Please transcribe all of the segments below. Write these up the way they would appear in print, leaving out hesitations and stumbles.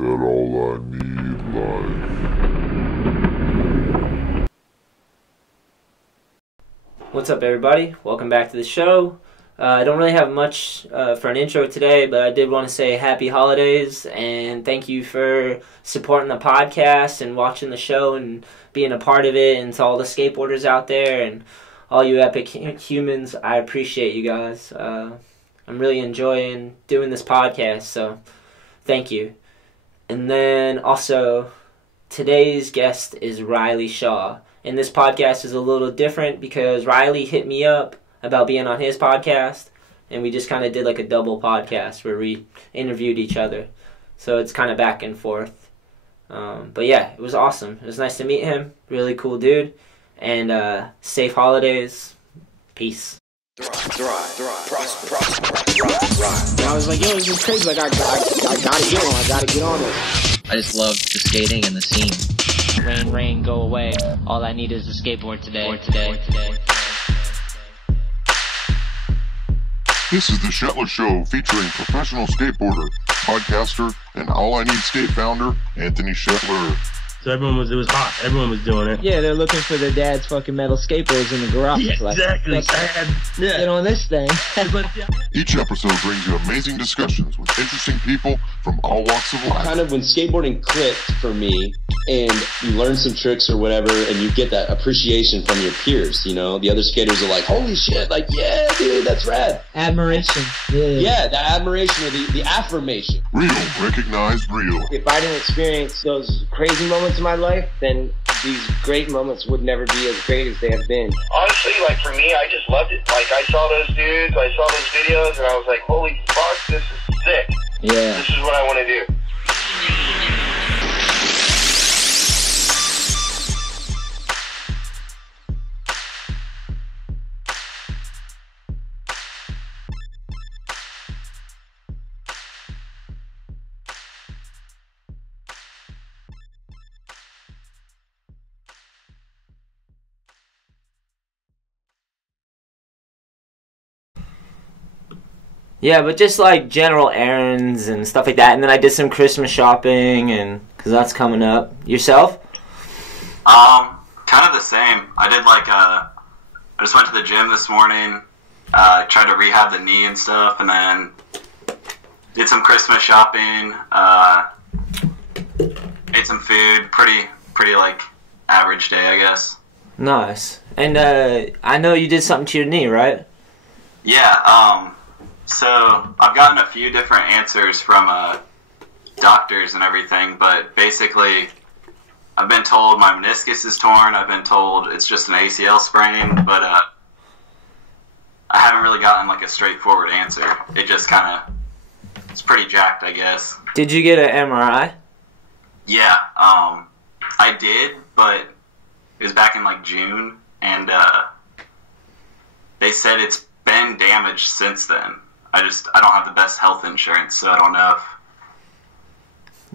Got all I need life. What's up, everybody? Welcome back to the show. I don't really have much for an intro today, but I did want to say happy holidays and thank you for supporting the podcast and watching the show and being a part of it, and to all the skateboarders out there and all you epic humans. I appreciate you guys. I'm really enjoying doing this podcast, so thank you. And then also, today's guest is Riley Shaw. And this podcast is a little different because Riley hit me up about being on his podcast, and we just kind of did like a double podcast where we interviewed each other. So it's kind of back and forth. But yeah, it was awesome. It was nice to meet him. Really cool dude. And safe holidays. Peace. Thrive. I was like, yo, this is crazy. Like, I gotta get on this. I just love the skating and the scene. Rain, go away. All I need is a skateboard today. This is the SHETLER Show featuring professional skateboarder, podcaster, and All I Need Skate founder, Anthony SHETLER. So it was hot. Everyone was doing it. Yeah, they're looking for their dad's fucking metal skateboards in the garage. Yeah, exactly. Like, get on this thing. Each episode brings you amazing discussions with interesting people from all walks of life. Kind of when skateboarding clicked for me, and you learn some tricks or whatever, and you get that appreciation from your peers, you know? The other skaters are like, holy shit, like, yeah, dude, that's rad. Admiration. Yeah, the admiration or the affirmation. Real, recognized real. If I didn't experience those crazy moments in my life, then these great moments would never be as great as they have been. Honestly, like, for me, I just loved it. Like, I saw those dudes, I saw those videos, and I was like, holy fuck, this is sick. Yeah. This is what I want to do. Yeah, but just like general errands and stuff like that. And then I did some Christmas shopping, and because that's coming up. Yourself? Kind of the same. I just went to the gym this morning, tried to rehab the knee and stuff, and then did some Christmas shopping, ate some food. Pretty like average day, I guess. Nice. And I know you did something to your knee, right? Yeah. So I've gotten a few different answers from doctors and everything, but basically I've been told my meniscus is torn. I've been told it's just an ACL sprain, but I haven't really gotten like a straightforward answer. It just kind of, it's pretty jacked, I guess. Did you get an MRI? Yeah, I did, but it was back in like June, and they said it's been damaged since then. I don't have the best health insurance, so I don't know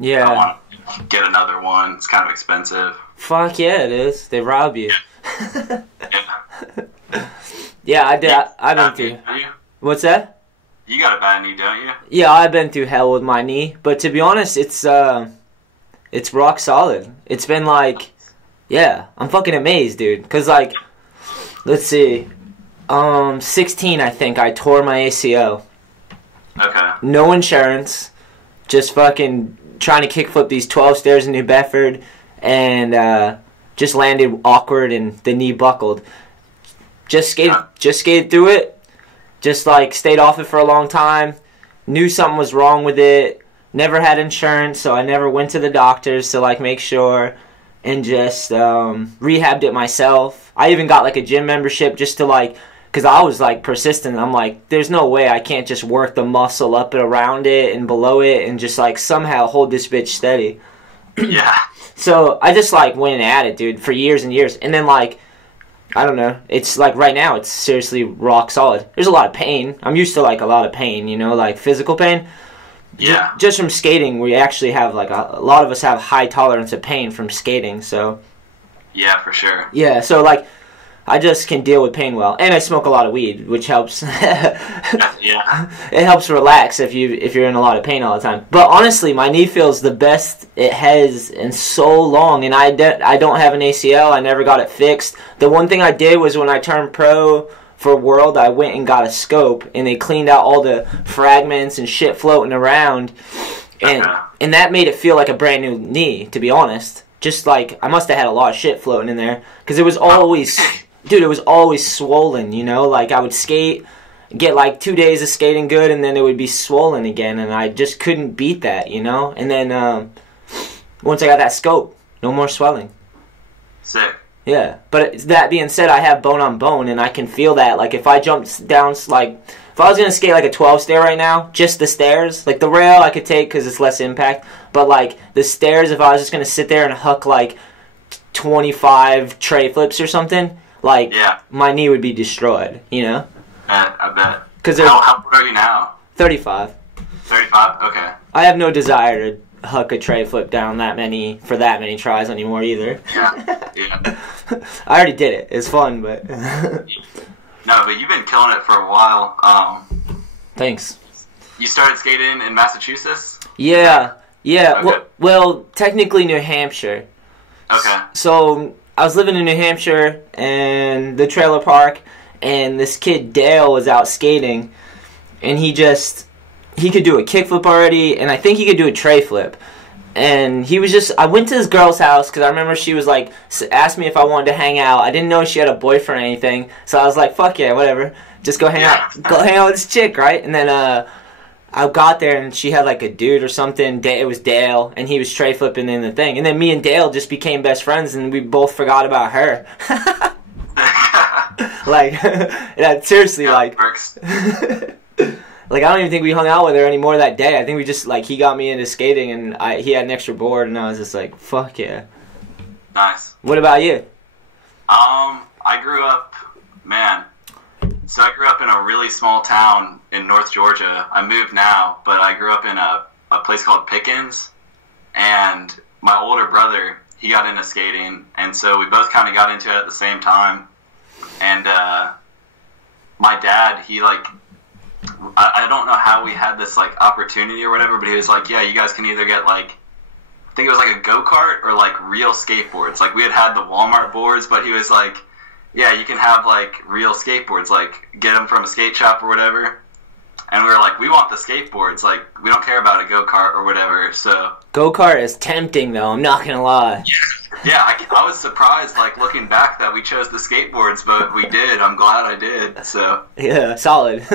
if I want to get another one. It's kind of expensive. Fuck yeah, it is. They rob you. Yeah, I did. I've been through. What's that? You got a bad knee, don't you? Yeah, I've been through hell with my knee, but to be honest, it's rock solid. It's been like, yeah, I'm fucking amazed, dude. Cause like, let's see. 16, I think, I tore my ACL. Okay. No insurance. Just fucking trying to kickflip these 12 stairs in New Bedford, and just landed awkward and the knee buckled. Just skated through it. Just like stayed off it for a long time. Knew something was wrong with it. Never had insurance, so I never went to the doctors to like make sure, and just rehabbed it myself. I even got like a gym membership just to like, because I was like persistent. I'm like, there's no way I can't just work the muscle up and around it and below it and just like somehow hold this bitch steady. Yeah. So I just like went at it, dude, for years and years. And then like, I don't know, it's like right now it's seriously rock solid. There's a lot of pain. I'm used to like a lot of pain, you know, like physical pain. Yeah. Just from skating, we actually have like a lot of us have high tolerance of pain from skating, so. Yeah, for sure. Yeah, so like, I just can deal with pain well, and I smoke a lot of weed, which helps. Yeah. It helps relax if you're in a lot of pain all the time. But honestly, my knee feels the best it has in so long, and I don't have an ACL. I never got it fixed. The one thing I did was when I turned pro for World, I went and got a scope, and they cleaned out all the fragments and shit floating around, and that made it feel like a brand new knee, to be honest. Just like, I must have had a lot of shit floating in there, because it was always, dude, it was always swollen, you know? Like, I would skate, get like 2 days of skating good, and then it would be swollen again, and I just couldn't beat that, you know? And then, once I got that scope, no more swelling. Sick. Yeah, but that being said, I have bone on bone, and I can feel that. Like, if I jumped down, like, if I was going to skate like a 12 stair right now, just the stairs, like the rail I could take because it's less impact, but like the stairs, if I was just going to sit there and huck like 25 tray flips or something, like, my knee would be destroyed, you know? I bet. Cause how old are you now? 35. 35? Okay. I have no desire to huck a tray flip down for that many tries anymore either. Yeah. I already did it. It's fun, but... No, but you've been killing it for a while. Thanks. You started skating in Massachusetts? Yeah. Okay. Well, technically New Hampshire. Okay. So, I was living in New Hampshire, and the trailer park, and this kid, Dale, was out skating, and he could do a kickflip already, and I think he could do a tray flip. And he was just, I went to this girl's house, because I remember she was like, asked me if I wanted to hang out. I didn't know she had a boyfriend or anything, so I was like, fuck yeah, whatever. Just go hang out with this chick, right? And then I got there, and she had like a dude or something. It was Dale, and he was tray flipping in the thing. And then me and Dale just became best friends, and we both forgot about her. Like, seriously, like... Works. Like, I don't even think we hung out with her anymore that day. I think we just, like, he got me into skating, and he had an extra board, and I was just like, fuck yeah. Nice. What about you? I grew up, so I grew up in a really small town in North Georgia. I moved now, but I grew up in a place called Pickens, and my older brother, he got into skating, and so we both kind of got into it at the same time. And my dad, he, like... I don't know how we had this, like, opportunity or whatever, but he was like, yeah, you guys can either get, like, I think it was, like, a go-kart or, like, real skateboards. Like, we had the Walmart boards, but he was like, yeah, you can have, like, real skateboards, like, get them from a skate shop or whatever. And we were like, we want the skateboards. Like, we don't care about a go-kart or whatever, so... Go-kart is tempting, though, I'm not gonna lie. Yeah, I was surprised, like, looking back that we chose the skateboards, but we did. I'm glad I did, so... Yeah, solid.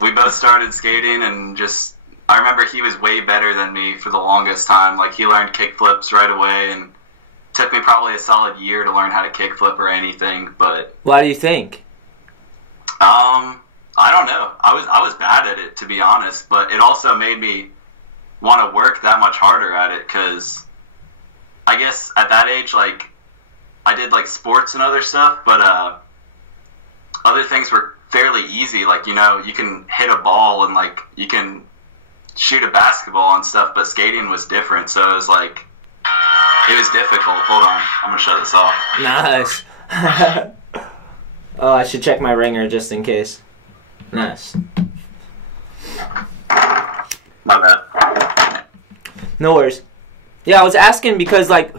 We both started skating, and just, I remember he was way better than me for the longest time. Like, he learned kickflips right away, and it took me probably a solid year to learn how to kickflip or anything, but... Why do you think? I don't know. I was bad at it, to be honest, but it also made me want to work that much harder at it, because I guess at that age, like, I did, like, sports and other stuff, but other things were fairly easy. Like, you know, you can hit a ball and, like, you can shoot a basketball and stuff, but skating was different, so it was like, it was difficult. Hold on, I'm gonna shut this off. Nice. Oh, I should check my ringer just in case. Nice. My bad. No worries. Yeah, I was asking because, like,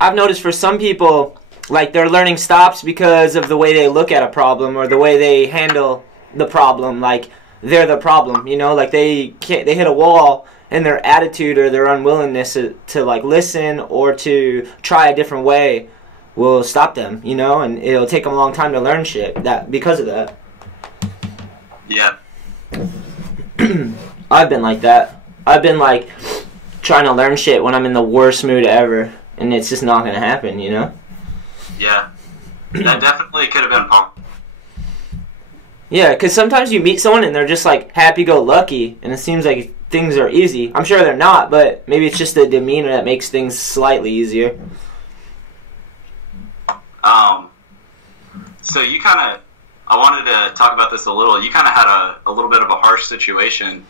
I've noticed for some people, like, they're learning stops because of the way they look at a problem or the way they handle the problem. Like, they're the problem, you know? Like, they hit a wall, and their attitude or their unwillingness to like, listen or to try a different way will stop them, you know? And it'll take them a long time to learn shit because of that. Yeah. I've been like that. I've been, like, trying to learn shit when I'm in the worst mood ever, and it's just not going to happen, you know? Yeah, that definitely could have been possible. Yeah, because sometimes you meet someone and they're just, like, happy-go-lucky, and it seems like things are easy. I'm sure they're not, but maybe it's just the demeanor that makes things slightly easier. So you kind of, I wanted to talk about this a little. You kind of had a little bit of a harsh situation,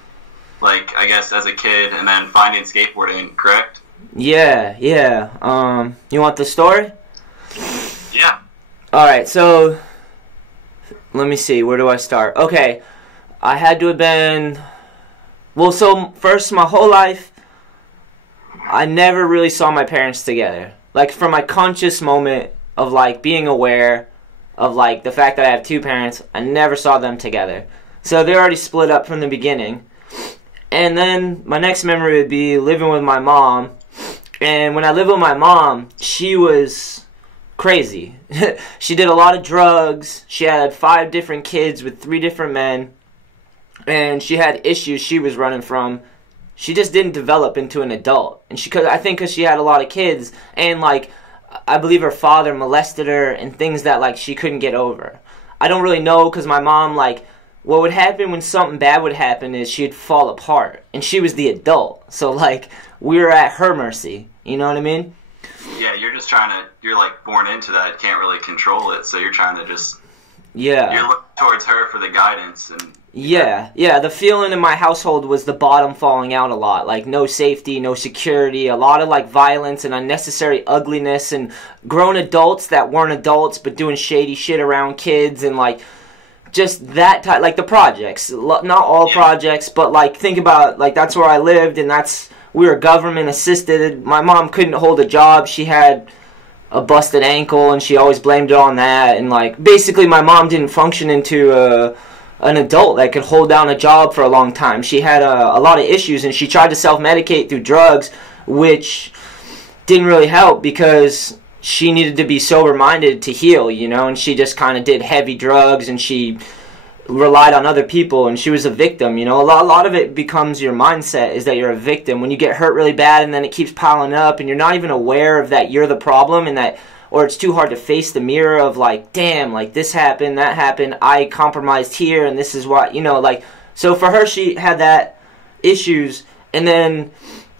like, I guess, as a kid, and then finding skateboarding, correct? Yeah. You want the story? Yeah. Alright, so let me see, where do I start? Okay, I had to have been, well, so first, my whole life, I never really saw my parents together. Like, from my conscious moment of, like, being aware of, like, the fact that I have two parents, I never saw them together. So they're already split up from the beginning. And then my next memory would be living with my mom. And when I lived with my mom, she was crazy. She did a lot of drugs. She had 5 different kids with 3 different men. And she had issues she was running from. She just didn't develop into an adult. And I think because she had a lot of kids. And, like, I believe her father molested her and things that, like, she couldn't get over. I don't really know because my mom, like, what would happen when something bad would happen is she'd fall apart. And she was the adult. So, like, we were at her mercy. You know what I mean? Yeah, you're just trying to, you're, like, born into that, can't really control it. So you're trying to just, yeah. You're looking towards her for the guidance. And Yeah, the feeling in my household was the bottom falling out a lot. Like, no safety, no security, a lot of, like, violence and unnecessary ugliness and grown adults that weren't adults but doing shady shit around kids and, like, just that type, like, the projects. Not all projects, but, like, think about, like, that's where I lived and we were government assisted. My mom couldn't hold a job. She had a busted ankle and she always blamed it on that. And, like, basically my mom didn't function into an adult that could hold down a job for a long time. She had a lot of issues and she tried to self-medicate through drugs, which didn't really help because she needed to be sober-minded to heal, you know, and she just kind of did heavy drugs and she relied on other people and she was a victim, you know. A lot of it becomes your mindset is that you're a victim. When you get hurt really bad and then it keeps piling up and you're not even aware of that you're the problem and that, or it's too hard to face the mirror of, like, damn, like, this happened, that happened, I compromised here, and this is what, you know, like, so for her, she had that issues, and then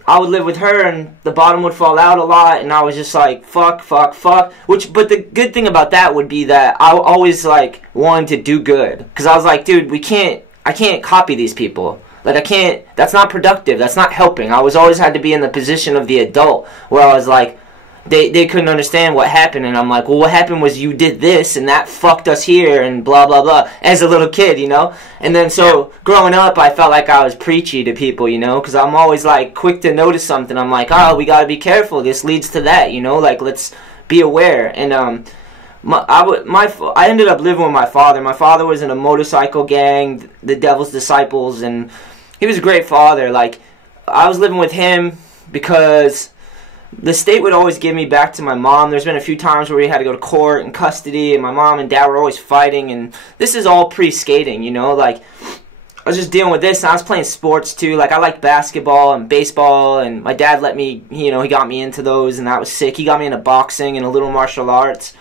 I would live with her, and the bottom would fall out a lot, and I was just like, fuck, but the good thing about that would be that I always, like, wanted to do good, because I was like, dude, I can't copy these people. Like, I can't, that's not productive, that's not helping. I was always had to be in the position of the adult, where I was like, They couldn't understand what happened, and I'm like, well, what happened was you did this, and that fucked us here, and blah, blah, blah, as a little kid, you know? And then, so, growing up, I felt like I was preachy to people, you know? Because I'm always, like, quick to notice something. I'm like, oh, we gotta be careful, this leads to that, you know? Like, let's be aware. And, I ended up living with my father. My father was in a motorcycle gang, the Devil's Disciples, and he was a great father. Like, I was living with him because the state would always give me back to my mom. There's been a few times where we had to go to court and custody, and my mom and dad were always fighting, and this is all pre-skating, you know? Like, I was just dealing with this, and I was playing sports, too. Like, I liked basketball and baseball, and my dad let me, you know, he got me into those, and that was sick. He got me into boxing and a little martial arts.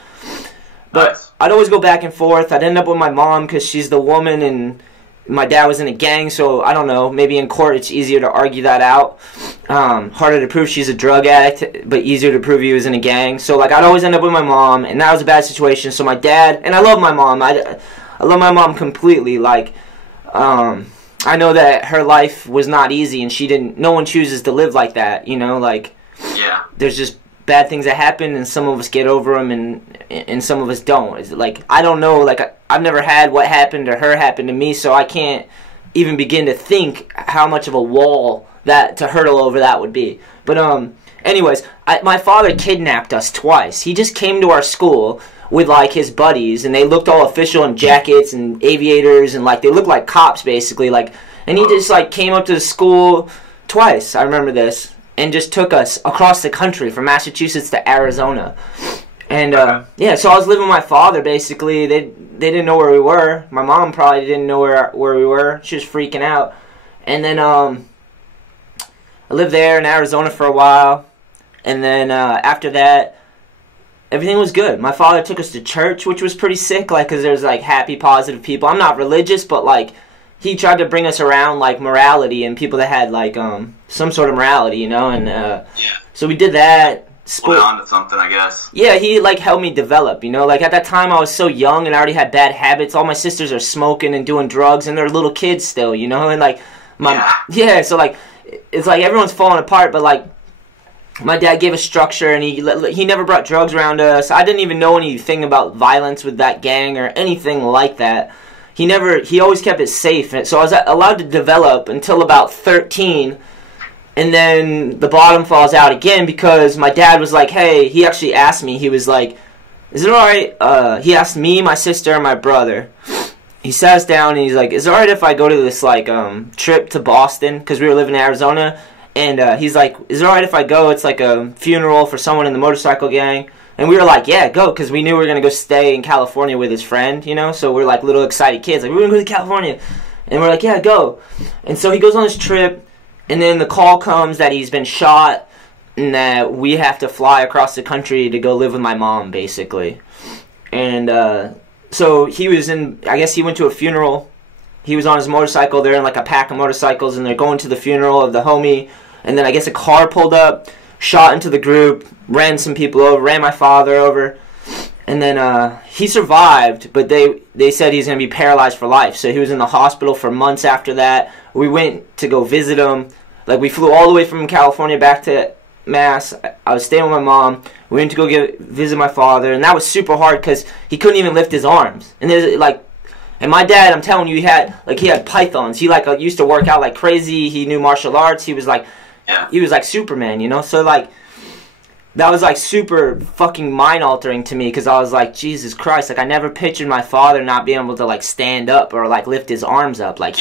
But I'd always go back and forth. I'd end up with my mom because she's the woman, and my dad was in a gang, so I don't know, maybe in court it's easier to argue that out. Harder to prove she's a drug addict, but easier to prove he was in a gang. So, like, I'd always end up with my mom, and that was a bad situation. So my dad, and I love my mom. I love my mom completely. Like, I know that her life was not easy, and no one chooses to live like that, you know? Like, yeah, there's just bad things that happen, and some of us get over them, and some of us don't. It's like, I don't know, like, I've never had what happened to her happen to me, so I can't even begin to think how much of a wall that to hurdle over that would be. But anyways, my father kidnapped us twice. He just came to our school with, like, his buddies, and they looked all official in jackets and aviators, and, like, they looked like cops basically, like, and he just, like, came up to the school twice. I remember this. And just took us across the country from Massachusetts to Arizona. And, yeah, so I was living with my father, basically. They didn't know where we were. My mom probably didn't know where we were. She was freaking out. And then, I lived there in Arizona for a while. And then, after that, everything was good. My father took us to church, which was pretty sick, like, because there's, like, happy, positive people. I'm not religious, but, like, he tried to bring us around, like, morality and people that had, like, some sort of morality, you know, and, yeah. So we did that. Hold on to something, I guess. Yeah, he, like, helped me develop, you know, like, at that time I was so young and I already had bad habits. All my sisters are smoking and doing drugs, and they're little kids still, you know, and, like, yeah, so, like, it's like everyone's falling apart, but, like, my dad gave us structure, and he never brought drugs around us. I didn't even know anything about violence with that gang or anything like that. He always kept it safe. And so I was allowed to develop until about 13, and then the bottom falls out again because my dad was like, hey, he actually asked me, he was like, is it alright? He asked me, my sister, and my brother. He sat us down and he's like, is it alright if I go to this like trip to Boston? Because we were living in Arizona. And he's like, is it alright if I go? It's like a funeral for someone in the motorcycle gang. And we were like, yeah, go. Because we knew we were going to go stay in California with his friend, you know. So we're like little excited kids. Like, we're going to go to California. And we're like, yeah, go. And so he goes on this trip. And then the call comes that he's been shot. And that we have to fly across the country to go live with my mom, basically. And so he was I guess he went to a funeral. He was on his motorcycle. They're in like a pack of motorcycles. And they're going to the funeral of the homie. And then I guess a car pulled up, shot into the group, ran some people over, ran my father over. And then he survived, but they said he's going to be paralyzed for life. So he was in the hospital for months after that. We went to go visit him. Like, we flew all the way from California back to Mass. I was staying with my mom. We went to go visit my father. And that was super hard because he couldn't even lift his arms. And there's like... And my dad, I'm telling you, he had pythons. He used to work out like crazy. He knew martial arts. He was like Superman, you know? So like, that was like super fucking mind altering to me because I was like, Jesus Christ, like I never pictured my father not being able to like stand up or like lift his arms up. Like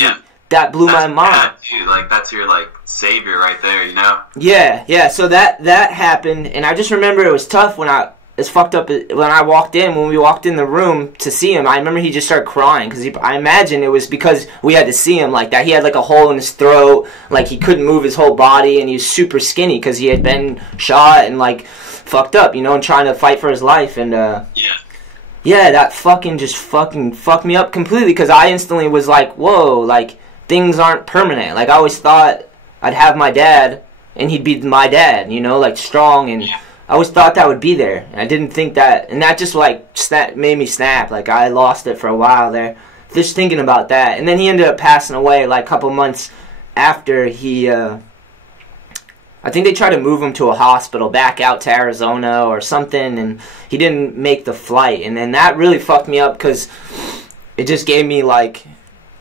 that blew my mind. Dude, like that's your like savior right there, you know? Yeah. So that happened, and I just remember it was tough when it's fucked up when I walked in. When we walked in the room to see him, I remember he just started crying because I imagine it was because we had to see him like that. He had like a hole in his throat, like he couldn't move his whole body, and he was super skinny because he had been shot and like fucked up, you know, and trying to fight for his life. And yeah, that fucking fucked me up completely because I instantly was like, whoa, like things aren't permanent. Like I always thought I'd have my dad and he'd be my dad, you know, like strong and. I always thought that would be there, and I didn't think that, and that just like made me snap. Like I lost it for a while there, just thinking about that. And then he ended up passing away like a couple months after he. I think they tried to move him to a hospital back out to Arizona or something, and he didn't make the flight. And then that really fucked me up because it just gave me like.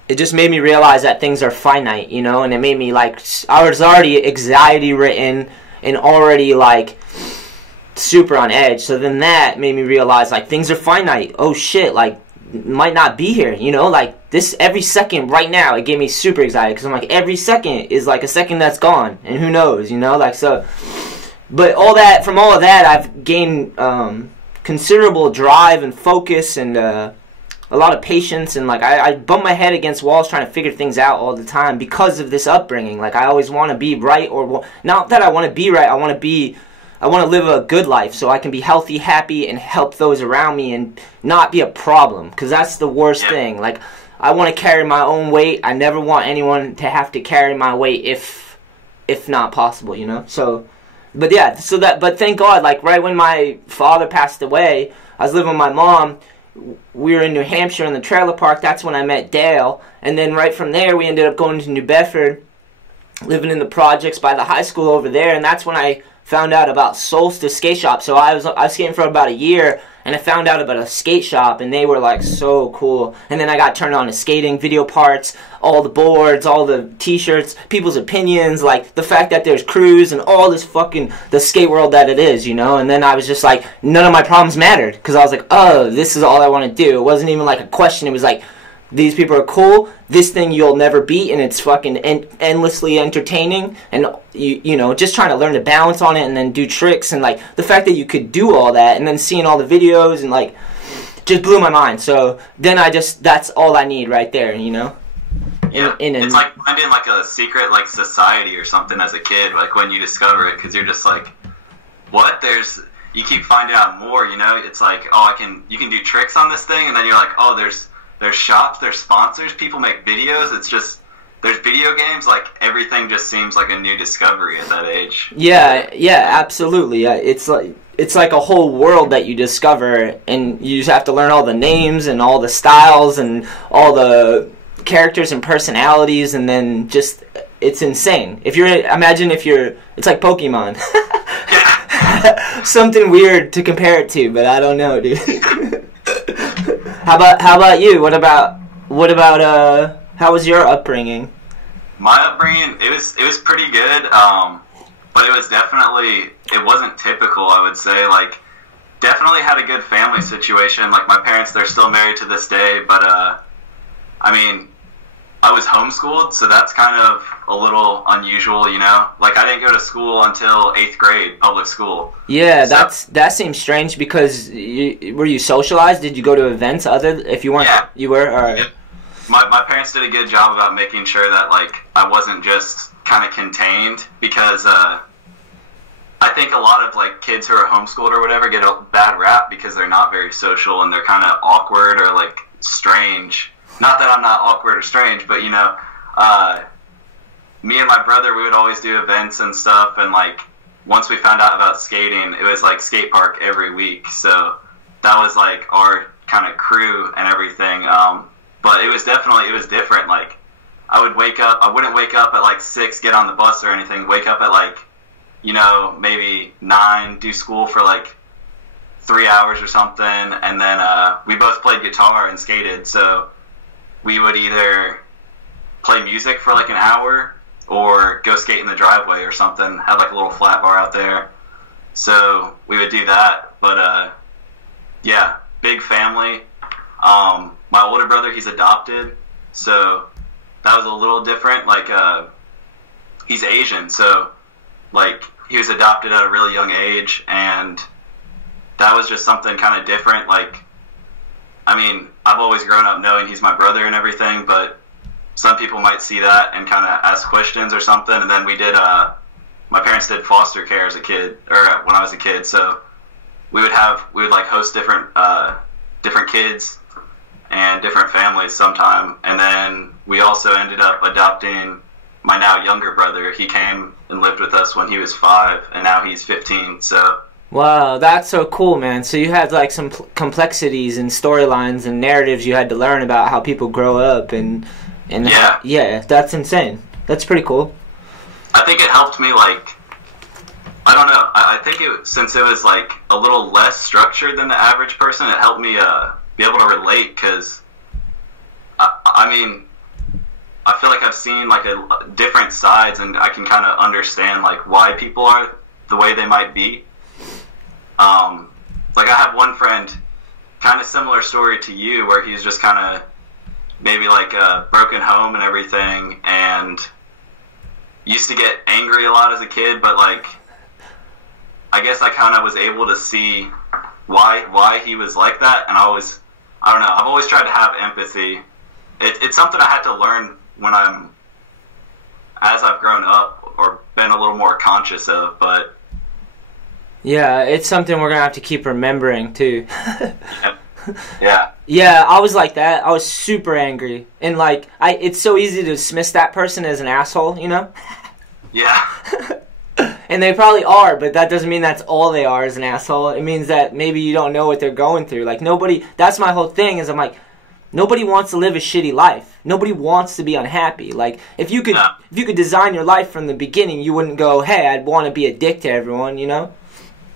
It just made me realize that things are finite, you know, and it made me like I was already anxiety ridden and already like. Super on edge. So then that made me realize like things are finite. Oh shit, like might not be here, you know, like this every second right now. It gave me super excited because I'm like every second is like a second that's gone, and who knows, you know, like so. But from all of that I've gained considerable drive and focus and a lot of patience, and like I bump my head against walls trying to figure things out all the time because of this upbringing. Like I always want to be right, or not that I want to be right, I want to live a good life so I can be healthy, happy, and help those around me and not be a problem. Because that's the worst thing. Like, I want to carry my own weight. I never want anyone to have to carry my weight if not possible, you know? So, but yeah, but thank God, like, right when my father passed away, I was living with my mom. We were in New Hampshire in the trailer park. That's when I met Dale. And then right from there, we ended up going to New Bedford, living in the projects by the high school over there. And that's when I found out about Solstice Skate Shop. So I was skating for about a year, and I found out about a skate shop, and they were like so cool. And then I got turned on to skating, video parts, all the boards, all the t-shirts, people's opinions, like the fact that there's crews and all this fucking the skate world that it is, you know. And then I was just like, none of my problems mattered because I was like, oh, this is all I want to do. It wasn't even like a question. It was like, these people are cool. This thing you'll never beat, and it's fucking endlessly entertaining. And you know, just trying to learn to balance on it, and then do tricks, and like the fact that you could do all that, and then seeing all the videos, and like just blew my mind. So then that's all I need right there, you know. It's like finding like a secret like society or something as a kid, like when you discover it, because you're just like, what? You keep finding out more, you know. It's like, oh, you can do tricks on this thing, and then you're like, oh, there's shops, there's sponsors, people make videos, it's just, there's video games, like, everything just seems like a new discovery at that age. Yeah, absolutely. It's like a whole world that you discover, and you just have to learn all the names and all the styles and all the characters and personalities, and then just, it's insane. It's like Pokemon. Something weird to compare it to, but I don't know, dude. How about you? What about how was your upbringing? My upbringing, it was pretty good, but it wasn't typical, I would say. Like, definitely had a good family situation. Like, my parents, they're still married to this day, but I mean, I was homeschooled, so that's kind of a little unusual, you know? Like, I didn't go to school until 8th grade, public school. Yeah, that seems strange because were you socialized? Did you go to events if you weren't? Yeah. You were? All right. Yep. My parents did a good job about making sure that, like, I wasn't just kind of contained because I think a lot of, like, kids who are homeschooled or whatever get a bad rap because they're not very social and they're kind of awkward or, like, strange. Not that I'm not awkward or strange, but, you know, me and my brother, we would always do events and stuff, and, like, once we found out about skating, it was, like, skate park every week, so that was, like, our kind of crew and everything, but it was different, like, I wouldn't wake up at, like, 6, get on the bus or anything, wake up at, like, you know, maybe 9, do school for, like, 3 hours or something, and then, we both played guitar and skated, so we would either play music for like an hour or go skate in the driveway or something. Had like a little flat bar out there. So we would do that. But yeah, big family. My older brother, he's adopted. So that was a little different. Like he's Asian. So like he was adopted at a really young age. And that was just something kind of different. Like, I mean, I've always grown up knowing he's my brother and everything, but some people might see that and kind of ask questions or something. And then we did, my parents did foster care as a kid, or when I was a kid. So we would like host different kids and different families sometime. And then we also ended up adopting my now younger brother. He came and lived with us when he was 5, and now he's 15. So. Wow, that's so cool, man. So you had like some complexities and storylines and narratives you had to learn about how people grow up and yeah, that's insane. That's pretty cool. I think it helped me, like, I don't know, I think since it was like a little less structured than the average person, it helped me be able to relate, because I mean, I feel like I've seen like different sides, and I can kind of understand like why people are the way they might be. Like I have one friend, kind of similar story to you, where he's just kind of maybe like a broken home and everything, and used to get angry a lot as a kid, but like I guess I kind of was able to see why he was like that, and I don't know, I've always tried to have empathy. It's something I had to learn as I've grown up or been a little more conscious of, but yeah, it's something we're gonna have to keep remembering too. Yeah. Yeah, I was like that. I was super angry, and like it's so easy to dismiss that person as an asshole, you know? Yeah. And they probably are, but that doesn't mean that's all they are, is an asshole. It means that maybe you don't know what they're going through. Like that's my whole thing, is I'm like, nobody wants to live a shitty life. Nobody wants to be unhappy. Like if you could design your life from the beginning, you wouldn't go, hey, I'd want to be a dick to everyone, you know?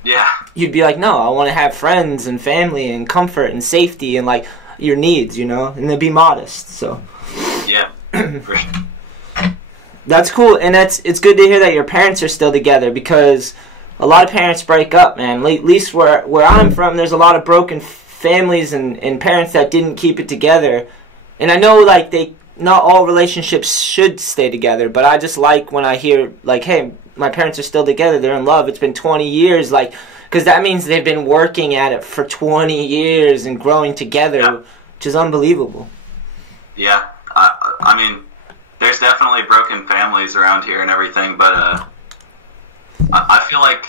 Yeah. You'd be like, no, I want to have friends and family and comfort and safety and like your needs, you know, and then be modest. So yeah, for sure. That's cool, and it's good to hear that your parents are still together, because a lot of parents break up, man. At least where I'm from, there's a lot of broken families and parents that didn't keep it together. And I know like not all relationships should stay together, but I just like when I hear like, hey, my parents are still together, they're in love, it's been 20 years, like, because that means they've been working at it for 20 years and growing together, which is unbelievable. Yeah, I mean, there's definitely broken families around here and everything, but I feel like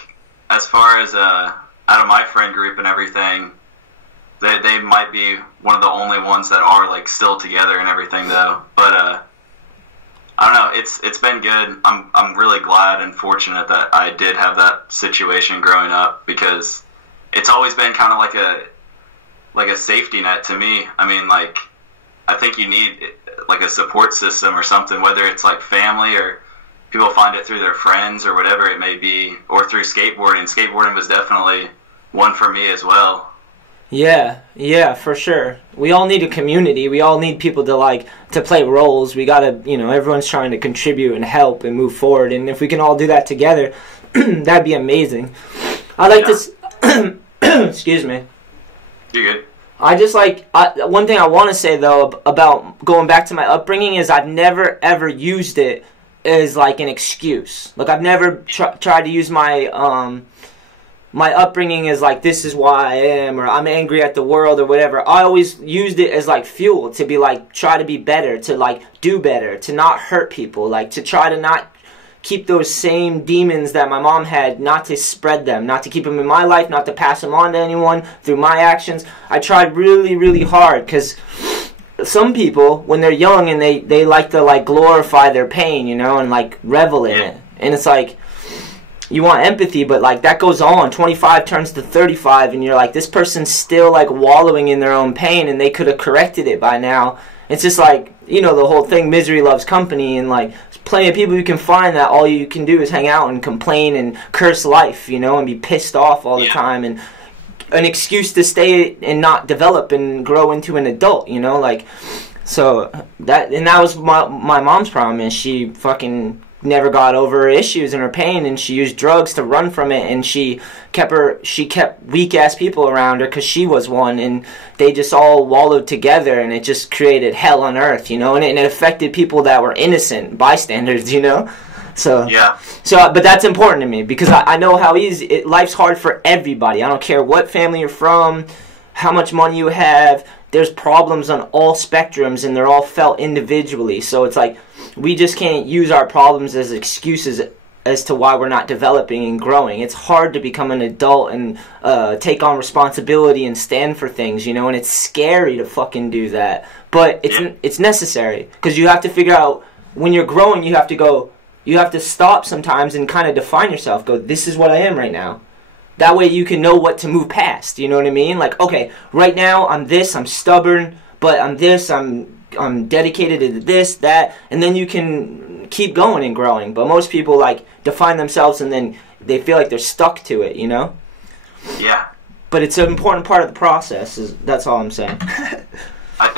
as far as out of my friend group and everything, they might be one of the only ones that are like still together and everything, though. But I don't know. It's been good. I'm really glad and fortunate that I did have that situation growing up, because it's always been kind of like a safety net to me. I mean, like, I think you need like a support system or something, whether it's like family or people find it through their friends or whatever it may be, or through skateboarding. Skateboarding was definitely one for me as well. Yeah, for sure. We all need a community. We all need people to play roles. We gotta, everyone's trying to contribute and help and move forward. And if we can all do that together, that'd be amazing. I like this. Excuse me. You're good. I just one thing I want to say though about going back to my upbringing is I've never ever used it as like an excuse. Like I've never tried to use my my upbringing as like, this is why I am, or I'm angry at the world or whatever. I always used it as like fuel to be like, try to be better, to like do better, to not hurt people, like to try to not keep those same demons that my mom had, not to spread them, not to keep them in my life, not to pass them on to anyone through my actions. I tried really, really hard, because some people, when they're young and they like to like glorify their pain, and like revel in it. And it's like, you want empathy, but like that goes on. 25 turns to 35 and you're like, this person's still like wallowing in their own pain and they could have corrected it by now. It's just like, the whole thing, misery loves company, and like plenty of people you can find that all you can do is hang out and complain and curse life, and be pissed off all the time, and an excuse to stay and not develop and grow into an adult, so that was my mom's problem, and she fucking never got over her issues and her pain, and she used drugs to run from it, and she kept weak ass people around her because she was one, and they just all wallowed together, and it just created hell on earth, and it affected people that were innocent bystanders, so but that's important to me, because I know how easy life's hard for everybody. I don't care what family you're from, how much money you have. There's problems on all spectrums, and they're all felt individually. So it's like, we just can't use our problems as excuses as to why we're not developing and growing. It's hard to become an adult and take on responsibility and stand for things, and it's scary to fucking do that. But it's necessary, because you have to figure out, when you're growing, you have to stop sometimes and kind of define yourself. Go, this is what I am right now. That way you can know what to move past, you know what I mean? Like, okay, right now I'm this, I'm stubborn, but I'm this, I'm dedicated to this, that, and then you can keep going and growing. But most people like define themselves and then they feel like they're stuck to it, Yeah. But it's an important part of the process, that's all I'm saying. I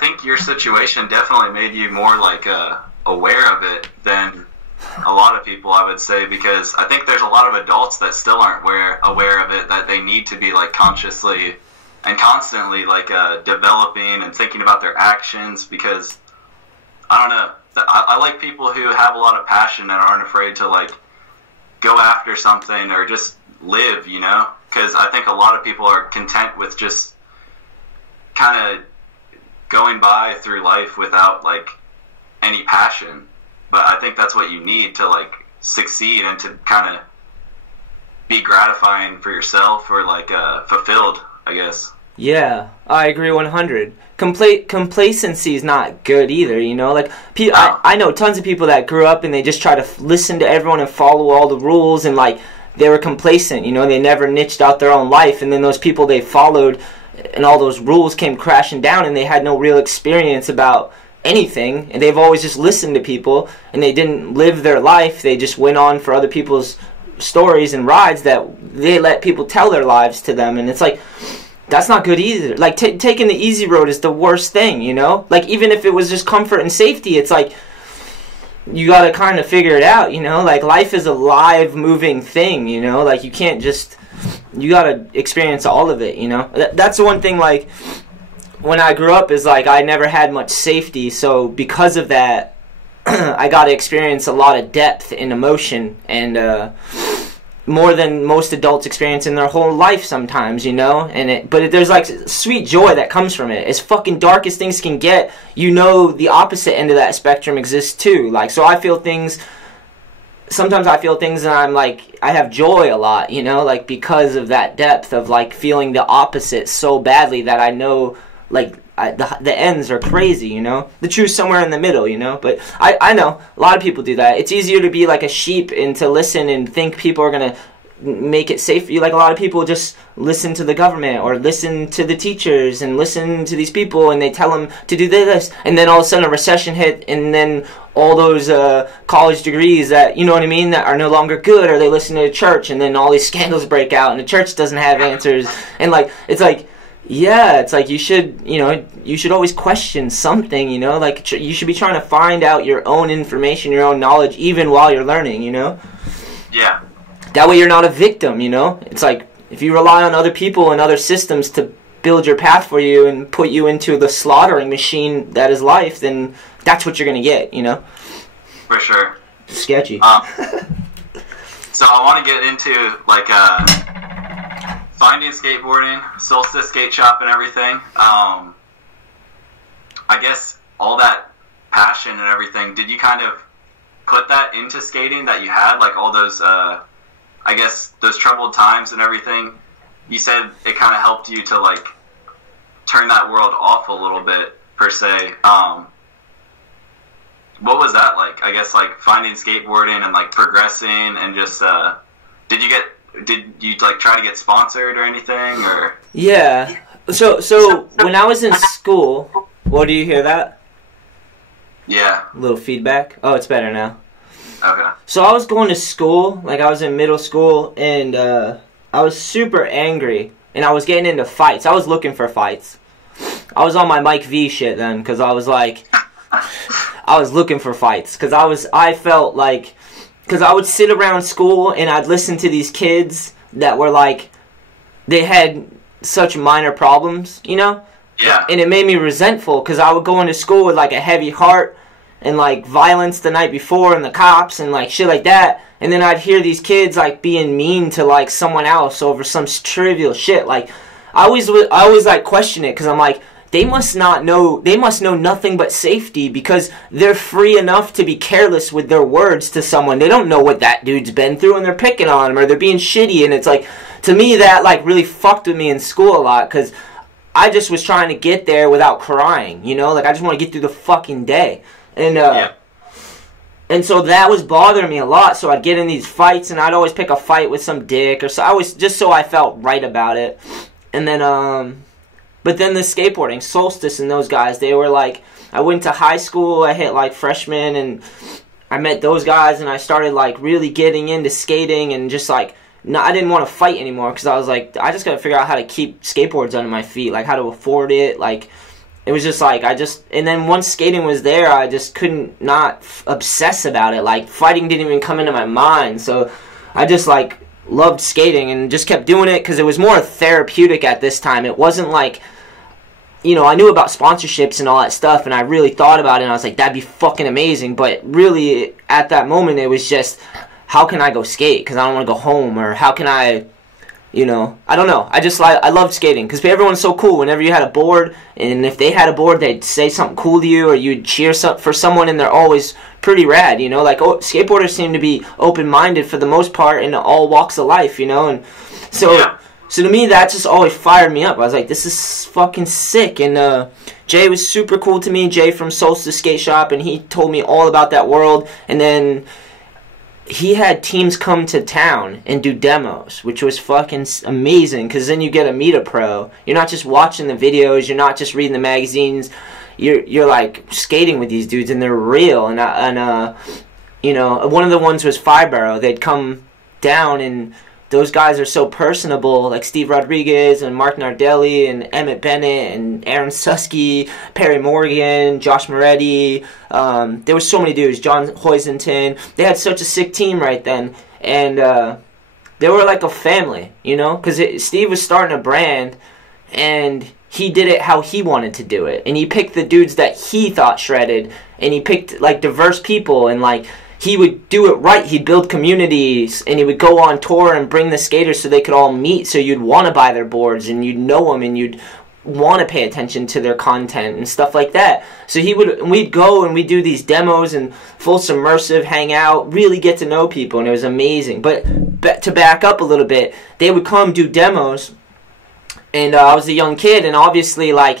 think your situation definitely made you more like aware of it than a lot of people, I would say, because I think there's a lot of adults that still aren't aware of it, that they need to be like consciously and constantly like developing and thinking about their actions, because I don't know, I like people who have a lot of passion and aren't afraid to like go after something or just live, because I think a lot of people are content with just kind of going by through life without like any passion. But I think that's what you need to like succeed and to kind of be gratifying for yourself, or like fulfilled, I guess. Yeah, I agree 100. Complacency is not good either, Like, I know tons of people that grew up and they just try to listen to everyone and follow all the rules, and like they were complacent, They never niched out their own life, and then those people they followed and all those rules came crashing down, and they had no real experience about anything, and they've always just listened to people, and they didn't live their life. They just went on for other people's stories and rides that they let people tell their lives to them, and it's like, that's not good either. Like, taking the easy road is the worst thing, Like, even if it was just comfort and safety, it's like, you gotta kind of figure it out, Like, life is a live, moving thing, Like, you can't just, you gotta experience all of it, That's the one thing, like, when I grew up, is like, I never had much safety, so because of that, I got to experience a lot of depth in emotion, and more than most adults experience in their whole life sometimes, but there's like sweet joy that comes from it. As fucking dark as things can get, the opposite end of that spectrum exists too. Like, so sometimes I feel things and I'm like, I have joy a lot, like, because of that depth of like feeling the opposite so badly that I know, like, the ends are crazy, The truth's somewhere in the middle, But I know a lot of people do that. It's easier to be like a sheep and to listen and think people are going to make it safe for you. Like, a lot of people just listen to the government or listen to the teachers and listen to these people, and they tell them to do this, and then all of a sudden a recession hit, and then all those college degrees that, you know what I mean, that are no longer good, or they listen to the church, and then all these scandals break out, and the church doesn't have answers, and like, it's like, yeah, it's like you should always question something, you know, like you should be trying to find out your own information, your own knowledge, even while you're learning, you know? Yeah. That way you're not a victim, you know? It's like, if you rely on other people and other systems to build your path for you and put you into the slaughtering machine that is life, then that's what you're going to get, you know? For sure. Sketchy. So I want to get into, like, finding skateboarding, Solstice Skate Shop and everything. I guess all that passion and everything, did you kind of put that into skating that you had, like all those, I guess, those troubled times and everything? You said it kind of helped you to, like, turn that world off a little bit, per se. What was that like? I guess, like, finding skateboarding and, like, progressing and just, did you like try to get sponsored or anything, or? Yeah. So when I was in school, what, do you hear that? Yeah. A little feedback. Oh, it's better now. Okay. So I was going to school, like I was in middle school, and I was super angry, and I was getting into fights. I was looking for fights. I was on my Mike V shit then, because I was like, I was looking for fights, because I felt like, because I would sit around school and I'd listen to these kids that were like, they had such minor problems, you know? Yeah. And it made me resentful, because I would go into school with like a heavy heart and like violence the night before and the cops and like shit like that. And then I'd hear these kids like being mean to like someone else over some trivial shit. Like, I always like question it, because I'm like, they must know nothing but safety, because they're free enough to be careless with their words to someone. They don't know what that dude's been through, and they're picking on him, or they're being shitty. And it's like, to me, that like really fucked with me in school a lot, because I just was trying to get there without crying, you know? Like, I just want to get through the fucking day. And and so that was bothering me a lot. So I'd get in these fights, and I'd always pick a fight with some dick, or so I was just so I felt right about it. And then but then the skateboarding, Solstice and those guys, they were like, I went to high school, I hit like freshman, and I met those guys, and I started like really getting into skating, and just like, no, I didn't want to fight anymore, because I was like, I just got to figure out how to keep skateboards under my feet, like how to afford it. Like, it was just like, and then once skating was there, I just couldn't not obsess about it. Like, fighting didn't even come into my mind, so I just like loved skating and just kept doing it, because it was more therapeutic at this time. It wasn't like, you know, I knew about sponsorships and all that stuff, and I really thought about it, and I was like, that'd be fucking amazing. But really, at that moment, it was just, how can I go skate? Because I don't want to go home. Or how can I, you know, I don't know. I loved skating, because everyone's so cool. Whenever you had a board, and if they had a board, they'd say something cool to you, or you'd cheer for someone, and they're always pretty rad, you know? Like, skateboarders seem to be open-minded for the most part in all walks of life, you know? And so... Yeah. So to me, that just always fired me up. I was like, this is fucking sick. And Jay was super cool to me, Jay from Solstice Skate Shop, and he told me all about that world. And then he had teams come to town and do demos, which was fucking amazing, because then you get to meet a pro. You're not just watching the videos, you're not just reading the magazines, you're like skating with these dudes, and they're real. And you know, one of the ones was Fibaro. They'd come down, and those guys are so personable, like Steve Rodriguez and Mark Nardelli and Emmett Bennett and Aaron Susky, Perry Morgan, Josh Moretti. There were so many dudes, John Hoisington. They had such a sick team right then, and they were like a family, you know, because Steve was starting a brand, and he did it how he wanted to do it, and he picked the dudes that he thought shredded, and he picked like diverse people, and like, he would do it right. He'd build communities, and he would go on tour and bring the skaters so they could all meet, so you'd want to buy their boards, and you'd know them, and you'd want to pay attention to their content and stuff like that. So we'd go and we'd do these demos and full submersive, hang out, really get to know people, and it was amazing. But to back up a little bit, they would come do demos, and I was a young kid, and obviously, like,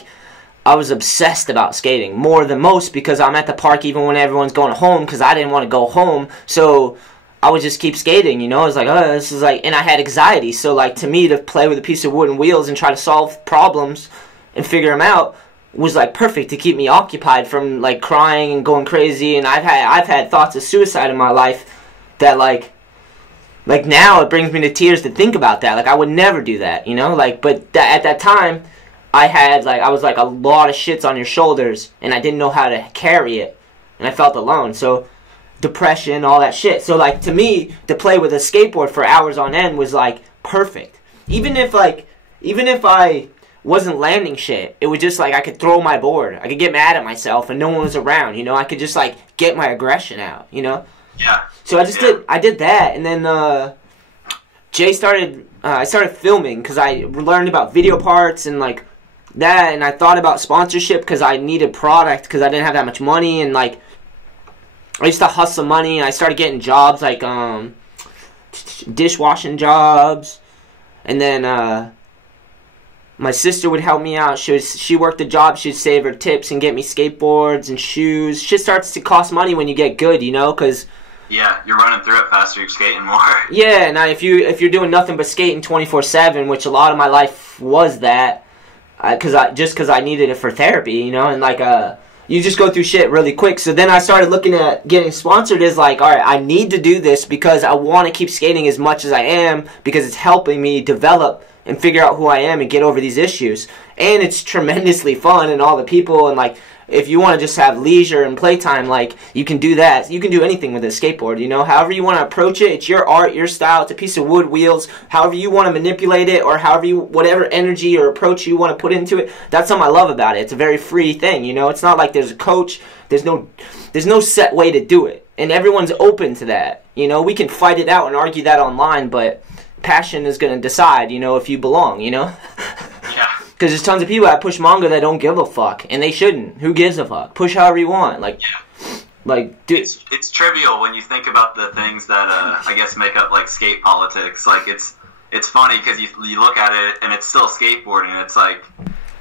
I was obsessed about skating more than most, because I'm at the park even when everyone's going home, because I didn't want to go home. So I would just keep skating, you know. It's like, oh, this is like, and I had anxiety. So like, to me, to play with a piece of wood and wheels and try to solve problems and figure them out was like perfect to keep me occupied from like crying and going crazy. And I've had thoughts of suicide in my life that like now it brings me to tears to think about that. Like, I would never do that, you know. Like, but at that time, I was like a lot of shits on your shoulders, and I didn't know how to carry it, and I felt alone. So depression, all that shit. So like, to me, to play with a skateboard for hours on end was like perfect. Even if I wasn't landing shit, it was just like I could throw my board. I could get mad at myself and no one was around, you know. I could just like get my aggression out, you know. Yeah. So I did that, and then I started filming because I learned about video parts and like that, and I thought about sponsorship because I needed product because I didn't have that much money, and like I used to hustle money, and I started getting jobs like dishwashing jobs, and then my sister would help me out. She worked a job, she'd save her tips and get me skateboards and shoes. Shit starts to cost money when you get good, you know, because yeah, you're running through it faster, you're skating more. Yeah, now if you're doing nothing but skating 24/7, which a lot of my life was that, because I needed it for therapy, you know, and like you just go through shit really quick. So then I started looking at getting sponsored as like, all right, I need to do this because I want to keep skating as much as I am because it's helping me develop and figure out who I am and get over these issues. And it's tremendously fun, and all the people, and like, if you want to just have leisure and playtime, like, you can do that. You can do anything with a skateboard, you know? However you want to approach it, it's your art, your style. It's a piece of wood, wheels. However you want to manipulate it, or whatever energy or approach you want to put into it, that's something I love about it. It's a very free thing, you know? It's not like there's a coach. There's no set way to do it. And everyone's open to that, you know? We can fight it out and argue that online, but passion is going to decide, you know, if you belong, you know? Yeah. Because there's tons of people that push manga that don't give a fuck, and they shouldn't. Who gives a fuck? Push however you want. Like, yeah. Like, dude. It's trivial when you think about the things that I guess make up like skate politics. Like, it's funny because you look at it and it's still skateboarding. It's like,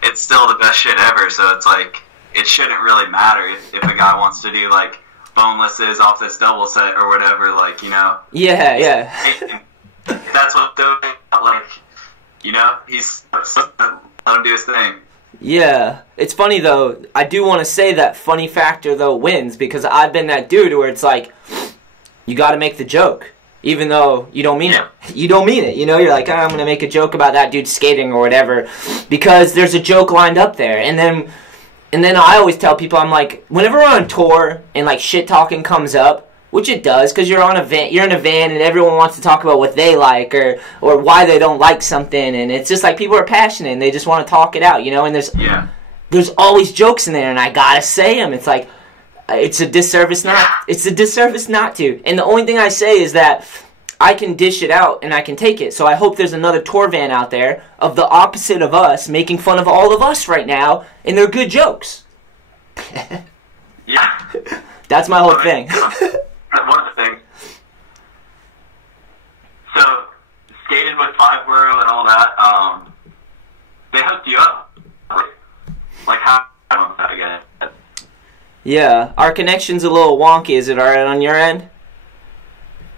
it's still the best shit ever. So it's like, it shouldn't really matter if a guy wants to do like bonelesses off this double set or whatever. Like, you know. Yeah, yeah. That's what they're like. You know, he's let him do his thing. Yeah, it's funny though. I do want to say that funny factor though wins, because I've been that dude where it's like, you got to make the joke, even though you don't mean it. You don't mean it. You know, you're like, oh, I'm gonna make a joke about that dude skating or whatever, because there's a joke lined up there. And then I always tell people, I'm like, whenever we're on tour and like shit talking comes up, which it does, because you're in a van and everyone wants to talk about what they like or why they don't like something, and it's just like people are passionate and they just want to talk it out, you know. And there's always jokes in there, and I gotta say them. It's like it's a disservice not to. And the only thing I say is that I can dish it out and I can take it. So I hope there's another tour van out there of the opposite of us making fun of all of us right now, and they're good jokes. Yeah, that's my whole thing. One of the things. So, skated with Five Borough and all that, they hooked you up. Like how again? Yeah, our connection's a little wonky. Is it alright on your end?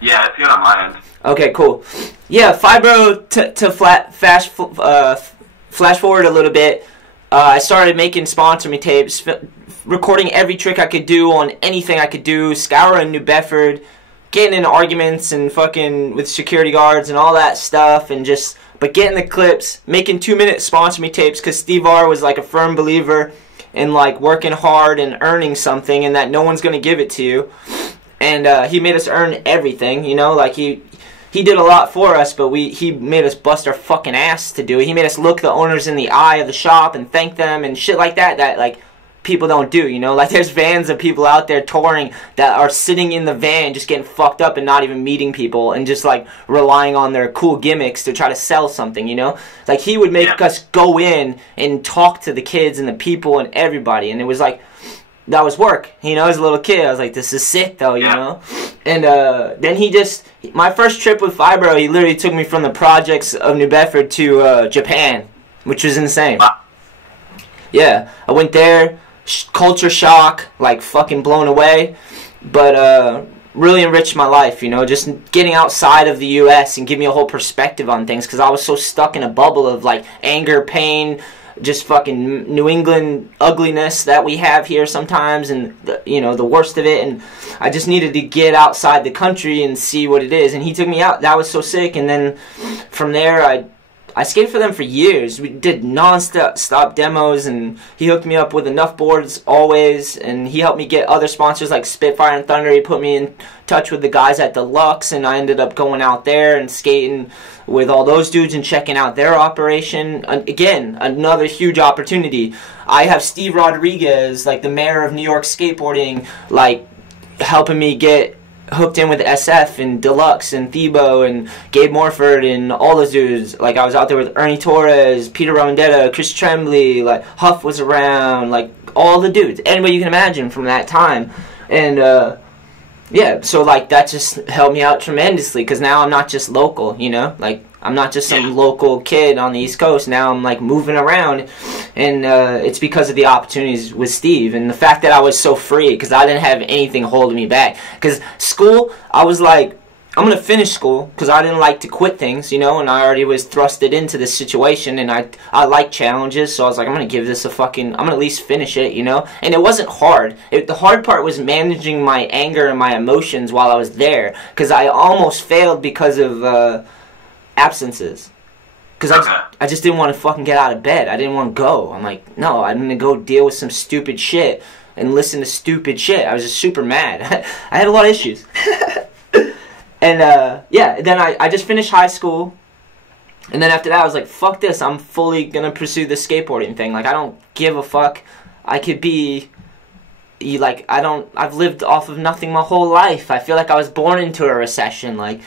Yeah, it's good on my end. Okay, cool. Yeah, Five Borough, to flash forward a little bit, I started making sponsor me tapes, recording every trick I could do on anything I could do, scouring New Bedford, getting in arguments and fucking with security guards and all that stuff, and but getting the clips, making 2-minute sponsor me tapes, because Steve R was like a firm believer in like working hard and earning something, and that no one's gonna give it to you, and he made us earn everything, you know, like he did a lot for us, but he made us bust our fucking ass to do it. He made us look the owners in the eye of the shop and thank them and shit like that like people don't do, you know? Like, there's vans of people out there touring that are sitting in the van just getting fucked up and not even meeting people and just like relying on their cool gimmicks to try to sell something, you know? Like, he would make us go in and talk to the kids and the people and everybody, and it was like, that was work, you know? As a little kid, I was like, this is sick though, you know? And then my first trip with Fibro, he literally took me from the projects of New Bedford to Japan, which was insane. Yeah, I went there, culture shock, like fucking blown away. But really enriched my life, you know, just getting outside of the U.S. and give me a whole perspective on things, because I was so stuck in a bubble of, like, anger, pain, just fucking New England ugliness that we have here sometimes, and, you know, the worst of it, and I just needed to get outside the country and see what it is, and he took me out. That was so sick, and then from there, I skated for them for years. We did non-stop demos, and he hooked me up with enough boards always, and he helped me get other sponsors like Spitfire and Thunder. He put me in touch with the guys at Deluxe, and I ended up going out there and skating with all those dudes and checking out their operation. Again, another huge opportunity. I have Steve Rodriguez, like the mayor of New York skateboarding, like helping me get hooked in with SF and Deluxe and Thebo and Gabe Morford and all those dudes. Like, I was out there with Ernie Torres, Peter Rondetta, Chris Tremblay, like Huff was around, like all the dudes, anybody you can imagine from that time. And yeah, so like that just helped me out tremendously, because now I'm not just local, you know, like I'm not just some local kid on the East Coast. Now I'm like moving around, and it's because of the opportunities with Steve and the fact that I was so free, because I didn't have anything holding me back. Because school, I was like, I'm going to finish school, because I didn't like to quit things, you know, and I already was thrusted into this situation, and I like challenges, so I was like, I'm going to give this a fucking, I'm going to at least finish it, you know, and it wasn't hard. The hard part was managing my anger and my emotions while I was there, because I almost failed because of absences. Because I just didn't want to fucking get out of bed. I didn't want to go. I'm like, no, I'm going to go deal with some stupid shit and listen to stupid shit. I was just super mad. I had a lot of issues. And, yeah, then I just finished high school, and then after that I was like, fuck this, I'm fully gonna pursue the skateboarding thing. Like, I don't give a fuck. I could be, like, I've lived off of nothing my whole life. I feel like I was born into a recession. Like,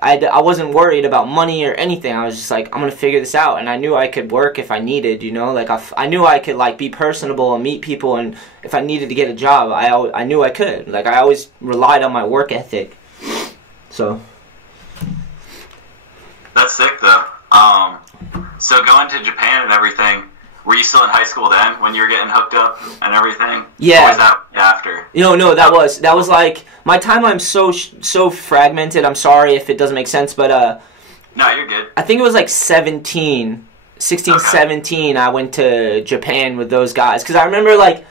I wasn't worried about money or anything. I was just like, I'm gonna figure this out, and I knew I could work if I needed, you know? Like, I knew I could, like, be personable and meet people, and if I needed to get a job, I knew I could. Like, I always relied on my work ethic. So that's sick, though. So going to Japan and everything, were you still in high school then when you were getting hooked up and everything? Yeah. Or was that after? No, that was like, my timeline's so fragmented. I'm sorry if it doesn't make sense, but no, you're good. I think it was like 16, 17. I went to Japan with those guys, because I remember, like,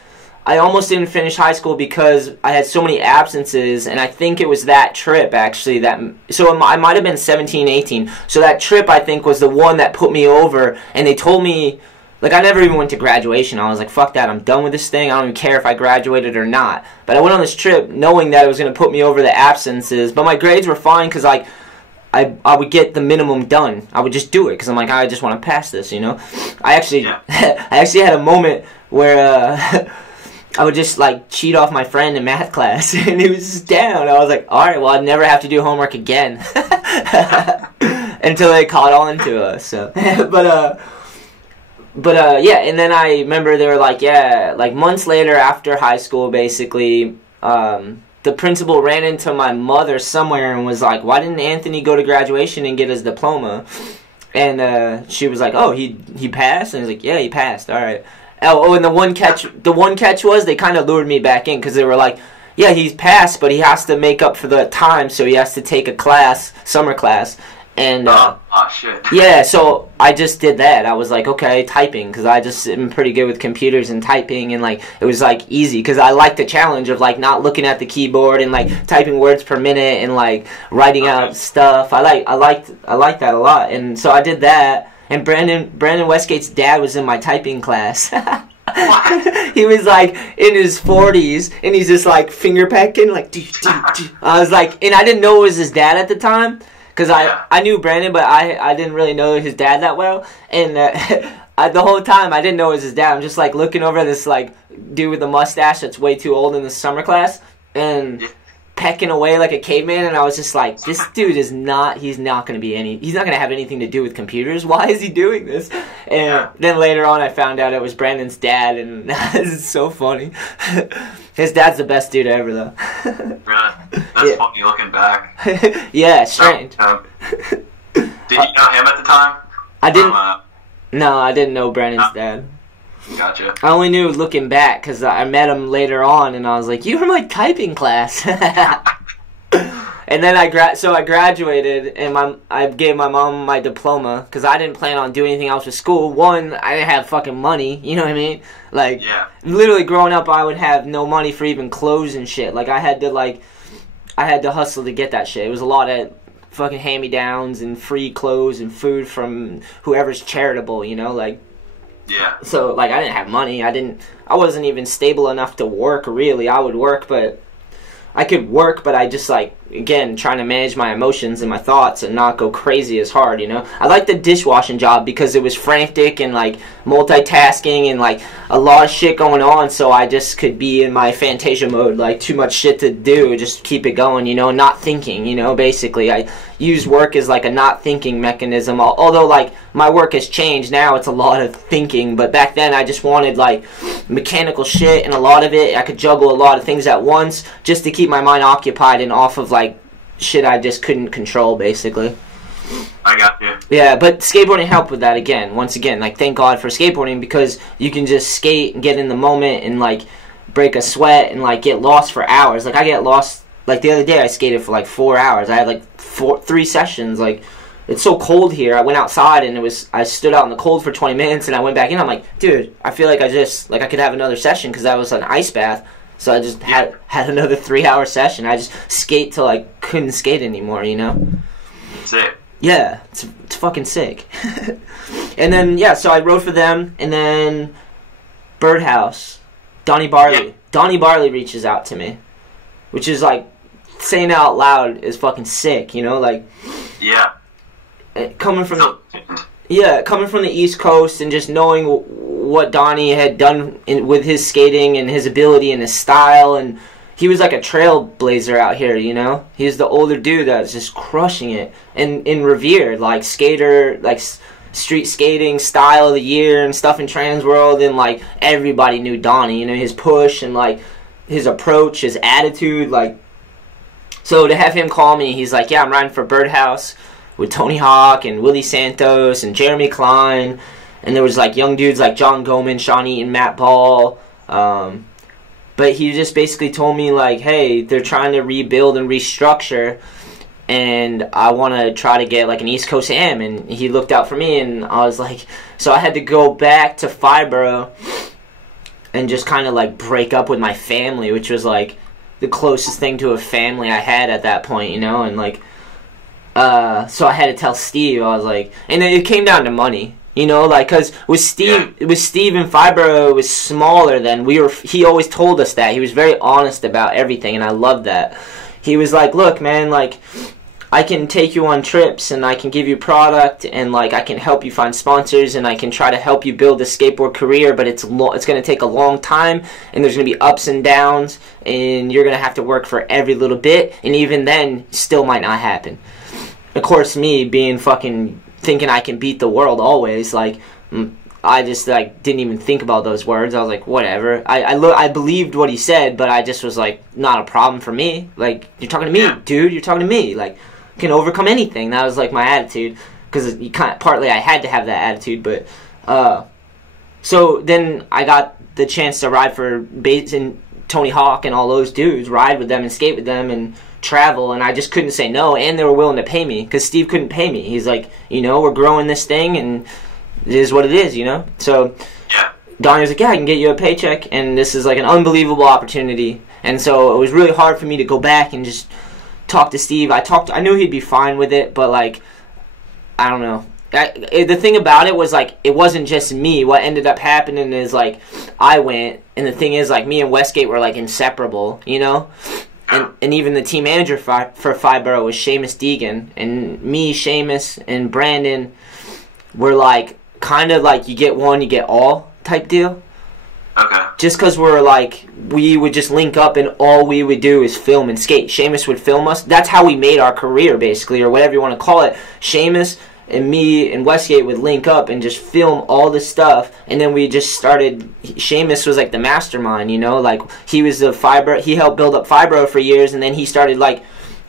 I almost didn't finish high school because I had so many absences, and I think it was that trip, actually, so I might have been 17, 18, so that trip, I think, was the one that put me over, and they told me, like, I never even went to graduation. I was like, fuck that, I'm done with this thing, I don't even care if I graduated or not, but I went on this trip knowing that it was going to put me over the absences, but my grades were fine, because, like, I would get the minimum done. I would just do it, because I'm like, I just want to pass this, you know? I actually had a moment where, I would just, like, cheat off my friend in math class, and he was just down. I was like, alright, well, I'd never have to do homework again. Until they caught on to us, so. But, yeah, and then I remember they were like, yeah, like, months later after high school, basically, the principal ran into my mother somewhere and was like, why didn't Anthony go to graduation and get his diploma? And, she was like, oh, he passed? And he was like, yeah, he passed, alright. Oh, and the one catch was they kind of lured me back in, because they were like, yeah, he's passed, but he has to make up for the time, so he has to take a class, summer class, and shit. Yeah, so I just did that. I was like, okay, typing, because I just am pretty good with computers and typing, and like it was like easy, because I like the challenge of like not looking at the keyboard and like typing words per minute and like writing out stuff. I liked that a lot, and so I did that. And Brandon Westgate's dad was in my typing class. He was like in his 40s, and he's just like finger pecking, like. I was like, and I didn't know it was his dad at the time, because I knew Brandon, but I didn't really know his dad that well. And the whole time I didn't know it was his dad. I'm just like looking over this like dude with a mustache that's way too old in the summer class, and pecking away like a caveman, and I was just like, this dude he's not going to have anything to do with computers. Why is he doing this? And then later on I found out it was Brandon's dad, and it's so funny. His dad's the best dude ever, though. Really? That's funny looking back. Yeah, strange. Did you know him at the time? I didn't. No, I didn't know Brandon's dad. Gotcha. I only knew looking back, because I met him later on, and I was like, you were in my typing class. And then I graduated, and I gave my mom my diploma because I didn't plan on doing anything else with school. One, I didn't have fucking money. You know what I mean? Like, literally growing up, I would have no money for even clothes and shit. Like, I had to hustle to get that shit. It was a lot of fucking hand-me-downs and free clothes and food from whoever's charitable. You know, like. Yeah. So, like, I didn't have money. I wasn't even stable enough to work, really. I would work, but I could work, but I just, like, again, trying to manage my emotions and my thoughts and not go crazy as hard, you know? I liked the dishwashing job because it was frantic and, like, multitasking and, like, a lot of shit going on, so I just could be in my Fantasia mode, like, too much shit to do, just keep it going, you know, not thinking, you know, basically. I use work as, like, a not thinking mechanism, although, like, my work has changed now. It's a lot of thinking, but back then I just wanted, like, mechanical shit, and a lot of it, I could juggle a lot of things at once just to keep my mind occupied and off of, like, shit I just couldn't control, basically. I got you. Yeah, but skateboarding helped with that again. Once again, like, thank God for skateboarding because you can just skate and get in the moment and, like, break a sweat and, like, get lost for hours. Like, I get lost, like, the other day I skated for, like, 4 hours. I had, like, 3 sessions. Like, it's so cold here. I went outside and I stood out in the cold for 20 minutes and I went back in. I'm like, dude, I feel like I could have another session because that was an ice bath. So I just had another 3-hour session. I just skate till I couldn't skate anymore, you know? Sick. Yeah, it's fucking sick. And then, yeah, so I rode for them, and then Birdhouse, Donnie Barley. Yeah. Donnie Barley reaches out to me, which is, like, saying it out loud is fucking sick, you know? Like, yeah. Coming from the East Coast and just knowing what Donnie had done with his skating and his ability and his style, and he was like a trailblazer out here, you know? He's the older dude that was just crushing it and revered, like, skater, like, street skating style of the year and stuff in Trans World, and, like, everybody knew Donnie, you know, his push and, like, his approach, his attitude, like. So to have him call me, he's like, yeah, I'm riding for Birdhouse with Tony Hawk and Willie Santos and Jeremy Klein, and there was, like, young dudes like John Goman, Sean Eaton, Matt Ball, but he just basically told me, like, hey, they're trying to rebuild and restructure, and I want to try to get, like, an East Coast am, and he looked out for me, and I was like, so I had to go back to Fibro and just kind of, like, break up with my family, which was, like, the closest thing to a family I had at that point, you know, and, like, so I had to tell Steve. I was like, and it came down to money, you know, like, cause with Steve and Fibro, it was smaller than we were. He always told us that. He was very honest about everything, and I loved that. He was like, look, man, like, I can take you on trips, and I can give you product, and, like, I can help you find sponsors, and I can try to help you build a skateboard career, but it's going to take a long time, and there's going to be ups and downs, and you're going to have to work for every little bit, and even then, still might not happen. Of course, me being fucking thinking I can beat the world always, like, I just, like, didn't even think about those words. I was like, whatever. I believed what he said, but I just was like, not a problem for me. Like, you're talking to me, dude. You're talking to me. Like, can overcome anything. That was, like, my attitude, because partly I had to have that attitude, but so then I got the chance to ride for Bates and Tony Hawk and all those dudes, ride with them and skate with them and travel, and I just couldn't say no, and they were willing to pay me, because Steve couldn't pay me. He's like, you know, we're growing this thing, and it is what it is, you know? So Donnie was like, yeah, I can get you a paycheck, and this is, like, an unbelievable opportunity. And so it was really hard for me to go back and just talk to Steve. I knew he'd be fine with it, but, like, I don't know. The thing about it was, like, it wasn't just me. What ended up happening is, like, I went, and the thing is, like, me and Westgate were, like, inseparable, you know? And even the team manager for Fibro was Seamus Deegan, and me, Seamus, and Brandon were, like, kind of like, you get one, you get all type deal. Okay. Just because we're, like, we would just link up and all we would do is film and skate. Seamus would film us. That's how we made our career, basically, or whatever you want to call it. Seamus and me and Westgate would link up and just film all this stuff, and then we just started. Seamus was like the mastermind, you know, like, he was the Fibro, he helped build up Fibro for years, and then he started, like,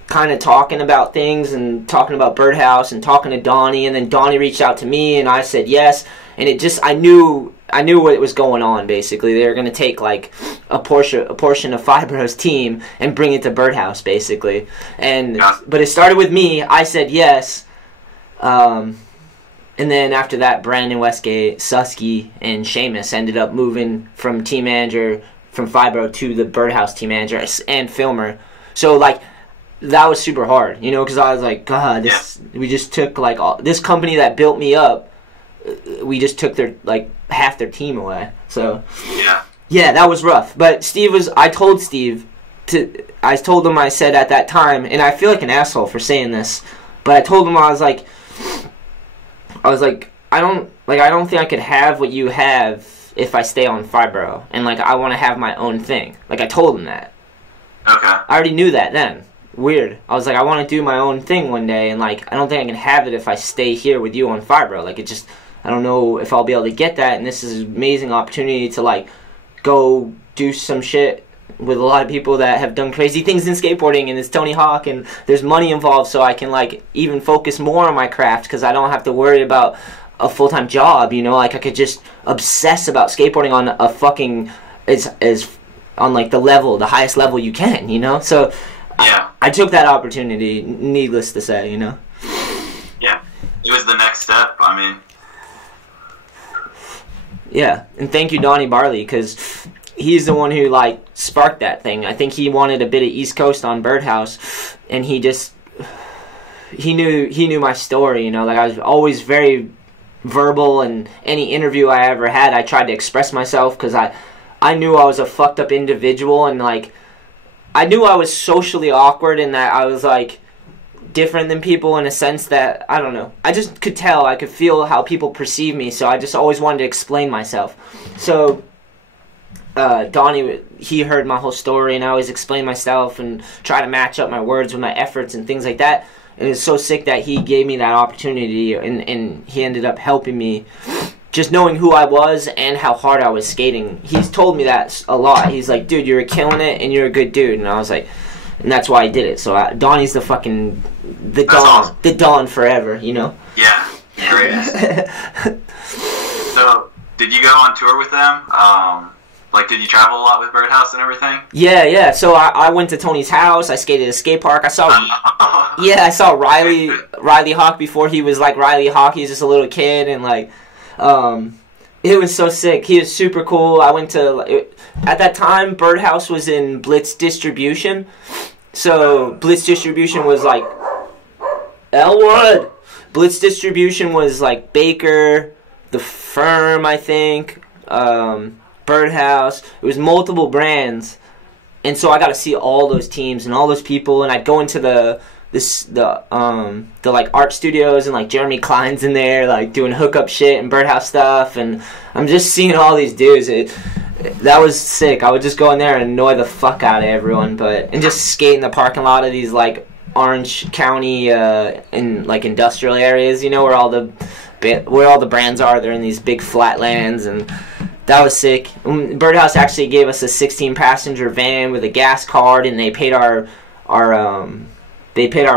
kind of talking about things and talking about Birdhouse and talking to Donnie, and then Donnie reached out to me and I said yes, and it just I knew what was going on. Basically, they were going to take like a portion of Fibro's team and bring it to Birdhouse, basically. And but it started with me. I said yes, and then after that, Brandon Westgate, Susky, and Seamus ended up moving from team manager from Fibro to the Birdhouse team manager and filmer. So like that was super hard, you know, because I was like, God, we just took like this company that built me up. We just took their like half their team away. So yeah, that was rough. But I told him, I said at that time, and I feel like an asshole for saying this, but I told him I was like, I don't think I could have what you have if I stay on Fibro, and like I want to have my own thing. Like I told him that. Okay. I already knew that then. Weird. I was like, I want to do my own thing one day, and like I don't think I can have it if I stay here with you on Fibro. Like it just, I don't know if I'll be able to get that, and this is an amazing opportunity to like go do some shit with a lot of people that have done crazy things in skateboarding, and it's Tony Hawk, and there's money involved, so I can like even focus more on my craft because I don't have to worry about a full-time job, you know. Like I could just obsess about skateboarding on a fucking on like the highest level you can, you know. So I took that opportunity, needless to say, you know. Yeah, it was the next step. I mean, yeah, and thank you, Donnie Barley, because he's the one who like sparked that thing. I think he wanted a bit of East Coast on Birdhouse, and he knew my story, you know. Like I was always very verbal, and any interview I ever had, I tried to express myself because I knew I was a fucked up individual, and like I knew I was socially awkward and that I was like different than people in a sense that, I don't know, I just could tell, I could feel how people perceive me, so I just always wanted to explain myself. So Donnie, he heard my whole story, and I always explain myself and try to match up my words with my efforts and things like that. And it's so sick that he gave me that opportunity, and he ended up helping me just knowing who I was and how hard I was skating. He's told me that a lot. He's like, dude, you're killing it and you're a good dude. And I was like, and that's why I did it. So Donnie's the fucking, the Don forever, you know? Yeah, great. So, did you go on tour with them? Like, did you travel a lot with Birdhouse and everything? Yeah. So I went to Tony's house. I skated at a skate park. I saw Riley Hawk before he was like Riley Hawk. He's just a little kid, and like, it was so sick. He was super cool. I went to, at that time, Birdhouse was in Blitz Distribution. So Blitz Distribution was like Elwood. Blitz Distribution was like Baker, The Firm, I think, Birdhouse. It was multiple brands, and so I got to see all those teams and all those people. And I'd go into the like art studios, and like Jeremy Klein's in there like doing hookup shit and Birdhouse stuff, and I'm just seeing all these dudes. That was sick. I would just go in there and annoy the fuck out of everyone, and just skate in the parking lot of these like Orange County in like industrial areas, you know, where all the brands are. They're in these big flat lands, and that was sick. Birdhouse actually gave us a 16-passenger van with a gas card, and they paid our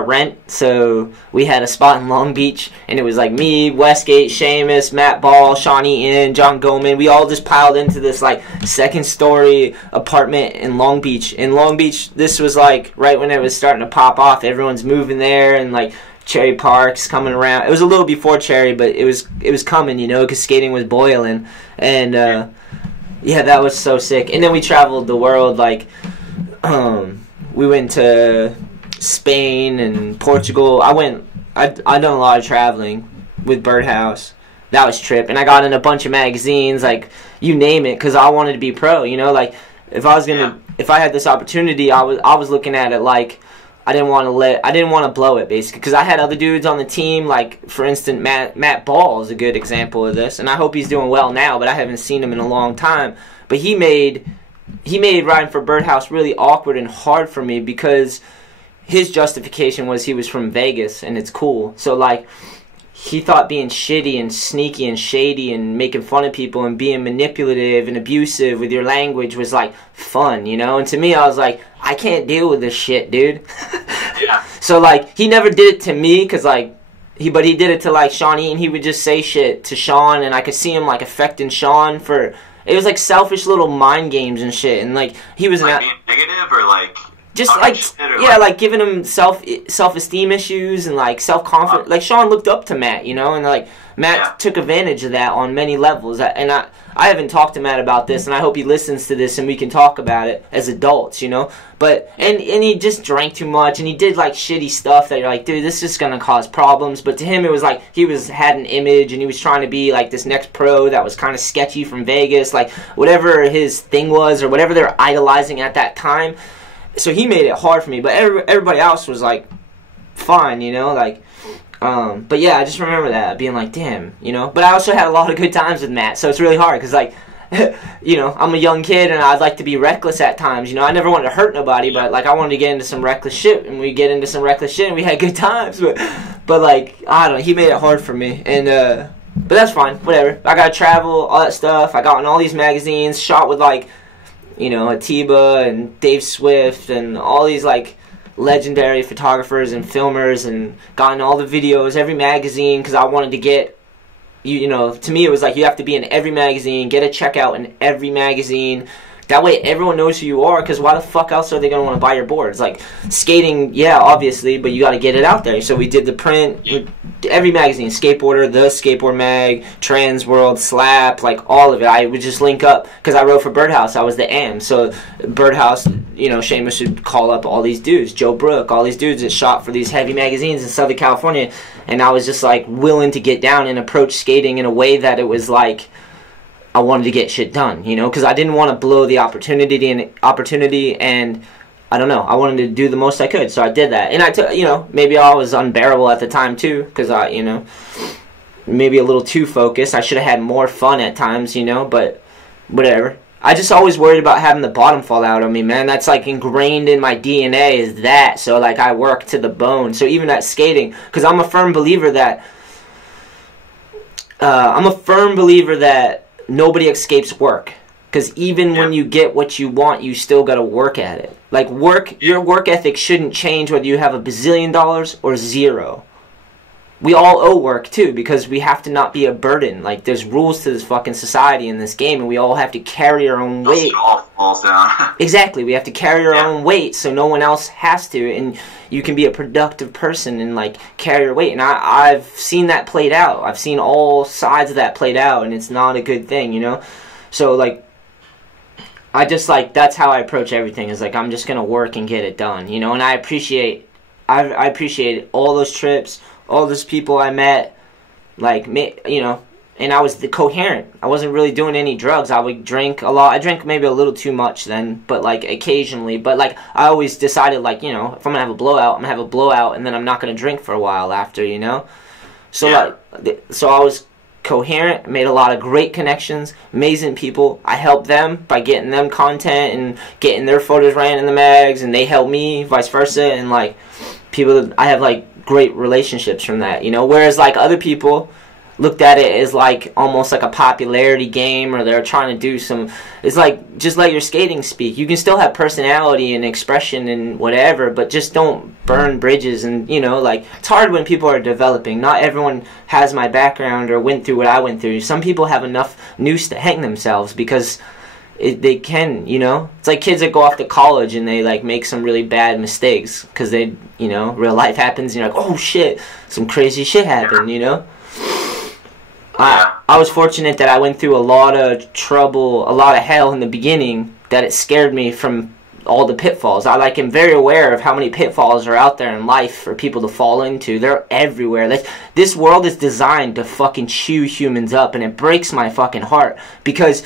rent, so we had a spot in Long Beach, and it was like me, Westgate, Seamus, Matt Ball, Sean Eaton, John Goman. We all just piled into this like second-story apartment in Long Beach. In Long Beach, this was like right when it was starting to pop off. Everyone's moving there, and like Cherry Park's coming around. It was a little before Cherry, but it was coming, you know, because skating was boiling. And yeah, that was so sick. And then we traveled the world. Like we went to Spain and Portugal. I done a lot of traveling with Birdhouse. That was trip. And I got in a bunch of magazines, like you name it, because I wanted to be pro, you know. Like if I had this opportunity, I was looking at it like I didn't want to blow it, basically, because I had other dudes on the team, like for instance Matt Ball is a good example of this, and I hope he's doing well now, but I haven't seen him in a long time. But he made riding for Birdhouse really awkward and hard for me, because his justification was he was from Vegas and it's cool. So like he thought being shitty and sneaky and shady and making fun of people and being manipulative and abusive with your language was like fun, you know? And to me, I was like, I can't deal with this shit, dude. Yeah. So, like, he never did it to me, because, like, but he did it to, like, Sean Eaton. He would just say shit to Sean, and I could see him, like, affecting Sean for, it was, like, selfish little mind games and shit, and, like, he was like being negative, or, like, just, like, yeah, like, giving him self-esteem issues, and, like, self-confidence. Like, Sean looked up to Matt, you know, and, like, Matt took advantage of that on many levels, and I haven't talked to Matt about this, and I hope he listens to this and we can talk about it as adults, you know? But, and he just drank too much, and he did, like, shitty stuff that you're like, dude, this is gonna cause problems. But to him, it was like, he had an image, and he was trying to be, like, this next pro that was kind of sketchy from Vegas, like, whatever his thing was, or whatever they're idolizing at that time. So he made it hard for me, but everybody else was, like, fine, you know? Like, but yeah, I just remember that, being like, damn, you know? But I also had a lot of good times with Matt, so it's really hard, because, like, you know, I'm a young kid, and I'd like to be reckless at times, you know? I never wanted to hurt nobody, but, like, I wanted to get into some reckless shit, and we get into some reckless shit, and we had good times, but like, I don't know, he made it hard for me, and, but that's fine, whatever. I gotta travel, all that stuff, I got in all these magazines, shot with, like, you know, Atiba and Dave Swift, and all these, like, legendary photographers and filmers, and got in all the videos, every magazine, because I wanted to get, you know, to me it was like, you have to be in every magazine, get a checkout in every magazine, that way everyone knows who you are, because why the fuck else are they going to want to buy your boards? Like, skating, yeah, obviously, but you got to get it out there. So we did the print, every magazine, Skateboarder, The Skateboard Mag, Trans World, Slap, like, all of it. I would just link up, because I wrote for Birdhouse, I was the AM, so Birdhouse, you know, Seamus would call up all these dudes, Joe Brook, all these dudes that shot for these heavy magazines in Southern California, and I was just, like, willing to get down and approach skating in a way that it was, like, I wanted to get shit done, you know, because I didn't want to blow the opportunity, and I don't know, I wanted to do the most I could, so I did that, and I took, you know, maybe I was unbearable at the time too, because I, you know, maybe a little too focused. I should have had more fun at times, you know, but whatever. I just always worried about having the bottom fall out on me, man. That's, like, ingrained in my DNA is that, so, like, I work to the bone. So even at skating, because I'm a firm believer that nobody escapes work, because even when you get what you want, you still got to work at it. Like, your work ethic shouldn't change whether you have $1 billion or zero. We all owe work too, because we have to not be a burden. Like, there's rules to this fucking society in this game, and we all have to carry our own weight. It all falls down. Exactly, we have to carry our own weight, so no one else has to, and you can be a productive person and, like, carry your weight. And I've seen that played out. I've seen all sides of that played out, and it's not a good thing, you know? So, like, I just, like, that's how I approach everything, is, like, I'm just gonna work and get it done, you know? And I appreciate all those trips, all those people I met, like, you know, and I was coherent. I wasn't really doing any drugs. I would drink a lot. I drank maybe a little too much then, but, like, occasionally. But, like, I always decided, like, you know, if I'm going to have a blowout, I'm going to have a blowout, and then I'm not going to drink for a while after, you know? So, like, so I was coherent, made a lot of great connections, amazing people. I helped them by getting them content and getting their photos ran in the mags, and they helped me, vice versa, and, like, people that I have, like, great relationships from that, you know, whereas, like, other people looked at it as, like, almost like a popularity game, or they're trying to do some, it's like, just let your skating speak. You can still have personality and expression and whatever, but just don't burn bridges. And, you know, like, it's hard when people are developing. Not everyone has my background or went through what I went through. Some people have enough noose to hang themselves because they can, you know. It's like kids that go off to college and they, like, make some really bad mistakes because they, you know, real life happens and you're like, oh shit, some crazy shit happened, you know. I was fortunate that I went through a lot of trouble, a lot of hell in the beginning, that it scared me from all the pitfalls. I, like, am very aware of how many pitfalls are out there in life for people to fall into. They're everywhere. This world is designed to fucking chew humans up, and it breaks my fucking heart because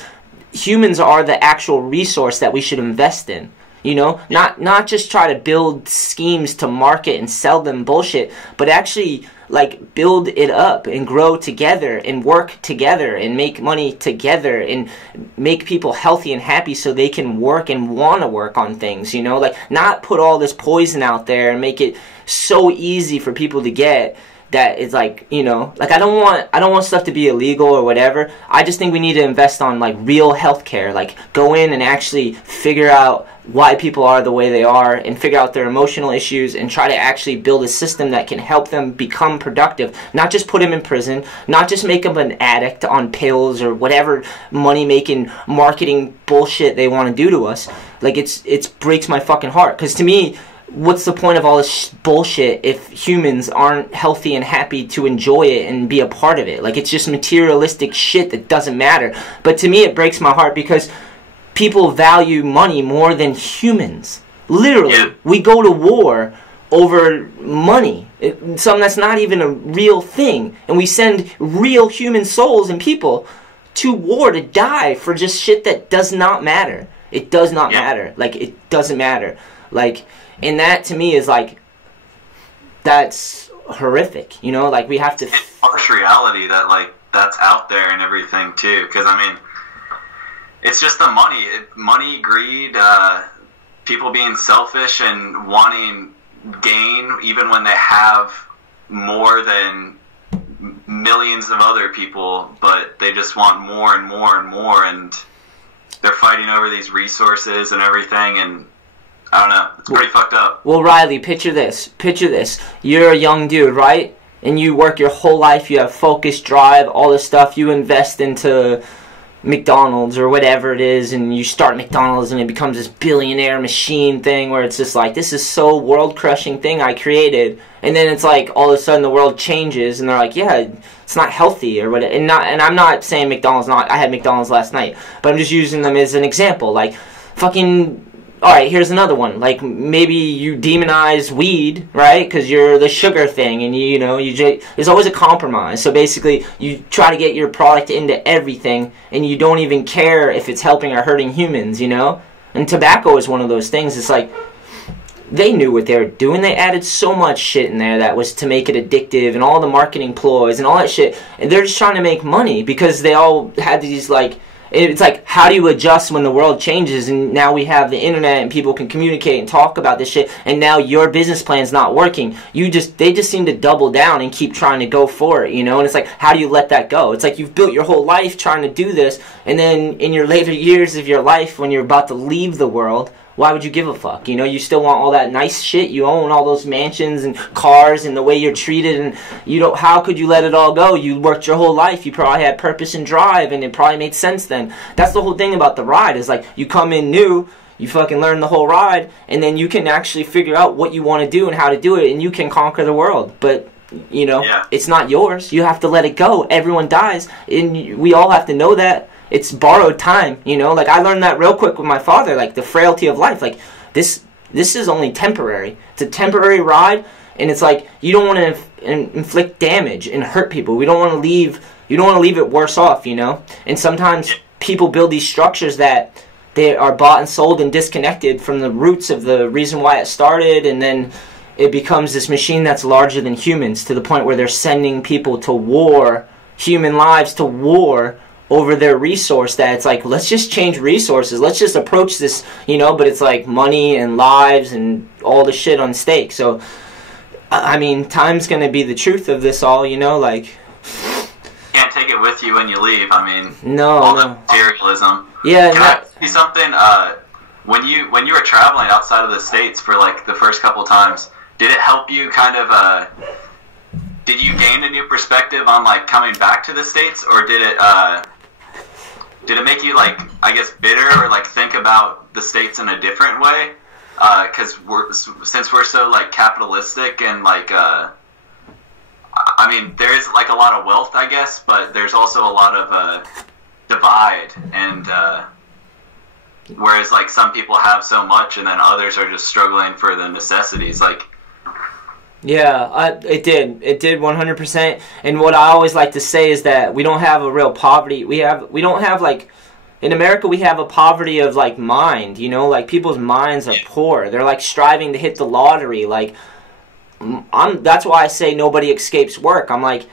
humans are the actual resource that we should invest in. You know, not just try to build schemes to market and sell them bullshit, but actually, like, build it up and grow together and work together and make money together and make people healthy and happy so they can work and want to work on things, you know, like, not put all this poison out there and make it so easy for people to get that it's like, you know, like, I don't want stuff to be illegal or whatever. I just think we need to invest on, like, real healthcare, like, go in and actually figure out why people are the way they are and figure out their emotional issues and try to actually build a system that can help them become productive. Not just put them in prison, not just make them an addict on pills or whatever money-making marketing bullshit they want to do to us. Like, it breaks my fucking heart. Because to me, what's the point of all this bullshit if humans aren't healthy and happy to enjoy it and be a part of it? Like, it's just materialistic shit that doesn't matter. But to me, it breaks my heart because people value money more than humans. Literally, we go to war over money. Something that's not even a real thing. And we send real human souls and people to war to die for just shit that does not matter. It does not matter. Like, it doesn't matter. Like, and that to me is like, that's horrific. You know, like, we have to... It's harsh reality that, like, that's out there and everything, too. Because, I mean... It's just the money, greed, people being selfish and wanting gain even when they have more than millions of other people, but they just want more and more and more, and they're fighting over these resources and everything, and I don't know, it's pretty fucked up. Well, Riley, picture this. You're a young dude, right? And you work your whole life, you have focus, drive, all this stuff, you invest into McDonald's or whatever it is, and you start McDonald's and it becomes this billionaire machine thing where it's just like, this is so world-crushing thing I created, and then it's like all of a sudden the world changes and they're like, yeah, it's not healthy or whatever. And I'm not saying McDonald's not, I had McDonald's last night, but I'm just using them as an example. Like, fucking, alright, here's another one. Like, maybe you demonize weed, right? Because you're the sugar thing, and there's always a compromise. So basically, you try to get your product into everything, and you don't even care if it's helping or hurting humans, you know? And tobacco is one of those things. It's like, they knew what they were doing. They added so much shit in there that was to make it addictive, and all the marketing ploys, and all that shit. And they're just trying to make money, because they all had these, like... It's like, how do you adjust when the world changes, and now we have the internet and people can communicate and talk about this shit, and now your business plan's not working. They just seem to double down and keep trying to go for it, you know? And it's like, how do you let that go? It's like you've built your whole life trying to do this, and then in your later years of your life, when you're about to leave the world, why would you give a fuck? You know, you still want all that nice shit. You own all those mansions and cars and the way you're treated, and you don't. How could you let it all go? You worked your whole life. You probably had purpose and drive, and it probably made sense then. That's the whole thing about the ride, is like, you come in new, you fucking learn the whole ride, and then you can actually figure out what you want to do and how to do it, and you can conquer the world. But, you know, it's not yours. You have to let it go. Everyone dies, and we all have to know that. It's borrowed time, you know? Like, I learned that real quick with my father, like, the frailty of life. Like, this is only temporary. It's a temporary ride, and it's like, you don't want to inflict damage and hurt people. You don't want to leave it worse off, you know? And sometimes people build these structures that they are bought and sold and disconnected from the roots of the reason why it started, and then it becomes this machine that's larger than humans, to the point where they're sending people to war, human lives to war, over their resource. That it's like, let's just change resources, let's just approach this, you know? But it's like money and lives and all the shit on stake. So, I mean, time's gonna be the truth of this all, you know? Like, you can't take it with you when you leave. I mean, the materialism. Yeah. Can I see something? When you were traveling outside of the States for like the first couple times, did it help you kind of did you gain a new perspective on like coming back to the States, or did it make you, like, I guess, bitter, or like think about the States in a different way? Because since we're so like capitalistic and like I mean, there is like a lot of wealth, I guess, but there's also a lot of divide, and whereas like some people have so much and then others are just struggling for the necessities, like. Yeah, it did 100%. And what I always like to say is that we don't have a real poverty. We don't have, like, in America we have a poverty of, like, mind, you know? Like, people's minds are poor. They're like striving to hit the lottery. Like, that's why I say nobody escapes work. I'm like,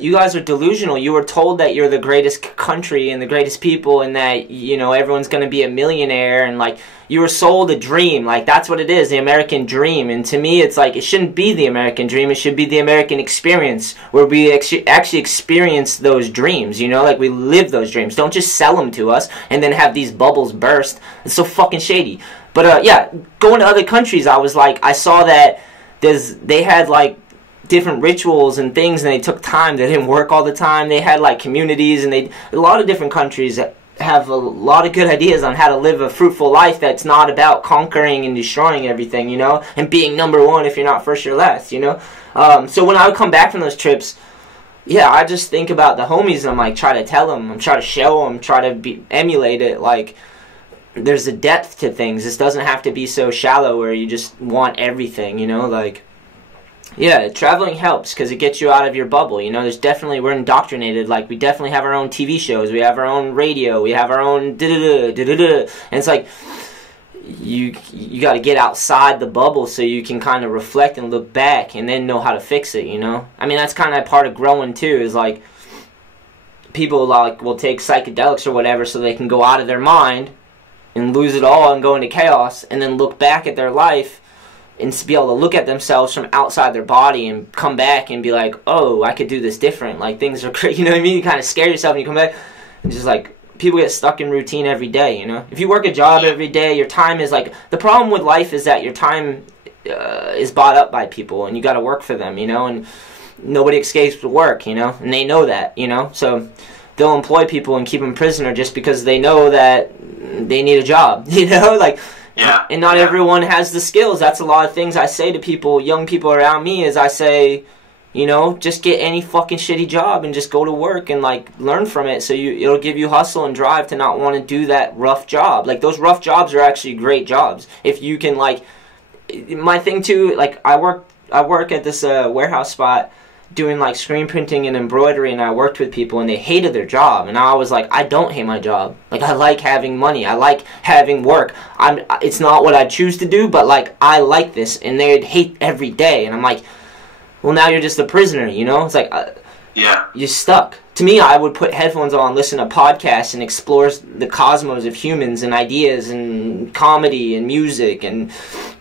you guys are delusional. You were told that you're the greatest country and the greatest people, and that, you know, everyone's going to be a millionaire, and like you were sold a dream. Like that's what it is, the American dream. And to me, it's like it shouldn't be the American dream. It should be the American experience, where we actually experience those dreams. You know, like we live those dreams. Don't just sell them to us and then have these bubbles burst. It's so fucking shady. But yeah, going to other countries, I was like, I saw that they had like different rituals and things, and they took time. They didn't work all the time. They had like communities, and a lot of different countries have a lot of good ideas on how to live a fruitful life that's not about conquering and destroying everything, you know, and being number one if you're not first, you're last, you know. So when I would come back from those trips, yeah, I just think about the homies, and I'm like, try to tell them, I'm try to show them, try to emulate it. Like, there's a depth to things. This doesn't have to be so shallow where you just want everything, you know, like. Yeah, traveling helps because it gets you out of your bubble, you know. There's definitely, we're indoctrinated. Like, we definitely have our own TV shows, we have our own radio, we have our own and it's like you got to get outside the bubble so you can kind of reflect and look back and then know how to fix it, you know. I mean, that's kind of part of growing too, is like people like will take psychedelics or whatever so they can go out of their mind and lose it all and go into chaos, and then look back at their life and be able to look at themselves from outside their body and come back and be like, oh, I could do this different. Like, things are great, you know what I mean? You kind of scare yourself and you come back, and just like, people get stuck in routine every day, you know? If you work a job every day, your time is like, the problem with life is that your time is bought up by people, and you got to work for them, you know? And nobody escapes to work, you know? And they know that, you know? So they'll employ people and keep them prisoner just because they know that they need a job, you know? Like, yeah. And not everyone has the skills. That's a lot of things I say to people, young people around me, is I say, you know, just get any fucking shitty job and just go to work and like learn from it. So it'll give you hustle and drive to not want to do that rough job. Like, those rough jobs are actually great jobs. If you can, like, my thing too, like I work at this warehouse spot doing like screen printing and embroidery, and I worked with people and they hated their job, and I was like, I don't hate my job. Like, I like having money, I like having work. It's not what I choose to do, but like I like this, and they'd hate every day, and I'm like, well, now you're just a prisoner, you know? It's like, yeah, you're stuck. To me, I would put headphones on, listen to podcasts, and explore the cosmos of humans and ideas and comedy and music and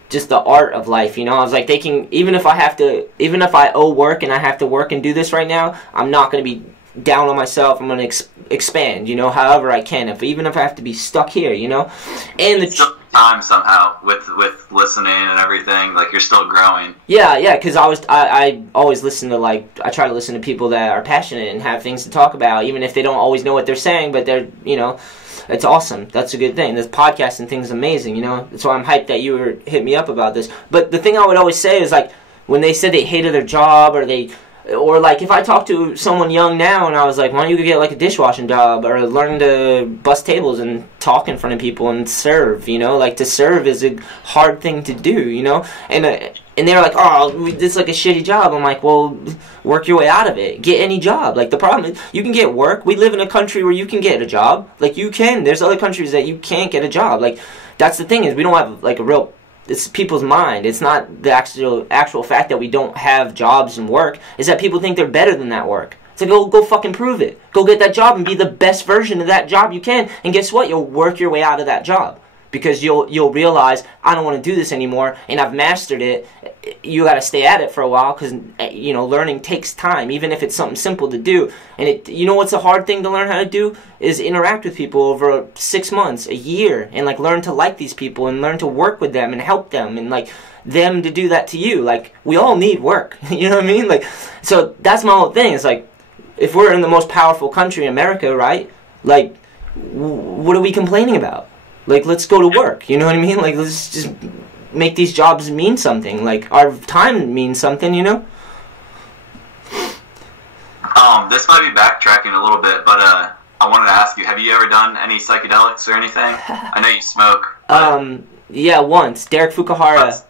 just the art of life, you know. I was like, even if I owe work and I have to work and do this right now, I'm not going to be down on myself. I'm going to expand, you know, however I can, even if I have to be stuck here, you know. And it's still time somehow with listening and everything, like, you're still growing. Yeah, because I always listen to, like, I try to listen to people that are passionate and have things to talk about, even if they don't always know what they're saying, but they're, you know, it's awesome. That's a good thing. This podcasting thing is amazing, you know. That's why I'm hyped that you hit me up about this. But the thing I would always say is, like, when they said they hated their job, or like, if I talk to someone young now and I was like, why don't you get like a dishwashing job, or learn to bust tables and talk in front of people and serve, you know? Like, to serve is a hard thing to do, you know? And they're like, oh, this is like a shitty job. I'm like, well, work your way out of it. Get any job. Like, the problem is, you can get work. We live in a country where you can get a job. Like, you can. There's other countries that you can't get a job. Like, that's the thing, is we don't have, like, it's people's mind. It's not the actual fact that we don't have jobs and work. It's that people think they're better than that work. It's like, go fucking prove it. Go get that job and be the best version of that job you can. And guess what? You'll work your way out of that job. Because you'll realize, I don't want to do this anymore, and I've mastered it. You got to stay at it for a while, because, you know, learning takes time, even if it's something simple to do. And you know what's a hard thing to learn how to do? Is interact with people over 6 months, a year, and like learn to like these people and learn to work with them and help them, and like them to do that to you. Like, we all need work. You know what I mean? Like, so that's my whole thing. It's like, if we're in the most powerful country in America, right? Like, what are we complaining about? Like, let's go to work, you know what I mean? Like, let's just make these jobs mean something. Like, our time means something, you know? This might be backtracking a little bit, but I wanted to ask you, have you ever done any psychedelics or anything? I know you smoke. Yeah, once. Derek Fukuhara.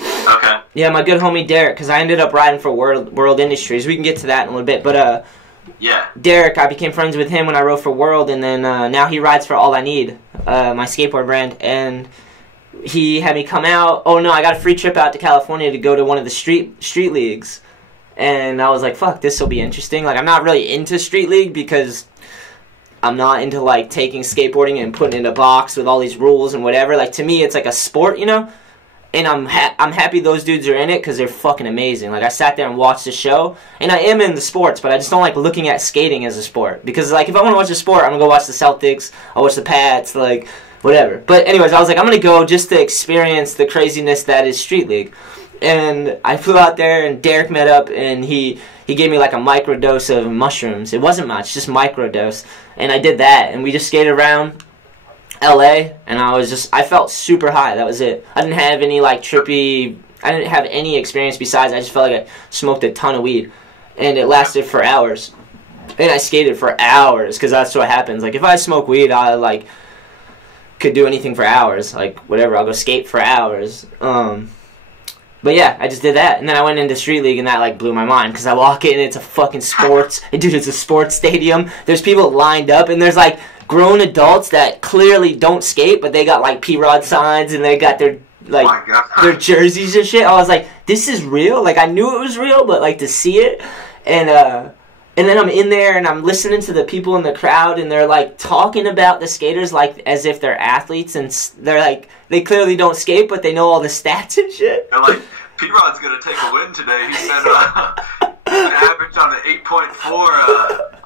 Okay. Yeah, my good homie Derek, because I ended up riding for World Industries. We can get to that in a little bit, but, yeah. Derek, I became friends with him when I rode for World, and then now he rides for All I Need, my skateboard brand, and he had me come out. Oh no, I got a free trip out to California to go to one of the street leagues, And I was like, fuck, this will be interesting. Like, I'm not really into Street League because I'm not into, like, taking skateboarding and putting it in a box with all these rules and whatever. Like, to me, it's like a sport, you know? And I'm happy those dudes are in it because they're fucking amazing. Like, I sat there and watched the show, and I am in the sports, but I just don't like looking at skating as a sport. Because, like, if I want to watch a sport, I'm going to go watch the Celtics, I'll watch the Pats, like, whatever. But anyways, I was like, I'm going to go just to experience the craziness that is Street League. And I flew out there, and Derek met up, and he gave me like a microdose of mushrooms. It wasn't much, just microdose. And I did that, and we just skated around LA, and I felt super high. That was it. I didn't have any like trippy, I didn't have any experience besides I just felt like I smoked a ton of weed. And it lasted for hours. And I skated for hours, because that's what happens. Like, if I smoke weed, I like could do anything for hours. Like, whatever, I'll go skate for hours. But yeah, I just did that, and then I went into Street League, and that like blew my mind, because I walk in, and it's a fucking sports, dude, it's a sports stadium. There's people lined up, and there's like grown adults that clearly don't skate, but they got like P-Rod signs, and they got their like their jerseys and shit. I was like, this is real. Like, I knew it was real, but like to see it, and then I'm in there, and I'm listening to the people in the crowd, and they're like talking about the skaters like as if they're athletes, and they're like, they clearly don't skate, but they know all the stats and shit. They're like, P-Rod's gonna take a win today. He said average on the 8.4.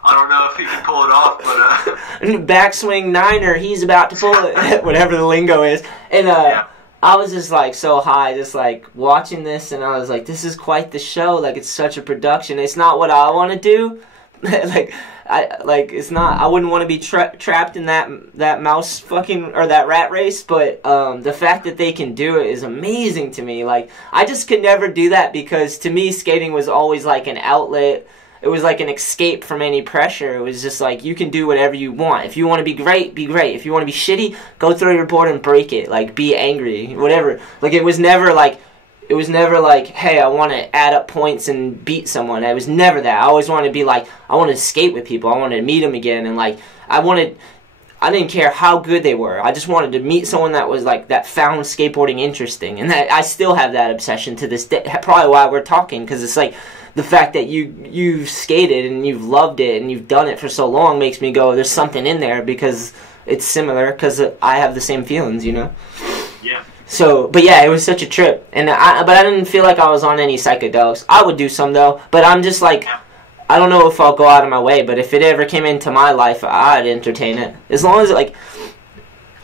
I don't know if he can pull it off, but backswing niner, he's about to pull it. Whatever the lingo is. And I was just like so high, just like watching this, and I was like, this is quite the show. Like, it's such a production. It's not what I want to do. It's not. I wouldn't want to be trapped in that mouse fucking, or that rat race. But the fact that they can do it is amazing to me. Like, I just could never do that, because to me, skating was always like an outlet. It was like an escape from any pressure. It was just like, you can do whatever you want. If you want to be great, be great. If you want to be shitty, go throw your board and break it. Like, be angry, whatever. Like, it was never like, hey, I want to add up points and beat someone. It was never that. I always wanted to be like, I wanted to skate with people. I wanted to meet them again. And like, I didn't care how good they were. I just wanted to meet someone that was like, that found skateboarding interesting. And that I still have that obsession to this day. Probably why we're talking, because it's like, the fact that you've skated and you've loved it and you've done it for so long makes me go, there's something in there, because it's similar, because I have the same feelings, you know? Yeah. So, but yeah, it was such a trip. And but I didn't feel like I was on any psychedelics. I would do some, though, but I'm just like, I don't know if I'll go out of my way, but if it ever came into my life, I'd entertain it. As long as, like,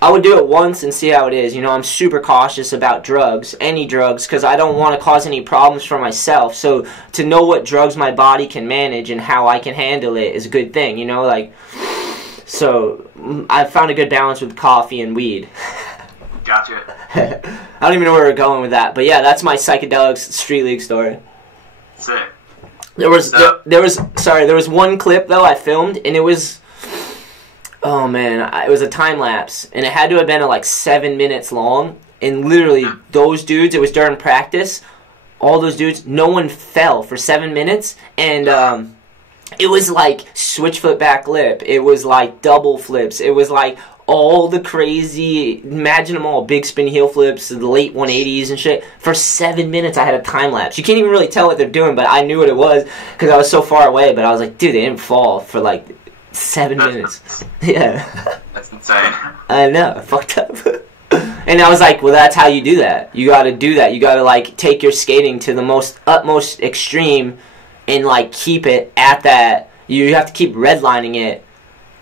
I would do it once and see how it is. You know, I'm super cautious about drugs, any drugs, because I don't want to cause any problems for myself. So to know what drugs my body can manage and how I can handle it is a good thing, you know? Like, so I found a good balance with coffee and weed. Gotcha. I don't even know where we're going with that. But yeah, that's my psychedelics Street League story. Sick. There was one clip, though, I filmed, and it was... Oh man, it was a time lapse, and it had to have been like 7 minutes long. And literally, those dudes, it was during practice. All those dudes, no one fell for 7 minutes, and it was like switch flip back lip. It was like double flips. It was like all the crazy, imagine them all, big spin heel flips, the late 180s and shit. For 7 minutes, I had a time lapse. You can't even really tell what they're doing, but I knew what it was because I was so far away. But I was like, dude, they didn't fall for like 7 minutes. Yeah. That's insane. I know. Fucked up. And I was like, well, that's how you do that. You got to do that. You got to, like, take your skating to the utmost extreme and, like, keep it at that. You have to keep redlining it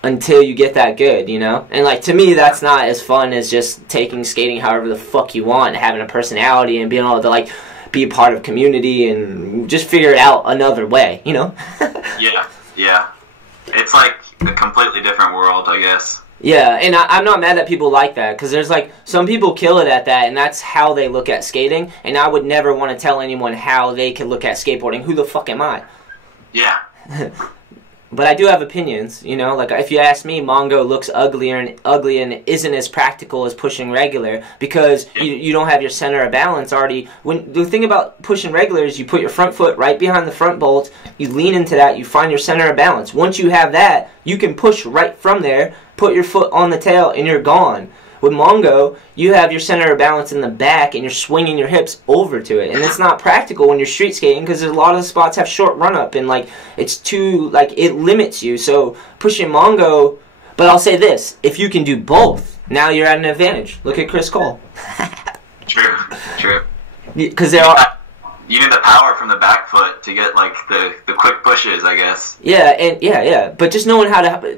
until you get that good, you know? And, like, to me, that's not as fun as just taking skating however the fuck you want, having a personality and being able to, like, be a part of community and just figure it out another way, you know? Yeah. It's, like, a completely different world, I guess. Yeah, and I'm not mad that people like that, because there's, like, some people kill it at that, and that's how they look at skating, and I would never want to tell anyone how they can look at skateboarding. Who the fuck am I? Yeah. But I do have opinions, you know? Like, if you ask me, Mongo looks ugly and isn't as practical as pushing regular, because you don't have your center of balance already. The thing about pushing regular is you put your front foot right behind the front bolt, you lean into that, you find your center of balance. Once you have that, you can push right from there, put your foot on the tail, and you're gone. With Mongo, you have your center of balance in the back and you're swinging your hips over to it. And it's not practical when you're street skating because a lot of the spots have short run up and like it's too, like it limits you. So pushing Mongo, but I'll say this, if you can do both, now you're at an advantage. Look at Chris Cole. True. Because there are... You need the power from the back foot to get like the quick pushes, I guess. Yeah. But just knowing how to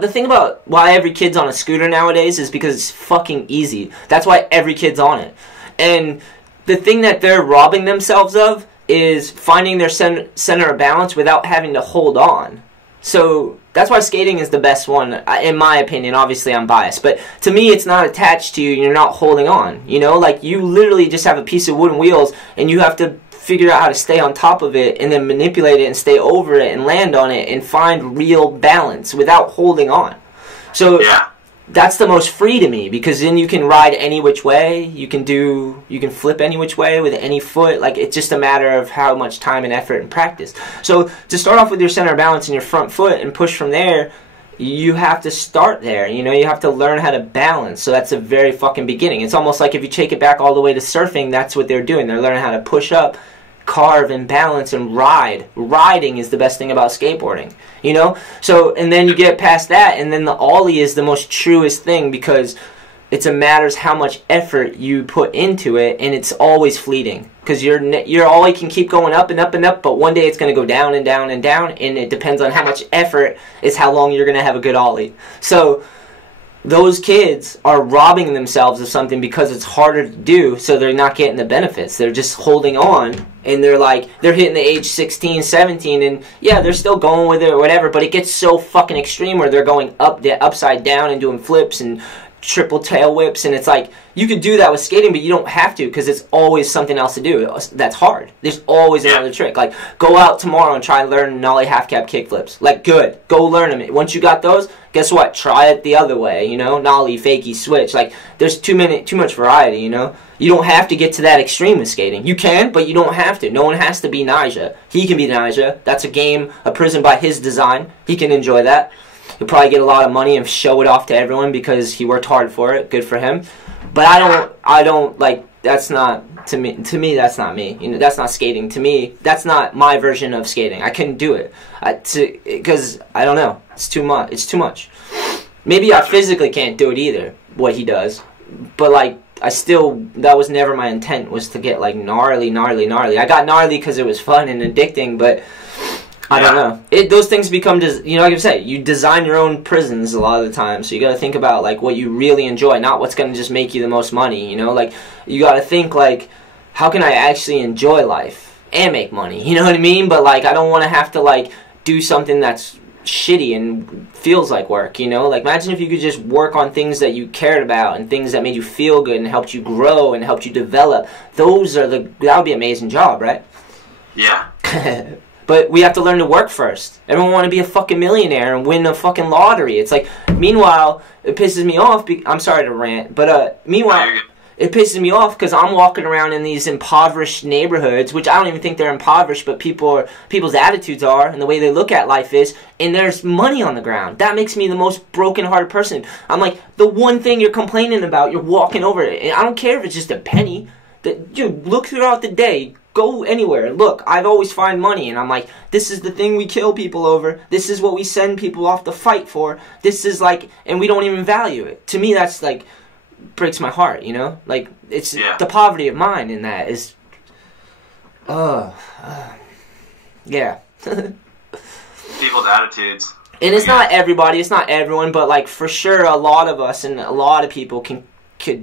the thing about why every kid's on a scooter nowadays is because it's fucking easy. That's why every kid's on it. And the thing that they're robbing themselves of is finding their center of balance without having to hold on. So that's why skating is the best one, in my opinion. Obviously, I'm biased. But to me, it's not attached to you and you're not holding on. You know, like you literally just have a piece of wooden wheels and you have to figure out how to stay on top of it and then manipulate it and stay over it and land on it and find real balance without holding on. So that's the most free to me because then you can ride any which way. You can flip any which way with any foot. Like it's just a matter of how much time and effort and practice. So to start off with your center of balance in your front foot and push from there, you have to start there. You know, you have to learn how to balance. So that's a very fucking beginning. It's almost like if you take it back all the way to surfing, that's what they're doing. They're learning how to push up, carve and balance and ride. Riding is the best thing about skateboarding, you know? So, and then you get past that, and then the ollie is the most truest thing because it's a matters how much effort you put into it, and it's always fleeting because your ollie can keep going up and up and up, but one day it's going to go down and down and down, and it depends on how much effort is how long you're going to have a good ollie. So those kids are robbing themselves of something because it's harder to do, so they're not getting the benefits. They're just holding on, and they're hitting the age 16, 17, and yeah, they're still going with it or whatever, but it gets so fucking extreme where they're going upside down and doing flips and triple tail whips, and it's like, you could do that with skating, but you don't have to because it's always something else to do. That's hard. There's always another trick. Like, go out tomorrow and try and learn nollie half cab kickflips. Like, good. Go learn them. Once you got those, guess what? Try it the other way, you know? Nollie, fakie, switch. Like, there's too much variety, you know? You don't have to get to that extreme with skating. You can, but you don't have to. No one has to be Nyjah. He can be Nyjah. That's a game, a prison by his design. He can enjoy that. He'll probably get a lot of money and show it off to everyone because he worked hard for it. Good for him. But I don't like, that's not, to me, that's not me. You know, that's not skating. To me, that's not my version of skating. I couldn't do it. Because, I don't know. It's too much. It's too much. Maybe I physically can't do it either, what he does. But, like, that was never my intent, was to get, like, gnarly. I got gnarly because it was fun and addicting, but I don't know. Those things become, you know, like I said, you design your own prisons a lot of the time. So you got to think about like what you really enjoy, not what's going to just make you the most money. You know, like you got to think like, how can I actually enjoy life and make money? You know what I mean? But like, I don't want to have to like do something that's shitty and feels like work. You know, like imagine if you could just work on things that you cared about and things that made you feel good and helped you grow and helped you develop. That would be an amazing job, right? Yeah. But we have to learn to work first. Everyone want to be a fucking millionaire and win a fucking lottery. It's like, meanwhile, it pisses me off. I'm sorry to rant, but meanwhile, it pisses me off because I'm walking around in these impoverished neighborhoods, which I don't even think they're impoverished, but people's attitudes are and the way they look at life is, and there's money on the ground. That makes me the most broken-hearted person. I'm like, the one thing you're complaining about, you're walking over it. And I don't care if it's just a penny. You look throughout the day. Go anywhere. Look, I've always find money, and I'm like, this is the thing we kill people over. This is what we send people off to fight for. This is like, and we don't even value it. To me, that's like, breaks my heart, you know? Like, it's the poverty of mind in that is, yeah. People's attitudes. And it's not everybody, it's not everyone, but like, for sure, a lot of us and a lot of people could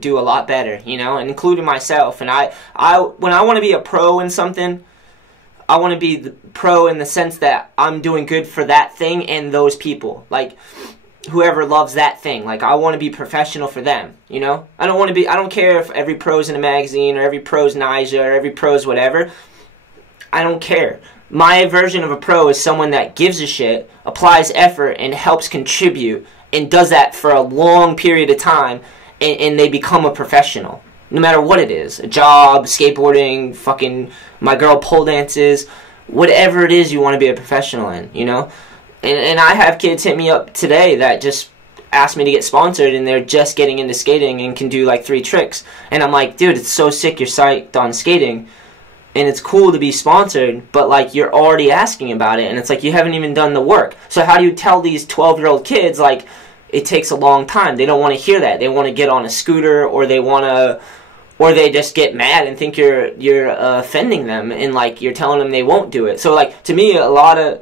do a lot better, you know, and including myself. And when I want to be a pro in something, I want to be the pro in the sense that I'm doing good for that thing and those people, like whoever loves that thing. Like I want to be professional for them, you know. I don't care if every pro's in a magazine or every pro's Nyjah or every pro's whatever. I don't care. My version of a pro is someone that gives a shit, applies effort, and helps contribute, and does that for a long period of time. And they become a professional, no matter what it is. A job, skateboarding, fucking my girl pole dances, whatever it is you want to be a professional in, you know? And I have kids hit me up today that just ask me to get sponsored, and they're just getting into skating and can do like 3 tricks. And I'm like, dude, it's so sick you're psyched on skating. And it's cool to be sponsored, but like you're already asking about it, and it's like you haven't even done the work. So how do you tell these 12-year-old kids like it takes a long time? They don't want to hear that. They want to get on a scooter, or they just get mad and think you're offending them, and like you're telling them they won't do it. So like to me,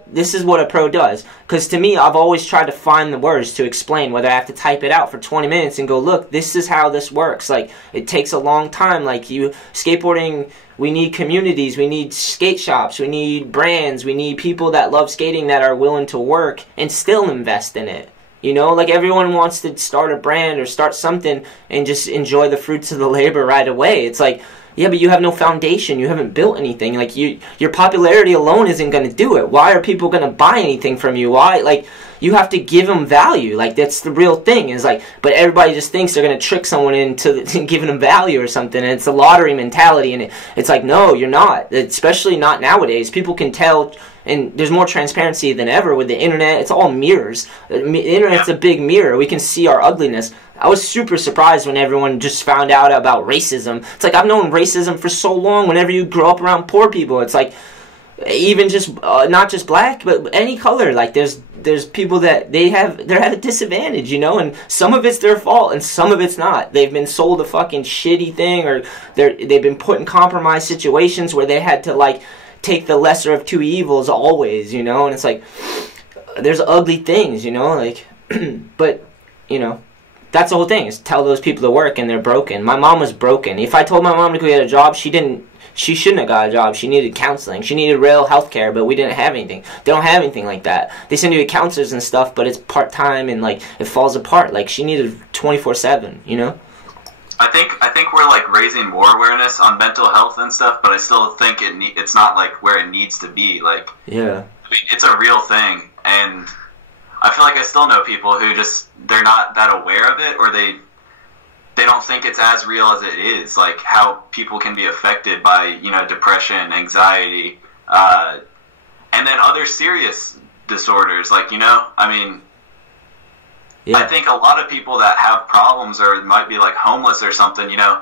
this is what a pro does. Because to me, I've always tried to find the words to explain, whether I have to type it out for 20 minutes and go, look, this is how this works. Like it takes a long time. Like skateboarding. We need communities, we need skate shops, we need brands, we need people that love skating that are willing to work and still invest in it. You know, like everyone wants to start a brand or start something and just enjoy the fruits of the labor right away. It's like, yeah, but you have no foundation, you haven't built anything. Like your popularity alone isn't going to do it. Why are people going to buy anything from you? Why? Like, you have to give them value. Like, that's the real thing. Is like, but everybody just thinks they're going to trick someone into giving them value or something. And it's a lottery mentality. And it's like, no, you're not. Especially not nowadays. People can tell, and there's more transparency than ever with the internet. It's all mirrors. The internet's a big mirror. We can see our ugliness. I was super surprised when everyone just found out about racism. It's like, I've known racism for so long. Whenever you grow up around poor people, it's like, even just not just black, but any color. Like there's people that they're at a disadvantage, you know, and some of it's their fault and some of it's not. They've been sold a fucking shitty thing, or they've been put in compromised situations where they had to like take the lesser of two evils always, you know. And it's like, there's ugly things, you know, like but you know, that's the whole thing, is tell those people to work, and they're broken. My mom was broken. If I told my mom to go get a job, she shouldn't have got a job. She needed counseling. She needed real health care, but we didn't have anything. They don't have anything like that. They send you to counselors and stuff, but it's part-time and, like, it falls apart. Like, she needed 24/7, you know? I think we're, like, raising more awareness on mental health and stuff, but I still think it's not, like, where it needs to be. Like, yeah. I mean, it's a real thing, and I feel like I still know people who just, they're not that aware of it, or they don't think it's as real as it is, like how people can be affected by, you know, depression, anxiety, and then other serious disorders, like, you know, I mean, yeah. I think a lot of people that have problems or might be like homeless or something, you know,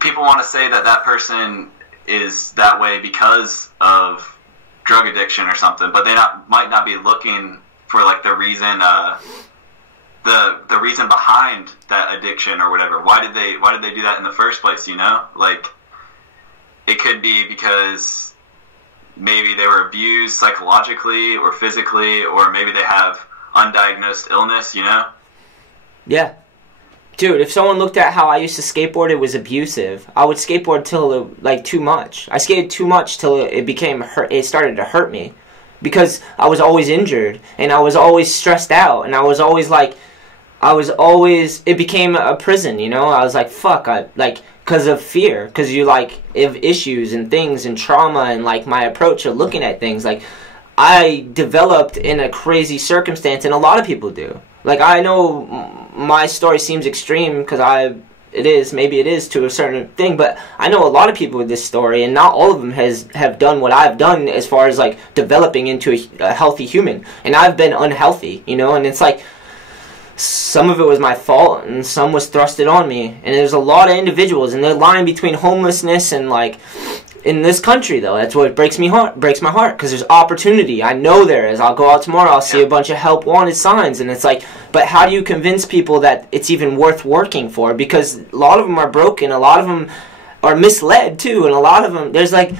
people want to say that that person is that way because of drug addiction or something, but they might not be looking for like the reason, the reason behind that addiction or whatever. Why did they do that in the first place, you know? Like, it could be because maybe they were abused psychologically or physically, or maybe they have undiagnosed illness, you know? Yeah. Dude, if someone looked at how I used to skateboard, it was abusive. I would skateboard till, like, too much. I skated too much till it started to hurt me. Because I was always injured, and I was always stressed out, and I was always, it became a prison, you know? I was like, fuck, because of fear, because you, like, have issues and things and trauma, and, like, my approach of looking at things, like, I developed in a crazy circumstance, and a lot of people do. Like, I know my story seems extreme, because maybe it is to a certain thing, but I know a lot of people with this story, and not all of them have done what I've done as far as, like, developing into a healthy human, and I've been unhealthy, you know, and it's like, some of it was my fault, and some was thrusted on me, and there's a lot of individuals, and the line between homelessness and, like, in this country, though, that's what breaks my heart, because there's opportunity. I know there is. I'll go out tomorrow, I'll see a bunch of help wanted signs, and it's like, but how do you convince people that it's even worth working for? Because a lot of them are broken, a lot of them are misled, too, and a lot of them, there's like,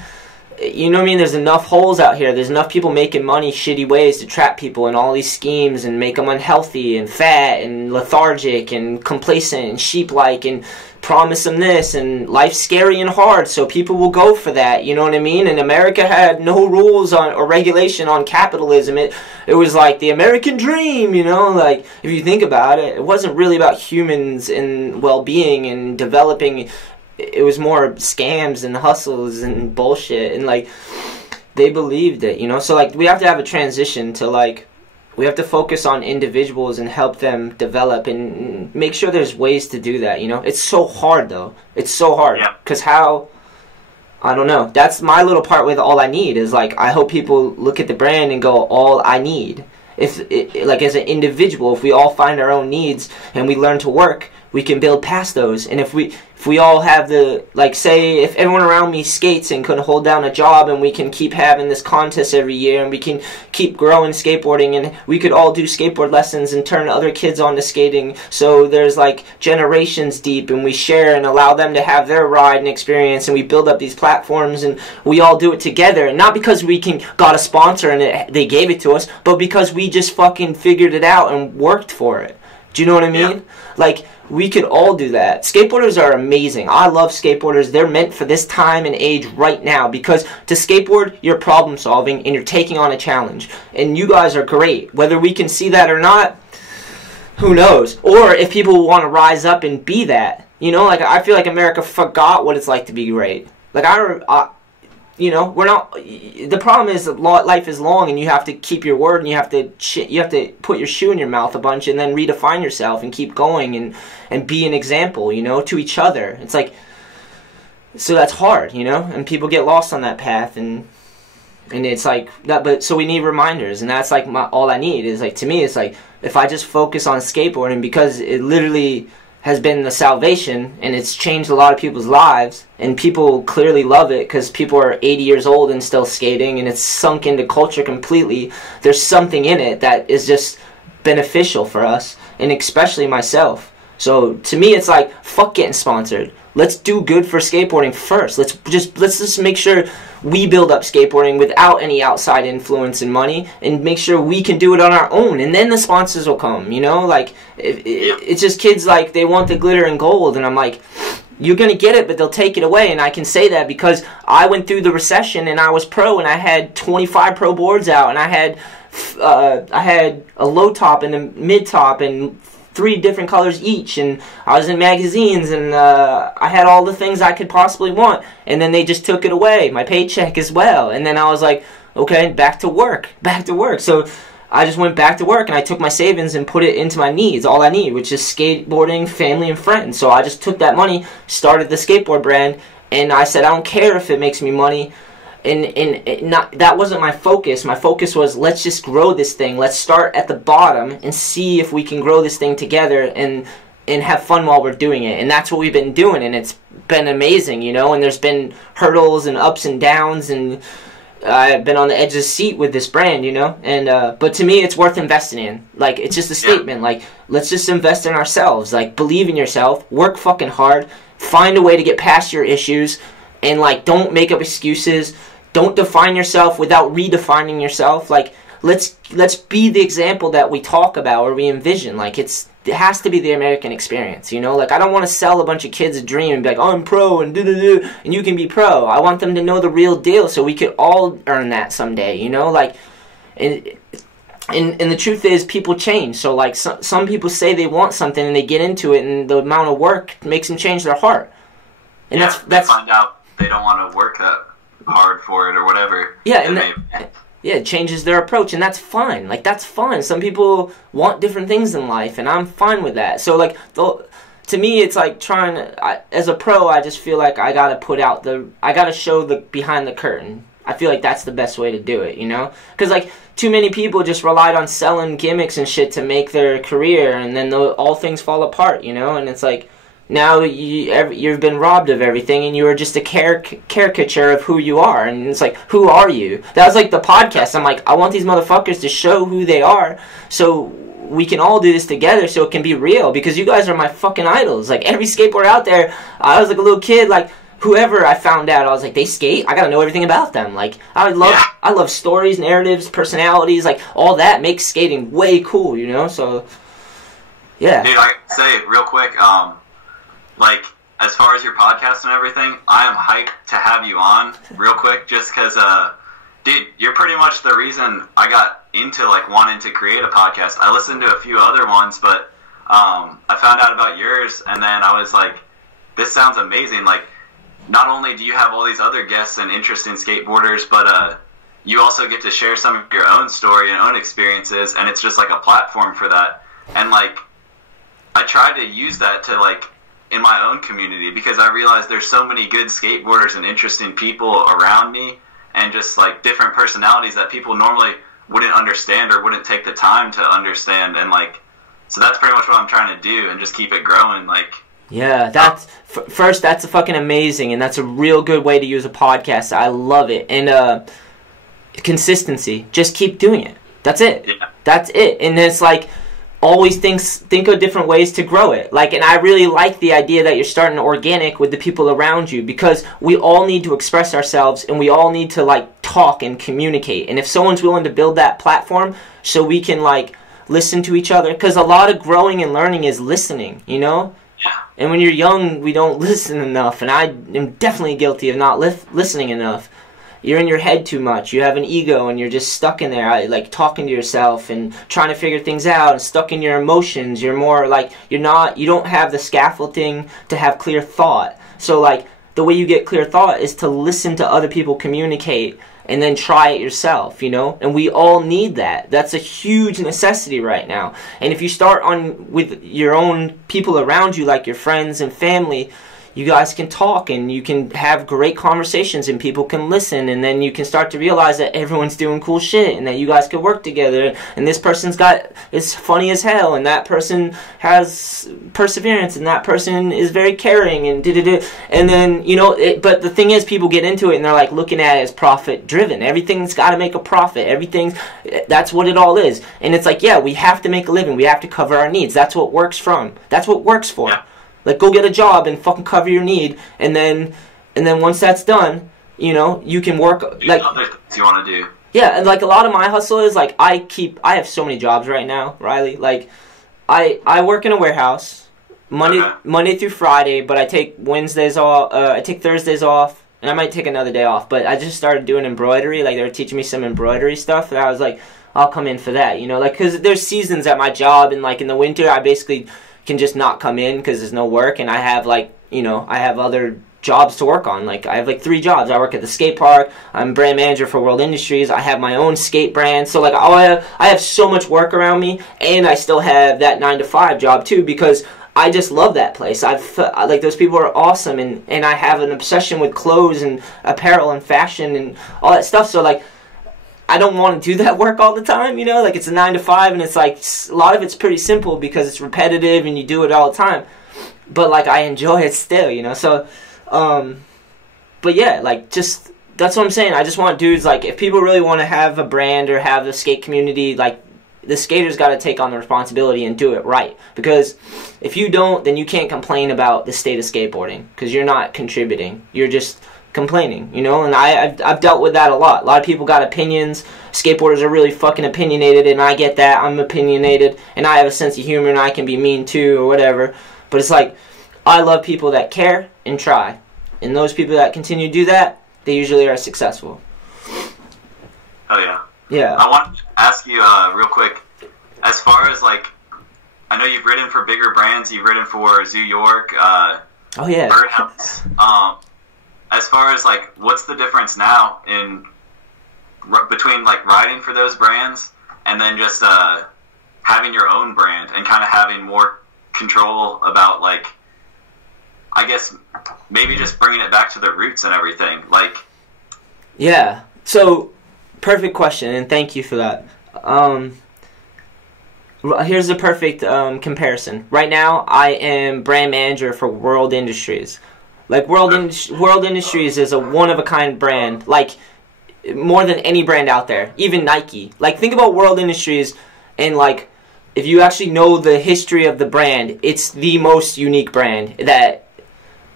you know what I mean, there's enough holes out here, there's enough people making money shitty ways to trap people in all these schemes and make them unhealthy and fat and lethargic and complacent and sheep-like and promise them this, and life's scary and hard, so people will go for that, you know what I mean? And America had no rules on or regulation on capitalism. It was like the American dream, you know? Like, if you think about it, it wasn't really about humans and well-being and developing. It was more scams and hustles and bullshit, and, like, they believed it, you know? So, like, we have to have a transition to, like, we have to focus on individuals and help them develop and make sure there's ways to do that, you know? It's so hard, though. It's so hard. Because how... I don't know. That's my little part with All I Need, is, like, I hope people look at the brand and go, all I need. like as an individual, if we all find our own needs and we learn to work, we can build past those. And if we all have the, like, say if everyone around me skates and can hold down a job, and we can keep having this contest every year, and we can keep growing skateboarding, and we could all do skateboard lessons and turn other kids on to skating, so there's like generations deep, and we share and allow them to have their ride and experience, and we build up these platforms, and we all do it together, and not because we got a sponsor and they gave it to us, but because we just fucking figured it out and worked for it. Do you know what I mean? Yeah. Like, we could all do that. Skateboarders are amazing. I love skateboarders. They're meant for this time and age right now, because to skateboard, you're problem solving and you're taking on a challenge. And you guys are great. Whether we can see that or not, who knows? Or if people want to rise up and be that. You know, like, I feel like America forgot what it's like to be great. Like, you know, we're not. The problem is that life is long, and you have to keep your word, and you have to put your shoe in your mouth a bunch, and then redefine yourself and keep going and be an example, you know, to each other. It's like, so that's hard, you know, and people get lost on that path, and it's like that. But so we need reminders, and that's like all I need is, like, to me, it's like, if I just focus on skateboarding, because it literally has been the salvation, and it's changed a lot of people's lives, and people clearly love it because people are 80 years old and still skating, and it's sunk into culture completely. There's something in it that is just beneficial for us, and especially myself. So to me, it's like, fuck getting sponsored. Let's do good for skateboarding first. Let's just make sure we build up skateboarding without any outside influence and money, and make sure we can do it on our own, and then the sponsors will come, you know? Like, it's just kids, like, they want the glitter and gold, and I'm like, you're going to get it, but they'll take it away. And I can say that because I went through the recession, and I was pro, and I had 25 pro boards out, and I had a low top and a mid top, and 3 different colors each, and I was in magazines, and I had all the things I could possibly want, and then they just took it away, my paycheck as well, and then I was like, okay, back to work. So I just went back to work, and I took my savings and put it into my needs, all I need, which is skateboarding, family, and friends. So I just took that money, started the skateboard brand, and I said, I don't care if it makes me money. That wasn't my focus. My focus was, let's just grow this thing. Let's start at the bottom and see if we can grow this thing together and have fun while we're doing it. And that's what we've been doing, and it's been amazing, you know. And there's been hurdles and ups and downs, and I've been on the edge of the seat with this brand, you know. And but to me, it's worth investing in. Like, it's just a statement. Like, let's just invest in ourselves. Like, believe in yourself. Work fucking hard. Find a way to get past your issues. And, like, don't make up excuses. Don't define yourself without redefining yourself. Like, let's be the example that we talk about or we envision. Like, it has to be the American experience, you know? Like, I don't want to sell a bunch of kids a dream and be like, oh, I'm pro and do-do-do, and you can be pro. I want them to know the real deal so we could all earn that someday, you know? Like, and the truth is, people change. So, like, some people say they want something and they get into it, and the amount of work makes them change their heart. And that's they find out they don't want to work that hard for it or whatever. Yeah, and it changes their approach, and that's fine. Like, that's fine. Some people want different things in life, and I'm fine with that. So, like, to me, it's like as a pro, I just feel like I gotta show the behind the curtain. I feel like that's the best way to do it, you know? Because, like, too many people just relied on selling gimmicks and shit to make their career, and then all things fall apart, you know? And it's like, now you've been robbed of everything, and you are just a caricature of who you are. And it's like, who are you? That was like the podcast. I'm like, I want these motherfuckers to show who they are, so we can all do this together, so it can be real. Because you guys are my fucking idols. Like, every skateboarder out there, I was like a little kid, like, whoever I found out, I was like, they skate? I gotta know everything about them. Like, I love stories, narratives, personalities, like, all that makes skating way cool, you know? So, yeah. Dude, I can say real quick, like, as far as your podcast and everything, I am hyped to have you on real quick, just because, dude, you're pretty much the reason I got into, like, wanting to create a podcast. I listened to a few other ones, but I found out about yours, and then I was like, this sounds amazing. Like, not only do you have all these other guests and interest in skateboarders, but you also get to share some of your own story and own experiences, and it's just, like, a platform for that. And, like, I tried to use that to, like, in my own community, because I realized there's so many good skateboarders and interesting people around me, and just, like, different personalities that people normally wouldn't understand or wouldn't take the time to understand. And like, so that's pretty much what I'm trying to do and just keep it growing. Like, yeah, that's first, that's fucking amazing, and that's a real good way to use a podcast. I love it. And consistency, just keep doing it. That's it. Yeah. That's it. And it's like, always think of different ways to grow it. Like, and I really like the idea that you're starting organic with the people around you, because we all need to express ourselves and we all need to like talk and communicate. And if someone's willing to build that platform so we can like listen to each other, because a lot of growing and learning is listening, you know? Yeah. And when you're young, we don't listen enough, and I am definitely guilty of not listening enough. You're in your head too much. You have an ego, and you're just stuck in there, like talking to yourself and trying to figure things out, and stuck in your emotions. You're more like, you don't have the scaffolding to have clear thought. So like, the way you get clear thought is to listen to other people communicate and then try it yourself, you know? And we all need that. That's a huge necessity right now. And if you start on with your own people around you, like your friends and family, you guys can talk and you can have great conversations and people can listen, and then you can start to realize that everyone's doing cool shit and that you guys can work together, and this person's is funny as hell, and that person has perseverance, and that person is very caring, and and then, you know, but the thing is, people get into it and they're like looking at it as profit driven. Everything's got to make a profit. That's what it all is. And it's like, yeah, we have to make a living. We have to cover our needs. That's what works for. Yeah. Like, go get a job and fucking cover your need, and then once that's done, you know, you can work like other things you want to do. Yeah, and like a lot of my hustle is like, I have so many jobs right now, Riley. Like, I work in a warehouse Monday through Friday, but I take Wednesdays off. I take Thursdays off, and I might take another day off. But I just started doing embroidery. Like, they were teaching me some embroidery stuff, and I was like, I'll come in for that, you know, like, because there's seasons at my job, and like in the winter, I basically can just not come in because there's no work, and I have like, you know, I have other jobs to work on. Like, I have like 3 jobs. I work at the skate park. I'm brand manager for World Industries. I have my own skate brand. So like, I have so much work around me, and I still have that 9-to-5 job too, because I just love that place. Like, those people are awesome, and I have an obsession with clothes and apparel and fashion and all that stuff. So like, I don't want to do that work all the time, you know? Like, it's a 9-to-5, and it's like, a lot of it's pretty simple because it's repetitive and you do it all the time. But like, I enjoy it still, you know? So, but yeah, like, just, that's what I'm saying. I just want dudes, like, if people really want to have a brand or have the skate community, like, the skaters got to take on the responsibility and do it right. Because if you don't, then you can't complain about the state of skateboarding, because you're not contributing. You're just complaining, you know? And I've dealt with that a lot. A lot of people got opinions. Skateboarders are really fucking opinionated, and I get that. I'm opinionated, and I have a sense of humor, and I can be mean too, or whatever. But it's like, I love people that care and try. And those people that continue to do that, they usually are successful. Oh, yeah. Yeah. I want to ask you real quick, as far as, like, I know you've ridden for bigger brands. You've ridden for Zoo York, oh, yeah. Birdhouse. As far as, like, what's the difference now between, like, riding for those brands and then just having your own brand and kind of having more control about, like, I guess maybe just bringing it back to the roots and everything, like. Yeah. So, perfect question, and thank you for that. Here's the perfect comparison. Right now, I am brand manager for World Industries. Like, World Industries is a one-of-a-kind brand, like, more than any brand out there, even Nike. Like, think about World Industries, and, like, if you actually know the history of the brand, it's the most unique brand.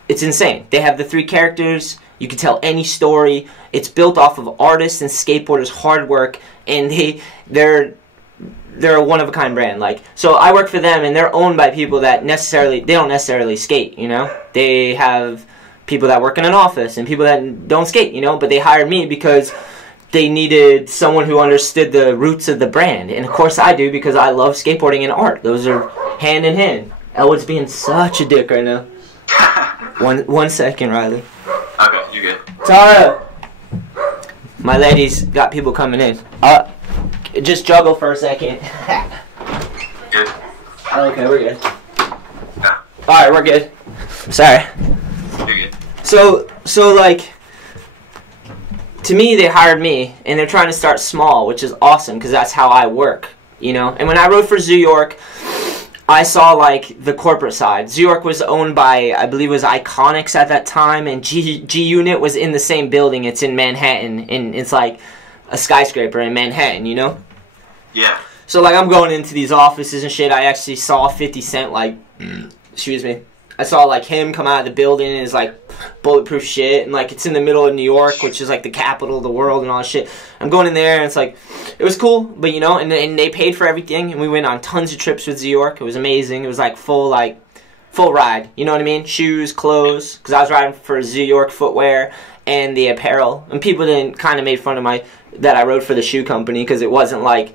It's insane. They have the 3 characters. You can tell any story. It's built off of artists and skateboarders' hard work, and they're a one-of-a-kind brand. Like, so I work for them, and they're owned by people that don't necessarily skate, you know? They have people that work in an office and people that don't skate, you know? But they hired me because they needed someone who understood the roots of the brand. And of course I do, because I love skateboarding and art. Those are hand in hand. Elwood's being such a dick right now. One second, Riley. Okay, you good. Tara! My lady's got people coming in. Just juggle for a second. Good. Okay, we're good. Yeah. Alright, we're good. Sorry. You're good. So like, to me, they hired me, and they're trying to start small, which is awesome because that's how I work, you know. And when I rode for Zoo York, I saw like the corporate side. Zoo York was owned by, I believe it was Iconics at that time, and G Unit was in the same building. It's in Manhattan, and it's like a skyscraper in Manhattan, you know? Yeah. So like I'm going into these offices and shit. I actually saw 50 Cent like, excuse me. I saw like him come out of the building and it's like bulletproof shit, and like it's in the middle of New York, which is like the capital of the world and all that shit. I'm going in there and it's like, it was cool, but you know, and they paid for everything, and we went on tons of trips with New York. It was amazing. It was like full ride, you know what I mean? Shoes, clothes, because I was riding for New York footwear and the apparel, and people didn't kind of made fun of that I rode for the shoe company because it wasn't like,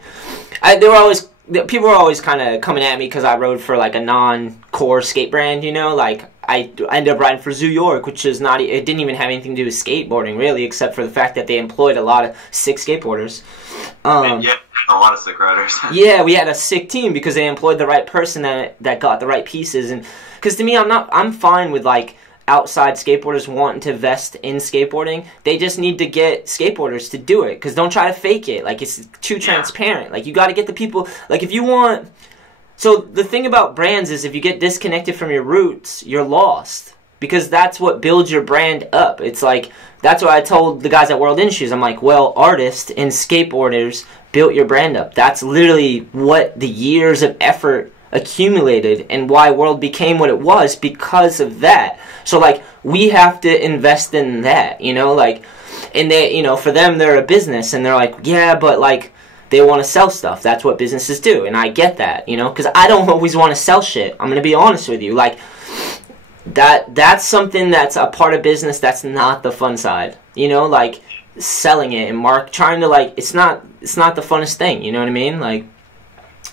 people were always kind of coming at me because I rode for like a non-core skate brand, you know, like I ended up riding for Zoo York, which is not, it didn't even have anything to do with skateboarding really, except for the fact that they employed a lot of sick skateboarders. Yeah, a lot of sick riders. Yeah, we had a sick team because they employed the right person that got the right pieces. And because to me, I'm fine with like outside skateboarders wanting to invest in skateboarding. They just need to get skateboarders to do it, because don't try to fake it. Like, it's too transparent. Like, you got to get the people, like, if you want, so the thing about brands is if you get disconnected from your roots, you're lost, because that's what builds your brand up. It's like, that's what I told the guys at World Industries. I'm like, well, artists and skateboarders built your brand up. That's literally what the years of effort accumulated, and why World became what it was because of that. So like, we have to invest in that, you know, like, and they, you know, for them, they're a business, and they're like, yeah, but like, they want to sell stuff. That's what businesses do, and I get that, you know, because I don't always want to sell shit. I'm gonna be honest with you, like, that's something that's a part of business. That's not the fun side, you know, like selling it and trying to, like, it's not the funnest thing, you know what I mean? Like,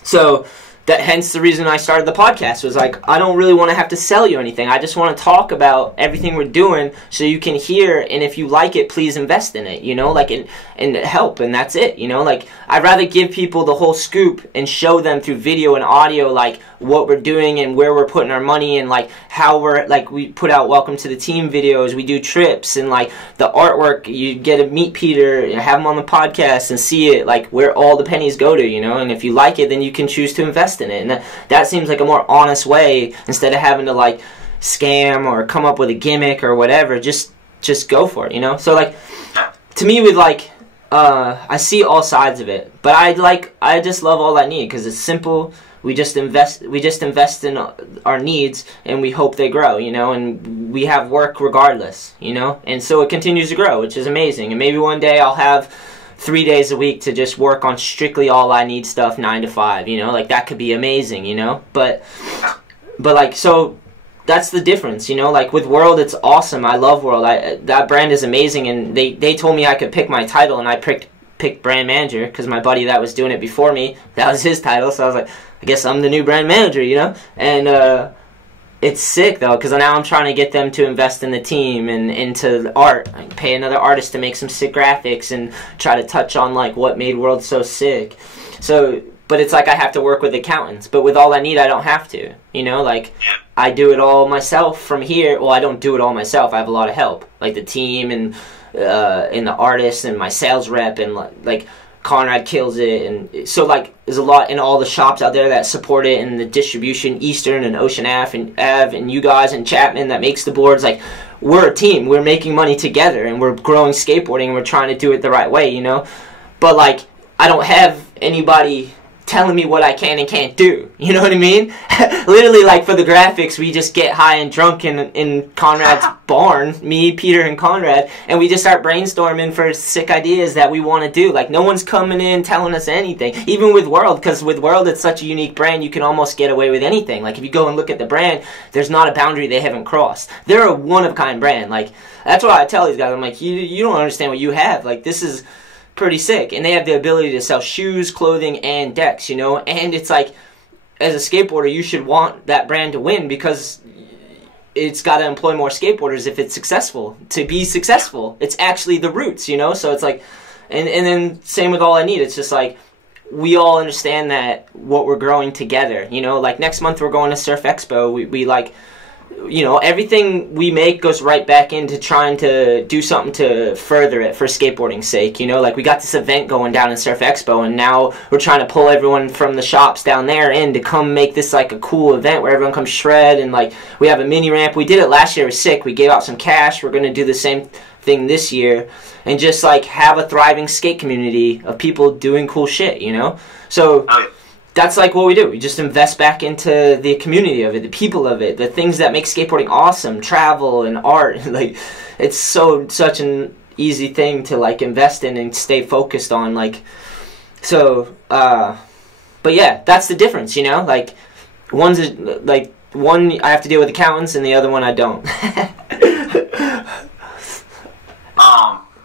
so that, hence the reason I started the podcast, was like, I don't really want to have to sell you anything. I just want to talk about everything we're doing so you can hear, and if you like it, please invest in it, you know, like, and help, and that's it, you know, like, I'd rather give people the whole scoop and show them through video and audio, like, what we're doing and where we're putting our money, and like how we're, like, we put out welcome to the team videos, we do trips, and like the artwork, you get to meet Peter and have him on the podcast and see it, like, where all the pennies go to, you know, and if you like it, then you can choose to invest in it. And that seems like a more honest way, instead of having to like scam or come up with a gimmick or whatever. Just go for it, you know. So like, to me, with like, I see all sides of it, but I just love All I Need because it's simple. We just invest in our needs, and we hope they grow, you know, and we have work regardless, you know, and so it continues to grow, which is amazing. And maybe one day I'll have 3 days a week to just work on strictly All I Need stuff, 9 to 5, you know, like, that could be amazing, you know, but like, so that's the difference, you know, like, with World, it's awesome. I love World. That brand is amazing, and they told me I could pick my title, and I picked brand manager, because my buddy that was doing it before me, that was his title, so I was like, I guess I'm the new brand manager, you know, and it's sick, though, because now I'm trying to get them to invest in the team and into art. I pay another artist to make some sick graphics and try to touch on, like, what made World so sick. So, but it's like I have to work with accountants. But with All I Need, I don't have to, you know? Like, I do it all myself from here. Well, I don't do it all myself. I have a lot of help, like the team and the artists and my sales rep, and, like, Conrad kills it, and so, like, there's a lot in all the shops out there that support it, and the distribution, Eastern and Ocean Ave and you guys and Chapman that makes the boards. Like, we're a team. We're making money together, and we're growing skateboarding, and we're trying to do it the right way, you know? But, like, I don't have anybody telling me what I can and can't do, you know what I mean? Literally, like, for the graphics, we just get high and drunk in Conrad's barn, me, Peter, and Conrad, and we just start brainstorming for sick ideas that we want to do. Like, no one's coming in telling us anything, even with World, because with World, it's such a unique brand, you can almost get away with anything. Like, if you go and look at the brand, there's not a boundary they haven't crossed. They're a one-of-kind brand. Like, that's why I tell these guys, I'm like, you don't understand what you have. Like, this is pretty sick, and they have the ability to sell shoes, clothing, and decks, you know, and it's like, as a skateboarder, you should want that brand to win, because it's got to employ more skateboarders if it's successful. To be successful, it's actually the roots, you know, so it's like, and then same with All I Need, it's just like, we all understand that what we're growing together, you know, like, next month we're going to Surf Expo, we like, you know, everything we make goes right back into trying to do something to further it for skateboarding's sake, you know? Like, we got this event going down in Surf Expo, and now we're trying to pull everyone from the shops down there in to come make this, like, a cool event where everyone comes shred, and, like, we have a mini ramp. We did it last year. It was sick. We gave out some cash. We're going to do the same thing this year, and just, like, have a thriving skate community of people doing cool shit, you know? So... that's like what we do. We just invest back into the community of it, the people of it, the things that make skateboarding awesome, travel and art. Like, it's such an easy thing to like invest in and stay focused on. Like, so, but yeah, that's the difference, you know. Like, one I have to deal with accountants, and the other one I don't.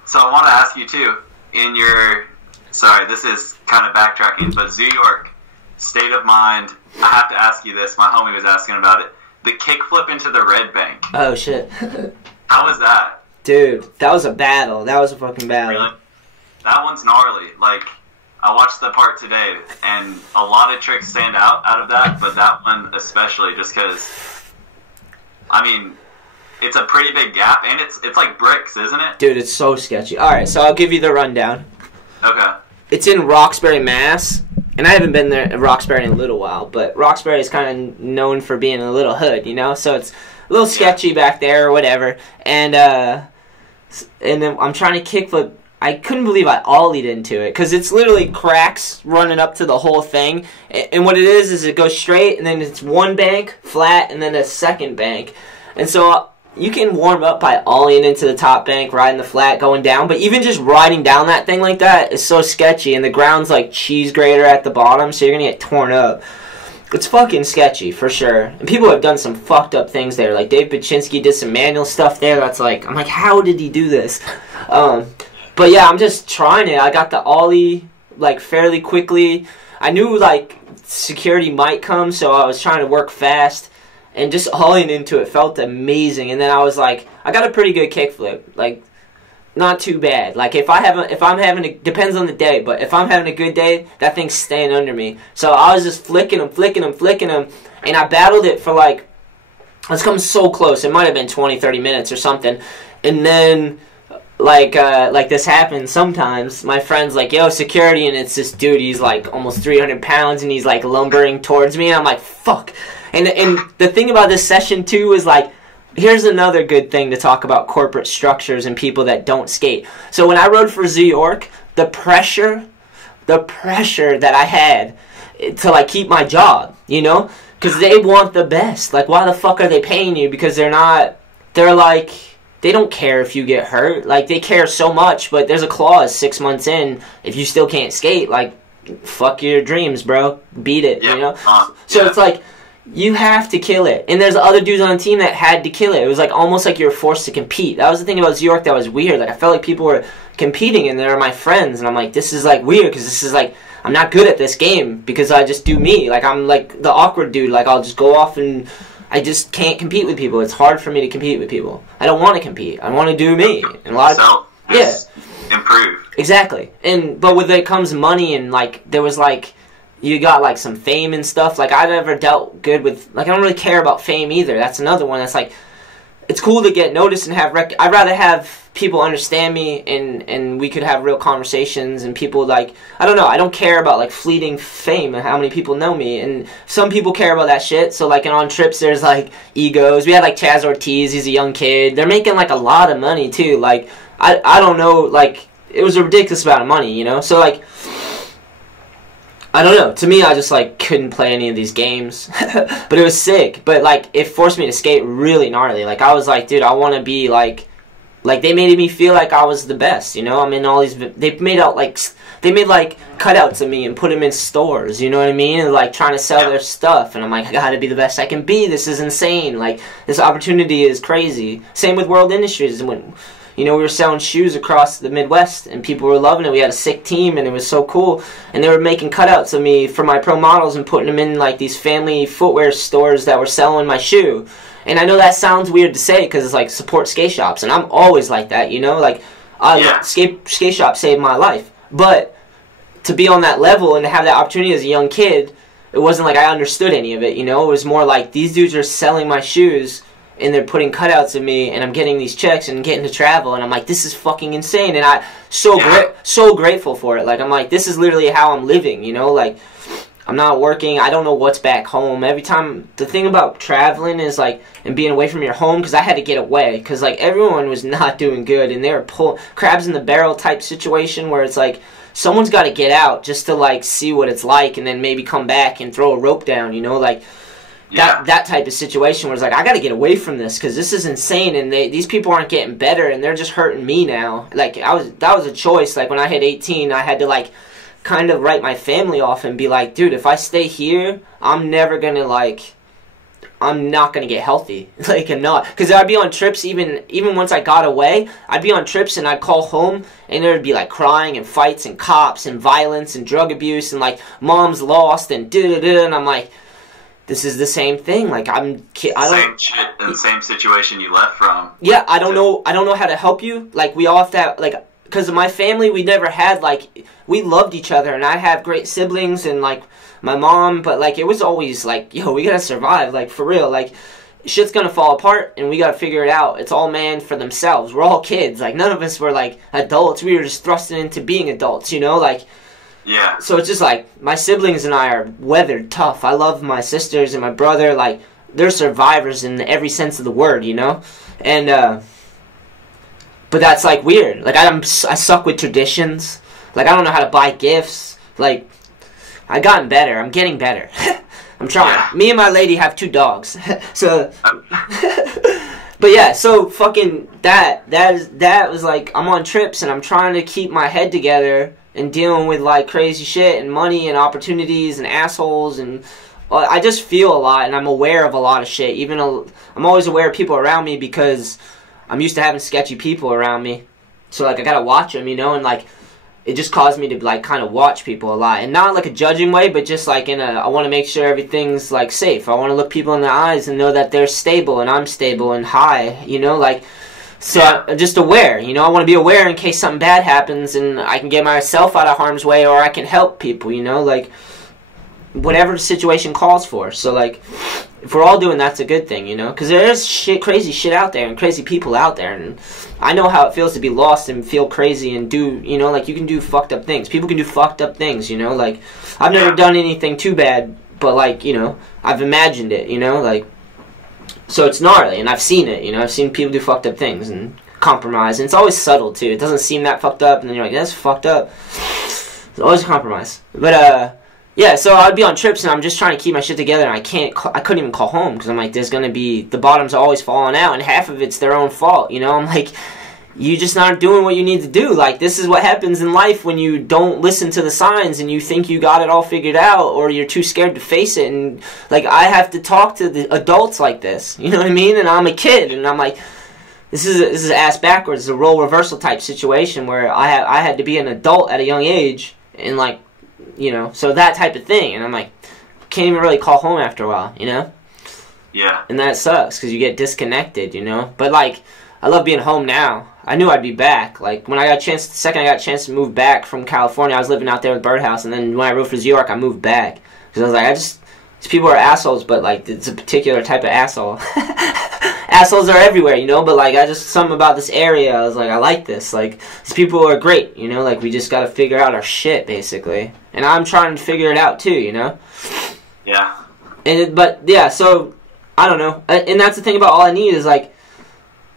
So I want to ask you too. Sorry, this is kind of backtracking, but New York. State of mind. I have to ask you this. My homie was asking about it. The kickflip into the red bank. Oh, shit. How was that? Dude, that was a battle. That was a fucking battle. Really? That one's gnarly. Like, I watched the part today, and a lot of tricks stand out of that, but that one especially, just because, I mean, it's a pretty big gap, and it's like bricks, isn't it? Dude, it's so sketchy. Alright, so I'll give you the rundown. Okay. It's in Roxbury, Mass. And I haven't been there at Roxbury in a little while, but Roxbury is kind of known for being a little hood, you know? So it's a little sketchy back there or whatever. And then I'm trying to kickflip. I couldn't believe I ollied into it, because it's literally cracks running up to the whole thing. And what it is it goes straight, and then it's one bank, flat, and then a second bank. And so... you can warm up by ollieing into the top bank, riding the flat, going down, but even just riding down that thing like that is so sketchy, and the ground's like cheese grater at the bottom, so you're gonna get torn up. It's fucking sketchy, for sure. And people have done some fucked up things there. Like, Dave Baczynski did some manual stuff there that's like, I'm like, how did he do this? But yeah, I'm just trying it. I got the ollie, like, fairly quickly. I knew, like, security might come, so I was trying to work fast. And just ollieing into it felt amazing. And then I was like, I got a pretty good kickflip. Like, not too bad. Like, if I'm having a, depends on the day, but if I'm having a good day, that thing's staying under me. So I was just flicking them, and I battled it for like, I was coming so close. It might have been 20, 30 minutes or something. And then, like this happens sometimes. My friend's like, yo, security, and it's this dude, he's like almost 300 pounds, and he's like lumbering towards me, and I'm like, fuck. And the thing about this session, too, is, like, here's another good thing to talk about corporate structures and people that don't skate. So when I rode for Zoo York, the pressure that I had to, like, keep my job, you know? Because they want the best. Like, why the fuck are they paying you? Because they're like, they don't care if you get hurt. Like, they care so much, but there's a clause 6 months in. If you still can't skate, like, fuck your dreams, bro. Beat it, you know? So it's like... you have to kill it. And there's other dudes on the team that had to kill it. It was like almost like you were forced to compete. That was the thing about New York that was weird. Like, I felt like people were competing, and they were my friends. And I'm like, this is like weird, because this is like, I'm not good at this game because I just do me. Like, I'm like the awkward dude. Like, I'll just go off and I just can't compete with people. It's hard for me to compete with people. I don't want to compete. I want to do me. And a lot of improve. Exactly. But with it comes money, and like there was like, you got, like, some fame and stuff. Like, I never dealt good with... like, I don't really care about fame either. That's another one that's, like... it's cool to get noticed and have... I'd rather have people understand me, and we could have real conversations, and people, like... I don't know. I don't care about, like, fleeting fame and how many people know me. And some people care about that shit. So, like, and on trips, there's, like, egos. We had, like, Chaz Ortiz. He's a young kid. They're making, like, a lot of money, too. Like, I don't know. Like, it was a ridiculous amount of money, you know? So, like... I don't know. To me, I just, like, couldn't play any of these games. But it was sick. But, like, it forced me to skate really gnarly. Like, I was like, dude, I want to be, like, they made me feel like I was the best, you know? I'm in all these... they made, like, cutouts of me and put them in stores, you know what I mean? And, like, trying to sell their stuff. And I'm like, I gotta be the best I can be. This is insane. Like, this opportunity is crazy. Same with World Industries. When... you know, we were selling shoes across the Midwest, and people were loving it. We had a sick team, and it was so cool. And they were making cutouts of me for my pro models and putting them in, like, these family footwear stores that were selling my shoe. And I know that sounds weird to say, because it's, like, support skate shops. And I'm always like that, you know? Like, skate shops saved my life. But to be on that level and to have that opportunity as a young kid, it wasn't like I understood any of it, you know? It was more like, these dudes are selling my shoes, and they're putting cutouts of me, and I'm getting these checks and getting to travel, and I'm like, this is fucking insane, and I so grateful for it. Like, I'm like, this is literally how I'm living, you know, like, I'm not working, I don't know what's back home. Every time, the thing about traveling is, like, and being away from your home, because I had to get away, because, like, everyone was not doing good, and they were crabs in the barrel type situation, where it's like, someone's got to get out just to, like, see what it's like, and then maybe come back and throw a rope down, you know, like, that type of situation where it's like, I got to get away from this because this is insane, and these people aren't getting better, and they're just hurting me now. Like, that was a choice. Like, when I hit 18, I had to, like, kind of write my family off and be like, dude, if I stay here, I'm never going to, like, I'm not going to get healthy. Like, I'm not. Because I'd be on trips, even once I got away, I'd be on trips and I'd call home, and there'd be, like, crying and fights and cops and violence and drug abuse and, like, mom's lost and da-da-da, and I'm like, this is the same thing. Like, same shit in the same situation you left from. Yeah, I don't know how to help you. Like, we all have to, like, because of my family, we never had, like, we loved each other, and I have great siblings, and, like, my mom, but, like, it was always, like, yo, we gotta survive, like, for real, like, shit's gonna fall apart, and we gotta figure it out. It's all man for themselves. We're all kids. Like, none of us were, like, adults. We were just thrusted into being adults, you know, like, yeah. So it's just like, my siblings and I are weathered tough. I love my sisters and my brother. Like, they're survivors in every sense of the word, you know? And, but that's, like, weird. Like, I suck with traditions. Like, I don't know how to buy gifts. Like, I've gotten better. I'm getting better. I'm trying. Yeah. Me and my lady have 2 dogs. So, but yeah, so fucking that was like, I'm on trips and I'm trying to keep my head together and dealing with, like, crazy shit and money and opportunities and assholes, and I just feel a lot, and I'm aware of a lot of shit. Even I'm always aware of people around me because I'm used to having sketchy people around me. So, like, I gotta watch them, you know, and, like, it just caused me to, like, kind of watch people a lot. And not, like, a judging way, but just, like, I want to make sure everything's, like, safe. I want to look people in the eyes and know that they're stable and I'm stable and high, you know, like, so I'm just aware, you know, I want to be aware in case something bad happens and I can get myself out of harm's way, or I can help people, you know, like, whatever the situation calls for. So, like, if we're all doing that's a good thing, you know, because there is crazy shit out there and crazy people out there, and I know how it feels to be lost and feel crazy and do, you know, like, you can do fucked up things. People can do fucked up things, you know, like, I've never done anything too bad, but, like, you know, I've imagined it, you know, like, so it's gnarly, and I've seen it, you know, I've seen people do fucked up things and compromise, and it's always subtle, too. It doesn't seem that fucked up, and then you're like, that's fucked up. It's always a compromise. But, yeah, so I'd be on trips, and I'm just trying to keep my shit together, and I couldn't even call home, because I'm like, there's gonna be, the bottom's always falling out, and half of it's their own fault, you know, I'm like, you just not doing what you need to do. Like, this is what happens in life when you don't listen to the signs and you think you got it all figured out, or you're too scared to face it. And, like, I have to talk to the adults like this, you know what I mean? And I'm a kid, and I'm like, this is ass backwards. It's a role reversal type situation where I had to be an adult at a young age, and, like, you know, so that type of thing. And I'm like, can't even really call home after a while, you know? Yeah. And that sucks because you get disconnected, you know? But, like, I love being home now. I knew I'd be back. Like, when the second I got a chance to move back from California, I was living out there with Birdhouse, and then when I moved to New York, I moved back. Because I was like, these people are assholes, but, like, it's a particular type of asshole. Assholes are everywhere, you know, but, like, something about this area, I was like, I like this. Like, these people are great, you know, like, we just gotta figure out our shit, basically. And I'm trying to figure it out, too, you know? Yeah. But, yeah, so, I don't know. And that's the thing about All I Need is, like,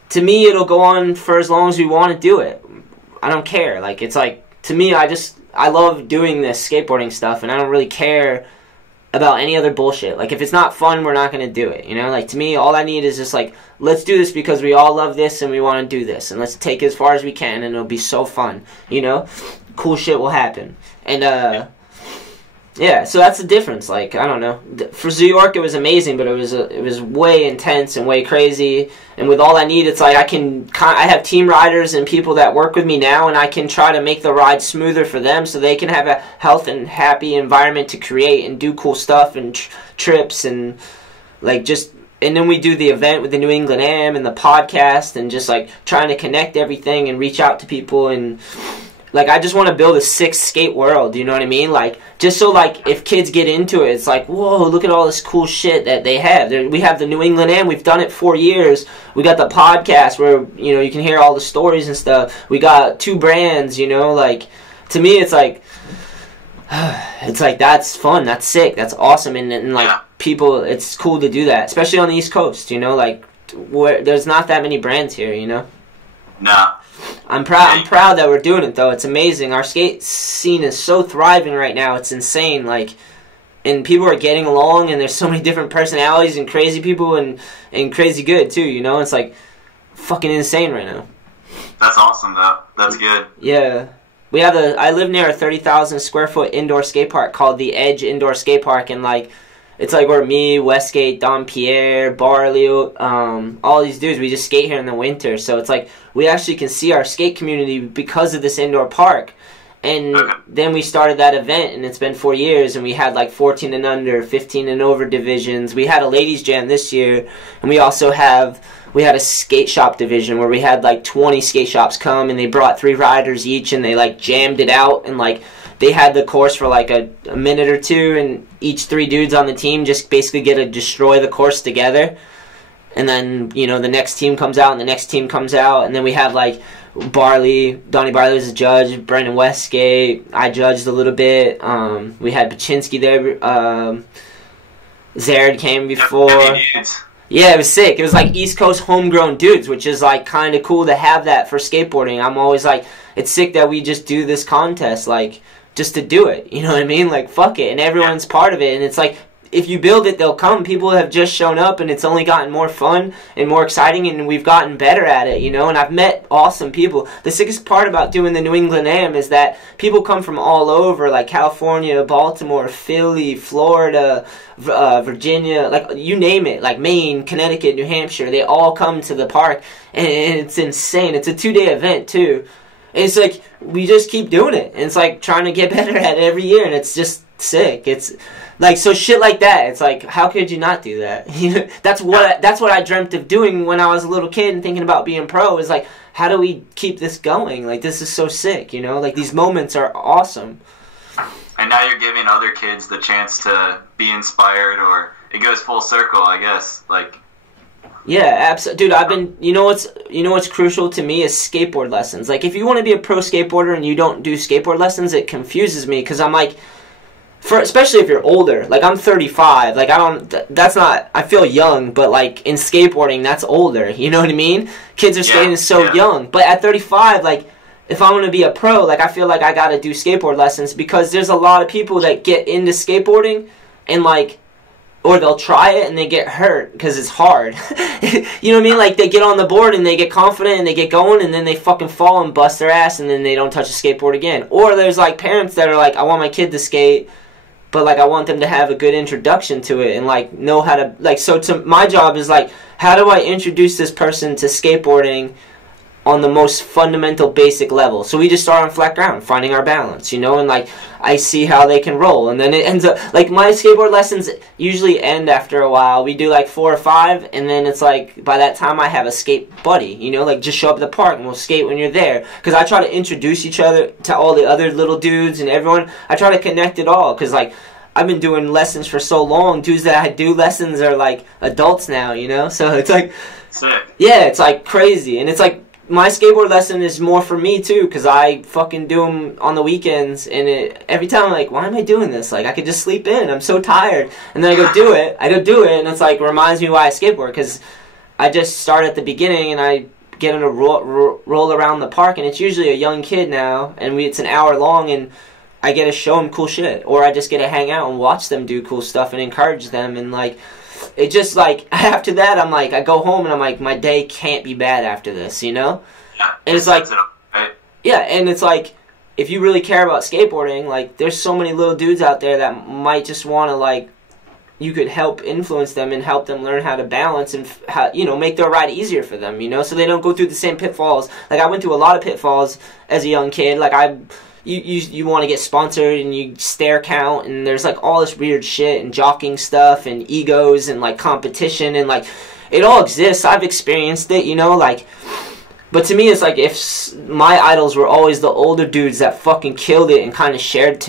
to me, it'll go on for as long as we want to do it. I don't care. Like, it's like, to me, I love doing this skateboarding stuff, and I don't really care about any other bullshit. Like, if it's not fun, we're not going to do it, you know? Like, to me, all I need is just, like, let's do this because we all love this and we want to do this, and let's take it as far as we can, and it'll be so fun, you know? Cool shit will happen. And, yeah, so that's the difference. Like, I don't know. For New York, it was amazing, but it was way intense and way crazy. And with All I Need, it's like I have team riders and people that work with me now, and I can try to make the ride smoother for them so they can have a health and happy environment to create and do cool stuff and trips and, like, just... And then we do the event with the New England Am and the podcast and just, like, trying to connect everything and reach out to people and... like, I just want to build a sick skate world, you know what I mean? Like, just so, like, if kids get into it, it's like, whoa, look at all this cool shit that they have. We have the New England Am. We've done it 4 years. We got the podcast where, you know, you can hear all the stories and stuff. We got 2 brands, you know, like, to me, it's like, that's fun, that's sick, that's awesome, and like, people, it's cool to do that, especially on the East Coast, you know, like, where there's not that many brands here, you know? No. I'm proud that we're doing it, though. It's amazing. Our skate scene is so thriving right now. It's insane. Like, and people are getting along, and there's so many different personalities and crazy people and crazy good, too, you know? It's, like, fucking insane right now. That's awesome, though. That's good. Yeah. We have I live near a 30,000 square foot indoor skate park called the Edge Indoor Skate Park, and, like, it's like where me, Westgate, Don Pierre, Barley, all these dudes, we just skate here in the winter. So it's like we actually can see our skate community because of this indoor park. And then we started that event, and it's been 4 years, and we had like 14 and under, 15 and over divisions. We had a ladies jam this year, and we had a skate shop division where we had like 20 skate shops come, and they brought 3 riders each, and they like jammed it out, and like they had the course for like a minute or two, and each 3 dudes on the team just basically get to destroy the course together. And then, you know, the next team comes out, and the next team comes out, and then we have like Donnie Barley was a judge, Brendan Westgate, I judged a little bit. We had Paczynski there, Zared came before. Yeah, it was sick. It was like East Coast homegrown dudes, which is like kind of cool to have that for skateboarding. I'm always like, it's sick that we just do this contest, like, just to do it, you know what I mean? Like, fuck it, and everyone's part of it, and it's like, if you build it, they'll come. People have just shown up, and it's only gotten more fun and more exciting, and we've gotten better at it, you know, and I've met awesome people. The sickest part about doing the New England Am is that people come from all over, like California, Baltimore, Philly, Florida, Virginia, like, you name it, like Maine, Connecticut, New Hampshire, they all come to the park, and it's insane. It's a 2-day event, too. And it's like, we just keep doing it, and it's like trying to get better at it every year, and it's just sick. It's like, so shit like that, it's like, how could you not do that? You know, that's what I dreamt of doing when I was a little kid and thinking about being pro, is like, how do we keep this going? Like, this is so sick, you know? Like, these moments are awesome. And now you're giving other kids the chance to be inspired, or it goes full circle, I guess. Like, yeah, absolutely, dude. you know what's crucial to me is skateboard lessons. Like, if you want to be a pro skateboarder and you don't do skateboard lessons, it confuses me, because I'm like, especially if you're older, like, I'm 35, like, I feel young, but like, in skateboarding, that's older, you know what I mean? Kids are skating so young, but at 35, like, if I'm going to be a pro, like, I feel like I got to do skateboard lessons, because there's a lot of people that get into skateboarding and, like, or they'll try it and they get hurt because it's hard. You know what I mean? Like, they get on the board and they get confident and they get going, and then they fucking fall and bust their ass, and then they don't touch a skateboard again. Or there's, like, parents that are like, I want my kid to skate, but, like, I want them to have a good introduction to it and, like, know how to, like, so my job is, like, how do I introduce this person to skateboarding on the most fundamental basic level? So we just start on flat ground, finding our balance, you know, and, like, I see how they can roll, and then it ends up, like, my skateboard lessons usually end after a while. We do, like, 4 or 5, and then it's like, by that time I have a skate buddy, you know, like, just show up at the park and we'll skate when you're there, because I try to introduce each other to all the other little dudes and everyone. I try to connect it all, because, like, I've been doing lessons for so long. Dudes that I do lessons are, like, adults now, you know, so it's like, sick. Yeah, it's, like, crazy, and it's, like, my skateboard lesson is more for me, too, because I fucking do them on the weekends, and every time I'm like, why am I doing this? Like, I could just sleep in. I'm so tired. And then I go do it, and it's like, reminds me why I skateboard, because I just start at the beginning, and I get them to roll around the park, and it's usually a young kid now, and it's an hour long, and I get to show them cool shit, or I just get to hang out and watch them do cool stuff and encourage them, and, like, it just, like, after that, I'm like, I go home and I'm like, my day can't be bad after this, you know? Yeah, and it's like, right? Yeah, and it's like, if you really care about skateboarding, like, there's so many little dudes out there that might just want to, like, you could help influence them and help them learn how to balance and, how, you know, make their ride easier for them, you know? So they don't go through the same pitfalls. Like, I went through a lot of pitfalls as a young kid. Like, You want to get sponsored, and you stare count, and there's, like, all this weird shit, and jockeying stuff, and egos, and, like, competition, and, like, it all exists. I've experienced it, you know, like, But to me, it's like if my idols were always the older dudes that fucking killed it and kind of shared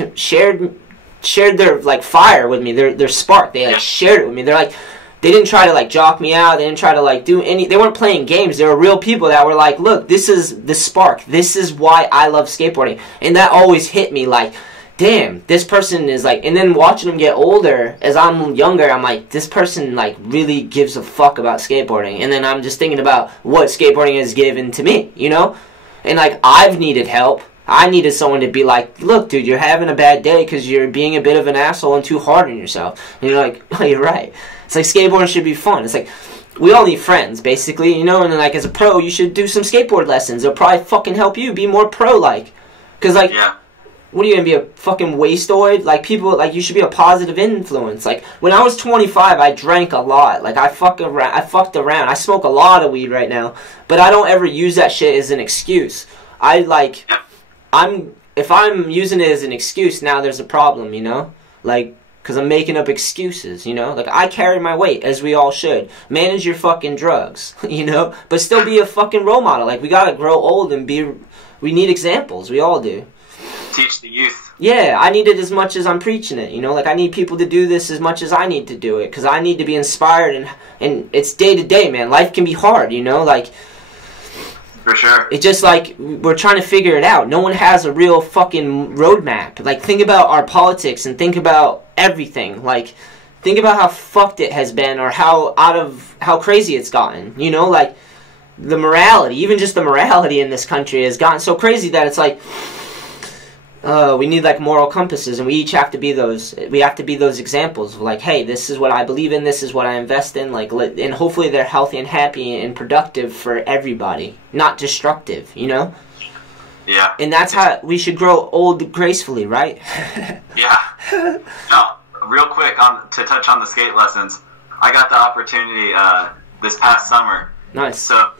their like fire with me, their spark. They like shared it with me. They're like, they didn't try to like jock me out. They didn't try to like do any. They weren't playing games. They were real people that were like, look, this is the spark. This is why I love skateboarding, and that always hit me like, damn, this person is like. And then watching them get older, as I'm younger, I'm like, this person like really gives a fuck about skateboarding. And then I'm just thinking about what skateboarding has given to me, you know? And like, I've needed help. I needed someone to be like, look, dude, you're having a bad day because you're being a bit of an asshole and too hard on yourself. And you're like, oh, you're right. It's like, skateboarding should be fun. It's like, we all need friends, basically, you know? And then like, as a pro, you should do some skateboard lessons. It'll probably fucking help you be more pro-like. Because like... What are you gonna be, a fucking wasteoid? Like, people, like, you should be a positive influence. Like, when I was 25, I drank a lot. Like, I fucked around. I smoke a lot of weed right now, but I don't ever use that shit as an excuse. If I'm using it as an excuse, now there's a problem, you know? Like, because I'm making up excuses, you know? Like, I carry my weight, as we all should. Manage your fucking drugs, you know? But still be a fucking role model. Like, we gotta grow old and we need examples. We all do. Teach the youth. Yeah, I need it as much as I'm preaching it, you know? Like, I need people to do this as much as I need to do it, because I need to be inspired, and it's day to day, man. Life can be hard, you know? Like, for sure. It's just like, we're trying to figure it out. No one has a real fucking roadmap. Like, think about our politics, and think about everything. Like, think about how fucked it has been, or how crazy it's gotten, you know? Like, the morality, even just the morality in this country has gotten so crazy that it's like... we need like moral compasses, and we each have to be those. We have to be those examples of like, hey, this is what I believe in. This is what I invest in. Like, and hopefully they're healthy and happy and productive for everybody, not destructive. You know? Yeah. And that's how we should grow old gracefully, right? Yeah. Now, real quick, to touch on the skate lessons, I got the opportunity this past summer. Nice. So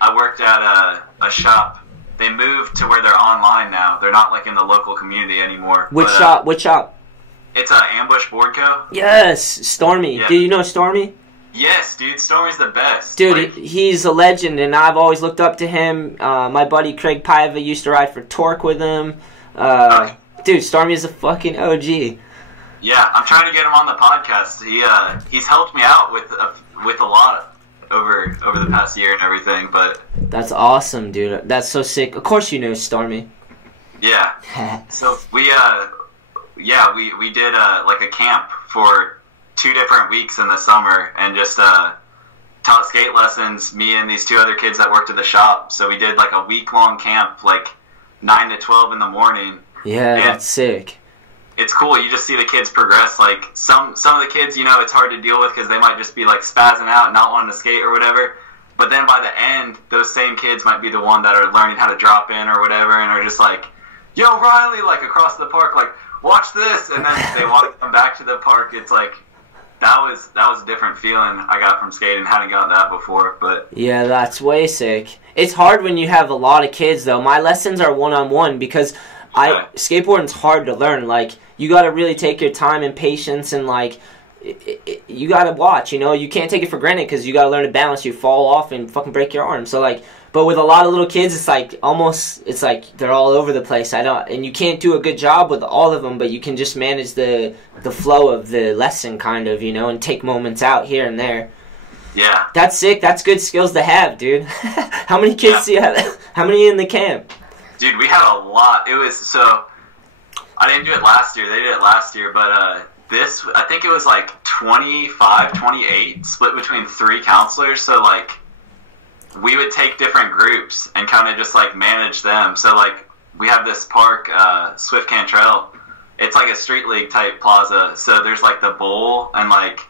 I worked at a shop. They moved to where they're online now. They're not like in the local community anymore. Which shop? Which shop? It's Ambush Board Co. Yes, Stormy. Yeah. Do you know Stormy? Yes, dude. Stormy's the best. Dude, like, he's a legend, and I've always looked up to him. My buddy Craig Paiva used to ride for Torque with him. Okay. Dude, Stormy's a fucking OG. Yeah, I'm trying to get him on the podcast. He's helped me out with a lot over the past year and everything, but that's awesome, dude. That's so sick. Of course you know Stormy. Yeah. So we did like a camp for 2 different weeks in the summer, and just taught skate lessons, me and these 2 other kids that worked at the shop. So we did like a week-long camp, like 9 to 12 in the morning. Yeah, that's sick. It's cool. You just see the kids progress. Like some of the kids, you know, it's hard to deal with because they might just be like spazzing out and not wanting to skate or whatever. But then by the end, those same kids might be the one that are learning how to drop in or whatever, and are just like, "Yo, Riley!" like across the park, like, "Watch this!" And then they want to come back to the park. It's like that was a different feeling I got from skating. Hadn't got that before, but yeah, that's way sick. It's hard when you have a lot of kids, though. My lessons are one-on-one because skateboarding's hard to learn. Like, you got to really take your time and patience, and like you got to watch, you know. You can't take it for granted because you got to learn to balance. You fall off and fucking break your arm. So like, but with a lot of little kids, it's like they're all over the place. And you can't do a good job with all of them, but you can just manage the flow of the lesson, kind of, you know, and take moments out here and there. Yeah, that's sick. That's good skills to have, dude. How many kids do you have? How many in the camp? Dude, we had a lot. It was so. I didn't do it last year. They did it last year, but I think it was like 25, 28, split between 3 counselors. So like, we would take different groups and kind of just like manage them. So like, we have this park, Swift Cantrell. It's like a street league type plaza. So there's like the bowl and like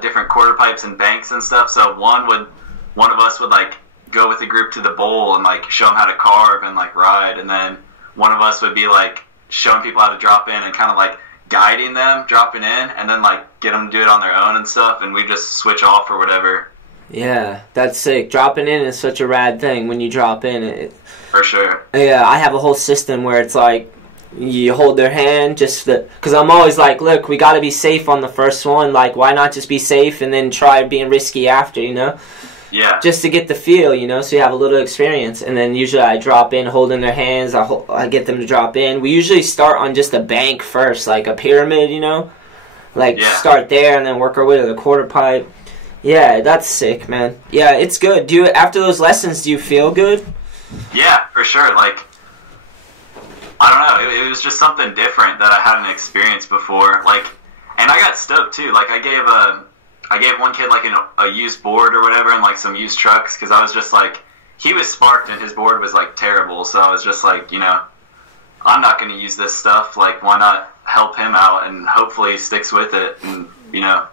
different quarter pipes and banks and stuff. So one of us would like go with the group to the bowl and like show them how to carve and like ride, and then one of us would be like showing people how to drop in and kind of like guiding them dropping in, and then like get them to do it on their own and stuff, and we just switch off or whatever. Yeah, that's sick. Dropping in is such a rad thing when you drop in. For sure. Yeah, I have a whole system where it's like you hold their hand because I'm always like, look, we got to be safe on the first one. Like, why not just be safe and then try being risky after, you know? Yeah. Just to get the feel, you know, so you have a little experience. And then usually I drop in, holding their hands. I get them to drop in. We usually start on just a bank first, like a pyramid, you know? Like, start there and then work our way to the quarter pipe. Yeah, that's sick, man. Yeah, it's good. After those lessons, do you feel good? Yeah, for sure. Like, I don't know. It was just something different that I hadn't experienced before. Like, and I got stoked, too. Like, I gave one kid like a used board or whatever and like some used trucks because I was just like, he was sparked and his board was like terrible. So I was just like, you know, I'm not going to use this stuff. Like, why not help him out and hopefully he sticks with it and, you know,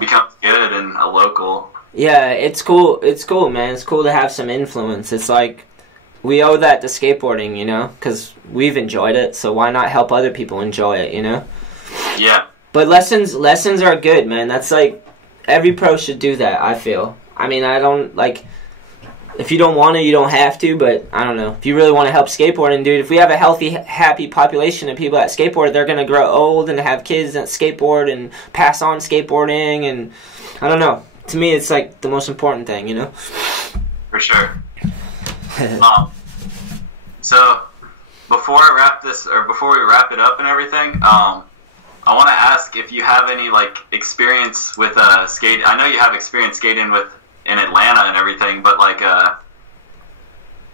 becomes good and a local. Yeah, it's cool. It's cool, man. It's cool to have some influence. It's like we owe that to skateboarding, you know, because we've enjoyed it. So why not help other people enjoy it, you know? Yeah. But lessons are good, man. That's like, every pro should do that, I feel. I mean, I don't, like, if you don't want to, you don't have to, but I don't know. If you really want to help skateboarding, dude, if we have a healthy, happy population of people that skateboard, they're going to grow old and have kids that skateboard and pass on skateboarding, and I don't know. To me, it's like the most important thing, you know? For sure. So, before we wrap it up and everything, I want to ask if you have any like experience with skate. I know you have experience skating in Atlanta and everything, but like,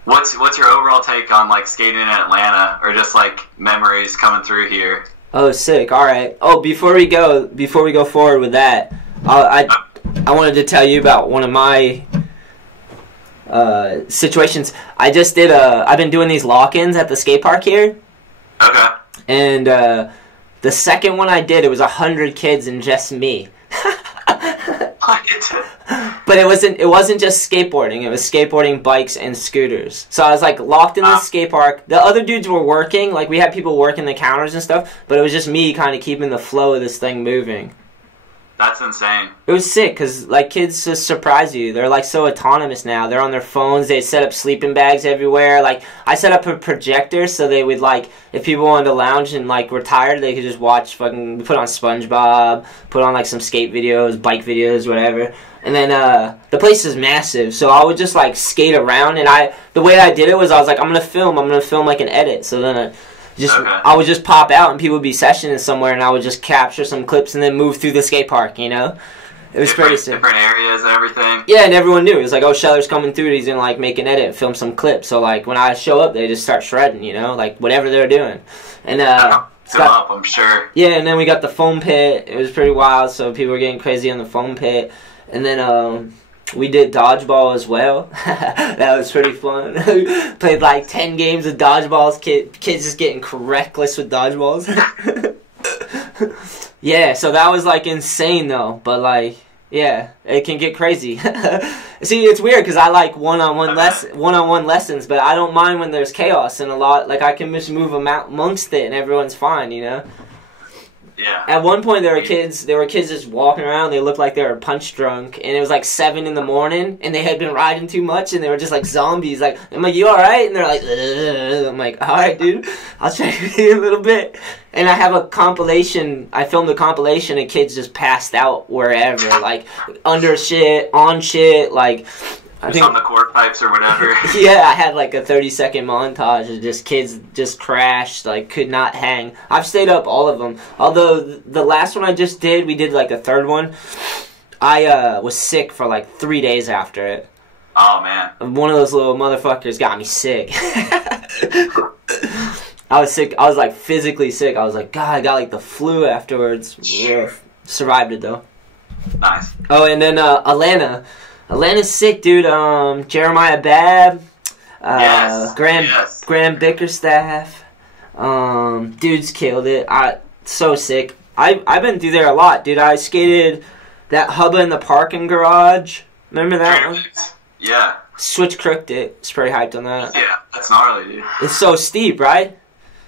what's your overall take on like skating in Atlanta or just like memories coming through here? Oh, sick! All right. Oh, before we go forward with that, I wanted to tell you about one of my situations. I just did I've been doing these lock-ins at the skate park here. Okay. And the second one I did, it was 100 kids and just me. But it wasn't just skateboarding. It was skateboarding, bikes, and scooters. So I was like locked in the skate park. The other dudes were working. Like we had people working the counters and stuff. But it was just me kind of keeping the flow of this thing moving. That's insane. It was sick because like kids just surprise you. They're like so autonomous now. They're on their phones. They set up sleeping bags everywhere. Like I set up a projector so they would like if people wanted to lounge and like were tired, they could just watch fucking put on SpongeBob, put on like some skate videos, bike videos, whatever. And then the place is massive, so I would just like skate around. And the way I did it was I was like I'm gonna film like an edit. So then I would just pop out and people would be sessioning somewhere and I would just capture some clips and then move through the skate park, you know? It was pretty sick. Different areas and everything. Yeah, and everyone knew. It was like, oh, Sheller's coming through. He's going to, like, make an edit and film some clips. So, like, when I show up, they just start shredding, you know? Like, whatever they're doing. And, up, I'm sure. Yeah, and then we got the foam pit. It was pretty wild, so people were getting crazy on the foam pit. And then, we did dodgeball as well. That was pretty fun. Played like 10 games of dodgeballs. Kids just getting reckless with dodgeballs. Yeah, so that was like insane though. But like, yeah, it can get crazy. See, it's weird because I like one-on-one lessons, but I don't mind when there's chaos and a lot. Like I can just move amongst it and everyone's fine, you know. Yeah. At one point, there were kids just walking around. They looked like they were punch drunk, and it was like 7 in the morning, and they had been riding too much, and they were just like zombies. Like, I'm like, you all right? And they're like, ugh. I'm like, all right, dude. I'll check with you a little bit. And I have a compilation. I filmed a compilation of kids just passed out wherever, like under shit, on shit, like. I think on the quarter pipes or whatever. Yeah, I had like a 30-second montage of just kids just crashed, like could not hang. I've stayed up all of them. Although the last one I just did, we did like a third one. I was sick for like 3 days after it. Oh man. One of those little motherfuckers got me sick. I was sick. I was like physically sick. I was like, God, I got like the flu afterwards. Survived it though. Nice. Oh, and then Atlanta's sick, dude. Jeremiah Babb, Graham Bickerstaff, dudes killed it. So sick. I've been through there a lot, dude. I skated that hubba in the parking garage. Remember that one? Yeah. Switch crooked it. It's pretty hyped on that. Yeah, that's gnarly, dude. It's so steep, right?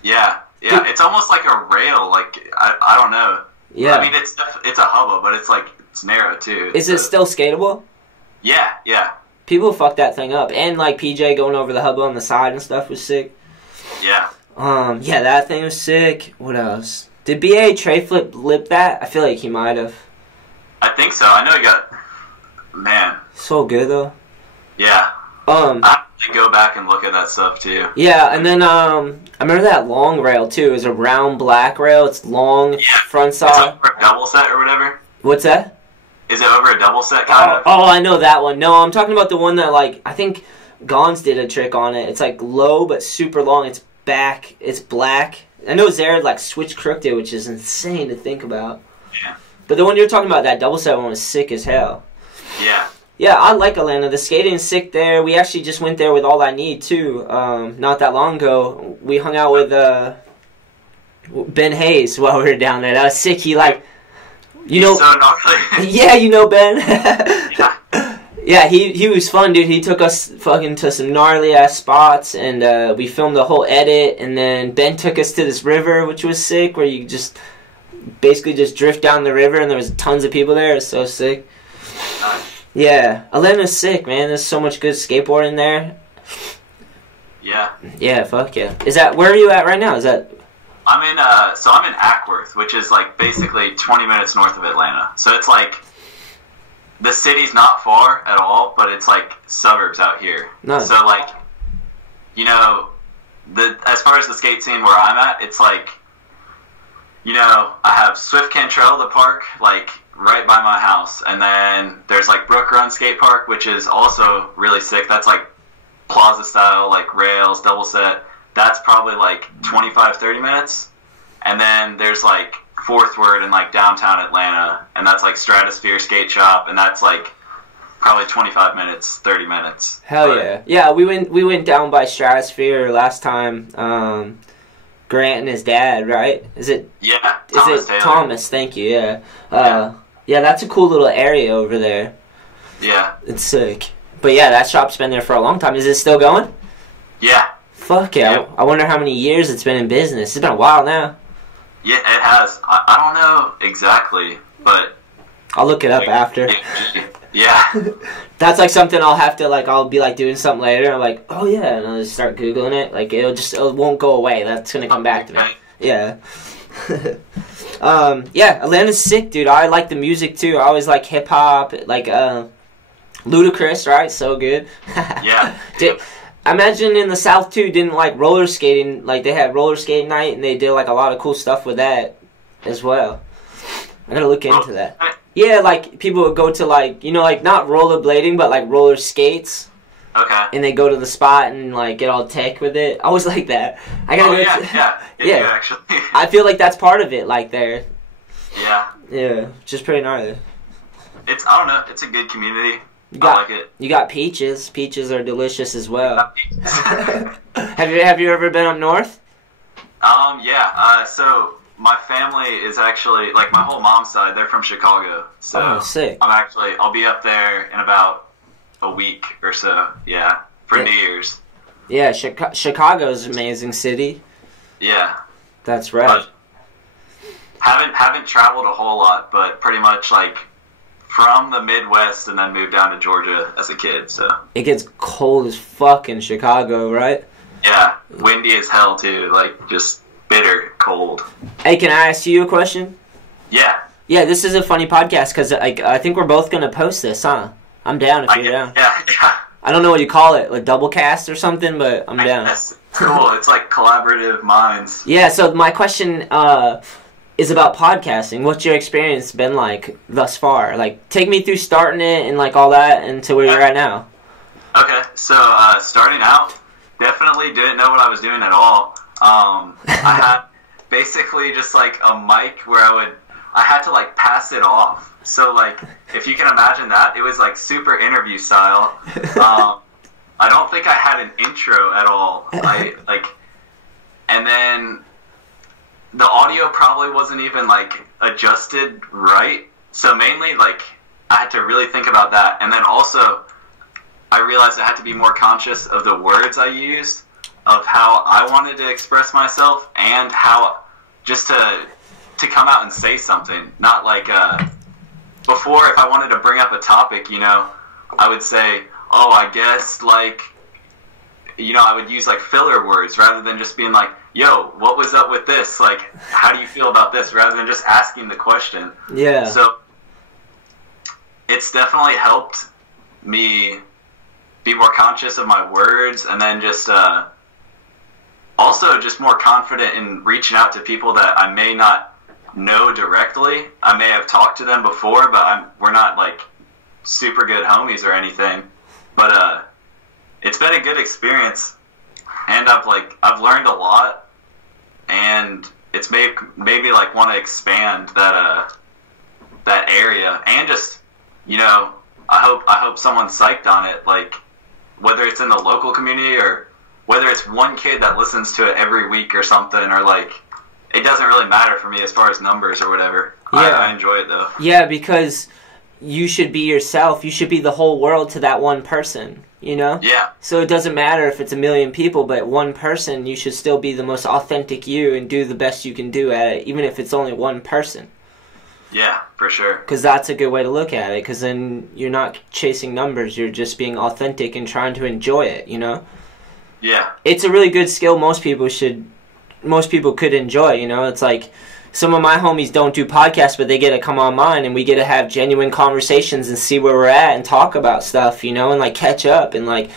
Yeah. Dude. It's almost like a rail. Like I don't know. Yeah. I mean, it's a hubba, but it's narrow too. Is it still skatable? Yeah. People fucked that thing up. And, like, PJ going over the hubba on the side and stuff was sick. Yeah. Yeah, that thing was sick. What else? Did B.A. tray flip lip that? I feel like he might have. I think so. I know he got Man. So good though. Yeah. I have to go back and look at that stuff too. Yeah, and then I remember that long rail too. It's a round black rail. It's long, front side. It's over a double set or whatever. What's that? Is it over a double set kind of? Oh, I know that one. No, I'm talking about the one that like I think Gons did a trick on it. It's like low but super long. It's back. It's black. I know Zared like switch crooked it, which is insane to think about. Yeah. But the one you're talking about, that double set one, was sick as hell. Yeah. Yeah, I like Atlanta. The skating's sick there. We actually just went there with All I Need, too. Not that long ago. We hung out with Ben Hayes while we were down there. That was sick. He, like, you know... so gnarly. Yeah, you know Ben. Yeah, he was fun, dude. He took us fucking to some gnarly-ass spots, and we filmed the whole edit, and then Ben took us to this river, which was sick, where you just basically just drift down the river, and there was tons of people there. It was so sick. Nice. Yeah, Atlanta's sick, man. There's so much good skateboarding there. Yeah. Yeah, fuck yeah. Is that, where are you at right now? Is that... I'm in Ackworth, which is like basically 20 minutes north of Atlanta. So it's like, the city's not far at all, but it's like suburbs out here. Nice. So like, you know, as far as the skate scene where I'm at, it's like, you know, I have Swift Cantrell, the park, like, right by my house, and then there's like Brook Run Skate Park, which is also really sick. That's like plaza style, like rails, double set. That's probably like 25-30 minutes. And then there's like Fourth Word in like downtown Atlanta, and that's like Stratosphere Skate Shop, and that's like probably 25 minutes, 30 minutes. Hell yeah. Yeah, we went down by Stratosphere last time. Grant and his dad, right? Is it? Yeah, Thomas Taylor. Thomas, thank you, yeah. Yeah, that's a cool little area over there. Yeah. It's sick. But yeah, that shop's been there for a long time. Is it still going? Yeah. Fuck yeah. Yeah. I wonder how many years it's been in business. It's been a while now. Yeah, it has. I don't know exactly, but... I'll look it up after. Yeah. That's like something I'll have to, like, I'll be like doing something later, and I'm like, oh yeah, and I'll just start Googling it. Like, it won't go away. That's gonna come back to me. Yeah. Yeah, Atlanta's sick, dude. I like the music too. I always like hip hop, like Ludacris, right? So good. Yeah. I imagine in the South too, didn't like roller skating, like they had roller skating night, and they did like a lot of cool stuff with that as well. I gotta look into that. Yeah, like people would go to like, you know, like not rollerblading, but like roller skates. Okay. And they go to the spot and like get all tech with it. I was like that. I gotta yeah, actually. I feel like that's part of it, like there. Yeah. Yeah, just pretty gnarly. I don't know, it's a good community. I like it. You got peaches. Peaches are delicious as well. Have you ever been up north? Yeah. So my family is actually, like my whole mom's side, they're from Chicago. So sick. I'll be up there in about a week or so, for New Year's. Yeah, Chicago's an amazing city. Yeah. That's right. Haven't traveled a whole lot, but pretty much like from the Midwest and then moved down to Georgia as a kid, so. It gets cold as fuck in Chicago, right? Yeah, windy as hell too, like just bitter cold. Hey, can I ask you a question? Yeah. Yeah, this is a funny podcast because I think we're both going to post this, huh? I'm down if you're down. Yeah. I don't know what you call it, like double cast or something, but I'm down. That's cool. It's like collaborative minds. Yeah, so my question is about podcasting. What's your experience been like thus far? Like, take me through starting it and like all that until where you're at now. Okay, so starting out, definitely didn't know what I was doing at all. I had basically just like a mic where I had to like pass it off. So like, if you can imagine that, it was like super interview style. I don't think I had an intro at all. And then the audio probably wasn't even like adjusted right. So mainly like I had to really think about that. And then also I realized I had to be more conscious of the words I used, of how I wanted to express myself, and how just to come out and say something. Not like before, if I wanted to bring up a topic, you know, I would say, oh, I guess like, you know, I would use like filler words rather than just being like, yo, what was up with this? Like, how do you feel about this? Rather than just asking the question. Yeah. So it's definitely helped me be more conscious of my words, and then just also just more confident in reaching out to people that I may not know directly. I may have talked to them before, but we're not like super good homies or anything. But it's been a good experience, and I've learned a lot, and it's made me like want to expand that area, and just, you know, I hope someone's psyched on it, like whether it's in the local community or whether it's one kid that listens to it every week or something, or like, it doesn't really matter for me as far as numbers or whatever. Yeah. I enjoy it though. Yeah, because you should be yourself. You should be the whole world to that one person, you know? Yeah. So it doesn't matter if it's a million people, but one person, you should still be the most authentic you and do the best you can do at it, even if it's only one person. Yeah, for sure. Because that's a good way to look at it, because then you're not chasing numbers, you're just being authentic and trying to enjoy it, you know? Yeah. It's a really good skill most people could enjoy, you know? It's like, some of my homies don't do podcasts, but they get to come on mine, and we get to have genuine conversations and see where we're at and talk about stuff, you know, and like catch up and like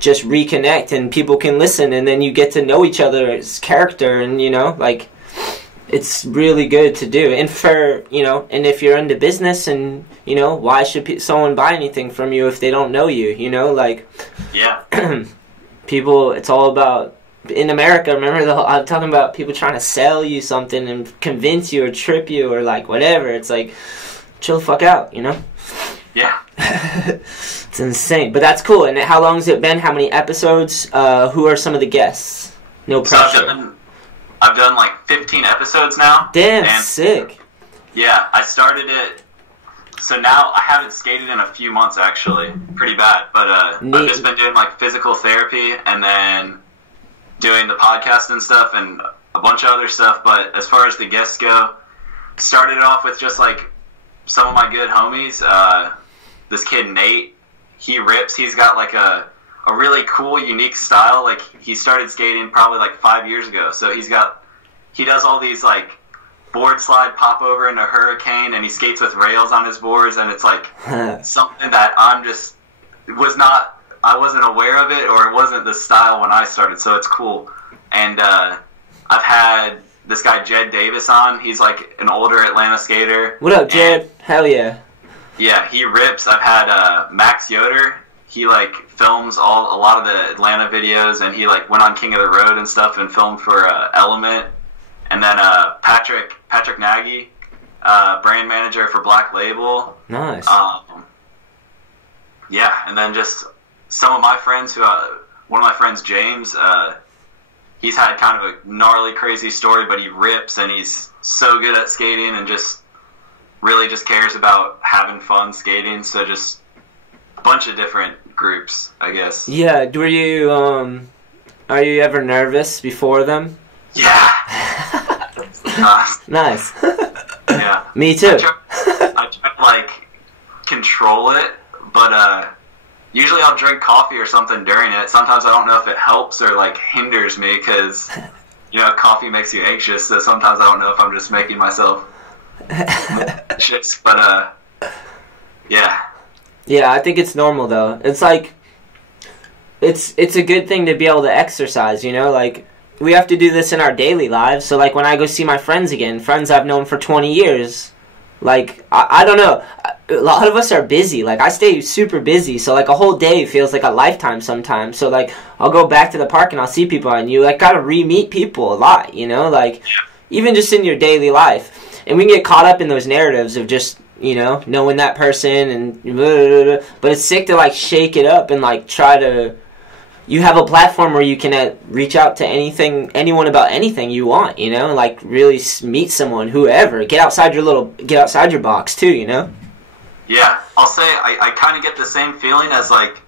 just reconnect, and people can listen, and then you get to know each other's character, and, you know, like, it's really good to do. And for, you know, and if you're into business, and, you know, why should someone buy anything from you if they don't know you, you know, like, yeah. People, it's all about, in America, remember I'm talking about people trying to sell you something and convince you or trip you or like whatever. It's like, chill the fuck out, you know? Yeah. It's insane. But that's cool. And how long has it been? How many episodes? Who are some of the guests? No pressure. So I've done like 15 episodes now. Damn, sick. Yeah, I started it. So now I haven't skated in a few months, actually. Pretty bad. But I've just been doing like physical therapy, and then doing the podcast and stuff, and a bunch of other stuff. But as far as the guests go, started off with just like some of my good homies. This kid Nate, he rips. He's got like a really cool, unique style. Like, he started skating probably like 5 years ago. So he does all these like board slide, pop over into hurricane, and he skates with rails on his boards, and it's like something that I wasn't aware of it, or it wasn't the style when I started, so it's cool. And I've had this guy Jed Davis on. He's like an older Atlanta skater. What up, Jed? Hell yeah. Yeah, he rips. I've had Max Yoder. He like films a lot of the Atlanta videos, and he like went on King of the Road and stuff and filmed for Element. And then Patrick Nagy, brand manager for Black Label. Nice. Yeah, and then just some of my friends one of my friends, James, he's had kind of a gnarly, crazy story, but he rips, and he's so good at skating, and just really just cares about having fun skating. So just a bunch of different groups, I guess. Yeah, are you ever nervous before them? Yeah. Nice. Yeah. Me too. I try to like control it, but usually I'll drink coffee or something during it. Sometimes I don't know if it helps or like hinders me, because, you know, coffee makes you anxious. So sometimes I don't know if I'm just making myself anxious. But yeah. Yeah, I think it's normal though. It's like it's a good thing to be able to exercise, you know, like we have to do this in our daily lives. So like when I go see my friends again, friends I've known for 20 years, like I don't know, a lot of us are busy. Like I stay super busy, so like a whole day feels like a lifetime sometimes. So like I'll go back to the park and I'll see people, and you like gotta re-meet people a lot, you know, like even just in your daily life. And we can get caught up in those narratives of just, you know, knowing that person and blah, blah, blah. But it's sick to like shake it up and like try to, you have a platform where you can reach out to anyone about anything you want, you know, like really meet someone, whoever. Get outside your box too, you know. Yeah, I'll say I kind of get the same feeling as like,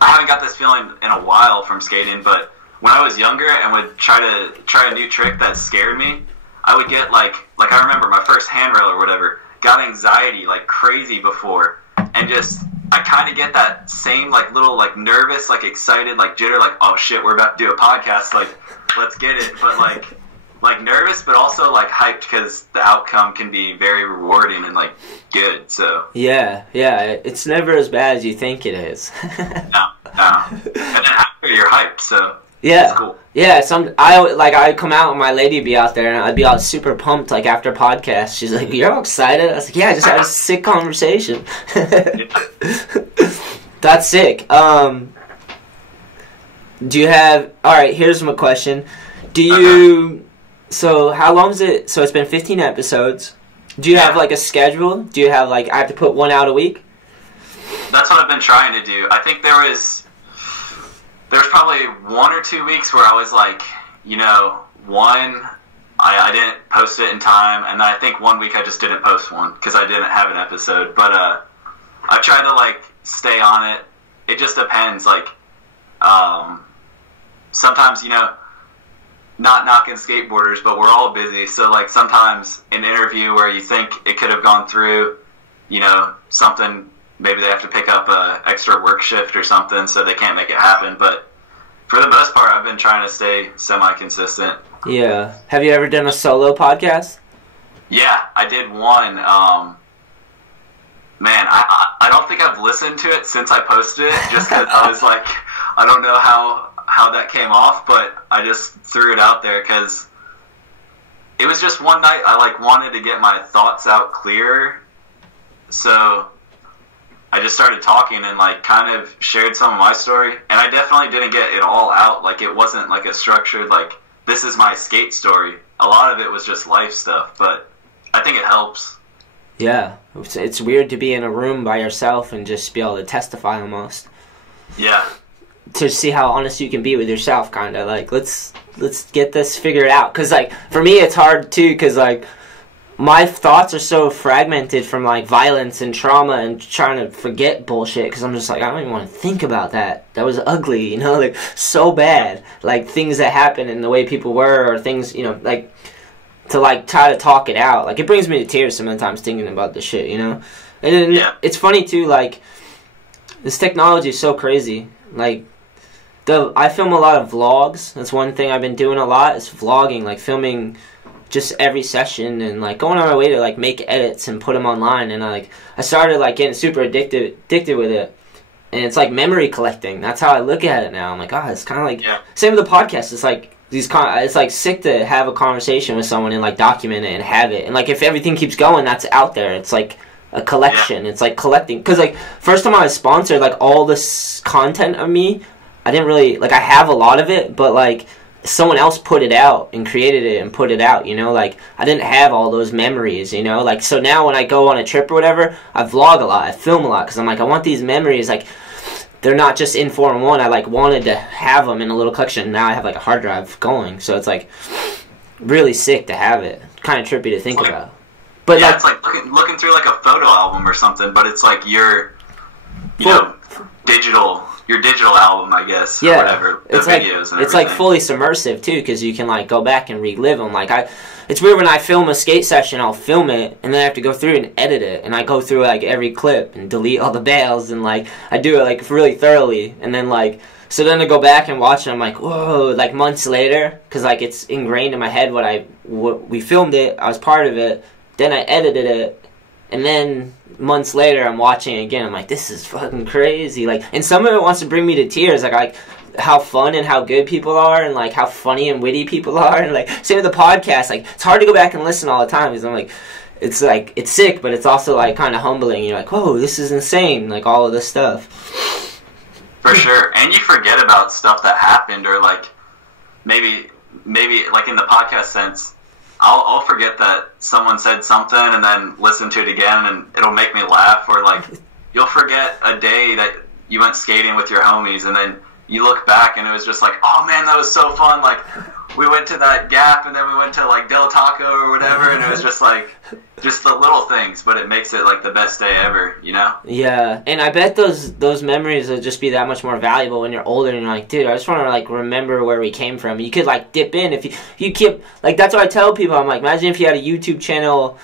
I haven't got this feeling in a while from skating, but when I was younger and would try a new trick that scared me, I would get like I remember my first handrail or whatever, got anxiety like crazy before, and just I kind of get that same like little like nervous, like excited, like jitter, like, oh shit, we're about to do a podcast, like let's get it. But like like nervous, but also like hyped because the outcome can be very rewarding and like good. So yeah, it's never as bad as you think it is. no. And then after you're hyped, so yeah, it's cool. Yeah, I come out and my lady be out there and I'd be all super pumped like after podcast. She's like, "You're all excited?" I was like, "Yeah, I just had a sick conversation." That's sick. Do you have? All right, here's my question. Do you? So how long is it? So it's been 15 episodes. Do you have like a schedule? Do you have like I have to put one out a week? That's what I've been trying to do. I think there's probably 1 or 2 weeks where I was like, I didn't post it in time, and I think 1 week I just didn't post one because I didn't have an episode. But I try to like stay on it. It just depends. Like sometimes not knocking skateboarders, but we're all busy. So like sometimes an interview where you think it could have gone through, something. Maybe they have to pick up a extra work shift or something, so they can't make it happen. But for the most part, I've been trying to stay semi-consistent. Yeah. Have you ever done a solo podcast? Yeah, I did one. Man, I don't think I've listened to it since I posted it, just because I was like, I don't know how that came off, but I just threw it out there because it was just one night I like wanted to get my thoughts out clearer, so I just started talking and like kind of shared some of my story, and I definitely didn't get it all out. Like it wasn't like a structured like this is my skate story. A lot of it was just life stuff, but I think it helps. Yeah, it's weird to be in a room by yourself and just be able to testify almost. Yeah. To see how honest you can be with yourself, kind of like let's get this figured out. Cause like for me it's hard too, cause like my thoughts are so fragmented from like violence and trauma and trying to forget bullshit, because I'm just like I don't even want to think about that. That was ugly, like so bad. Like things that happen and the way people were, or things like to like try to talk it out. Like it brings me to tears sometimes thinking about the shit, And then it's funny too. Like this technology is so crazy. Like I film a lot of vlogs. That's one thing I've been doing a lot is vlogging, like filming just every session and like going on my way to like make edits and put them online. And I started like getting super addicted with it, and it's like memory collecting. That's how I look at it now. I'm like, it's kind of like same with the podcast. It's like it's like sick to have a conversation with someone and like document it and have it. And like if everything keeps going, that's out there. It's like a collection. It's like collecting, because like first time I was sponsored, like all this content of me, I didn't really like. I have a lot of it, but like someone else put it out and created it and put it out, like I didn't have all those memories, like so now when I go on a trip or whatever, I vlog a lot, I film a lot, because I'm like I want these memories, like they're not just in 4-in-1. I like wanted to have them in a little collection. Now I have like a hard drive going, so it's like really sick to have it. Kind of trippy to think about. But it's like looking through like a photo album or something, but it's like your digital album, I guess, or whatever. It's like videos and it's like fully submersive too, because you can like go back and relive them. Like it's weird when I film a skate session, I'll film it and then I have to go through and edit it, and I go through like every clip and delete all the bails, and like I do it like really thoroughly, and then like so then to go back and watch it, I'm like whoa, like months later, because like it's ingrained in my head what we filmed it, I was part of it, then I edited it, and then months later I'm watching it again, I'm like this is fucking crazy, like, and some of it wants to bring me to tears, like how fun and how good people are, and like how funny and witty people are, and like same with the podcast, like it's hard to go back and listen all the time, because I'm like it's sick, but it's also like kind of humbling. You're like, whoa, this is insane, like all of this stuff. For sure. And you forget about stuff that happened, or like maybe like in the podcast sense, I'll forget that someone said something and then listen to it again and it'll make me laugh, or like you'll forget a day that you went skating with your homies and then you look back and it was just like, oh man, that was so fun, like we went to that Gap and then we went to like Del Taco or whatever, and it was just like just the little things, but it makes it like the best day ever, Yeah, and I bet those memories will just be that much more valuable when you're older and you're like, dude, I just want to like remember where we came from. You could like dip in if you keep, like that's what I tell people. I'm like, imagine if you had a YouTube channel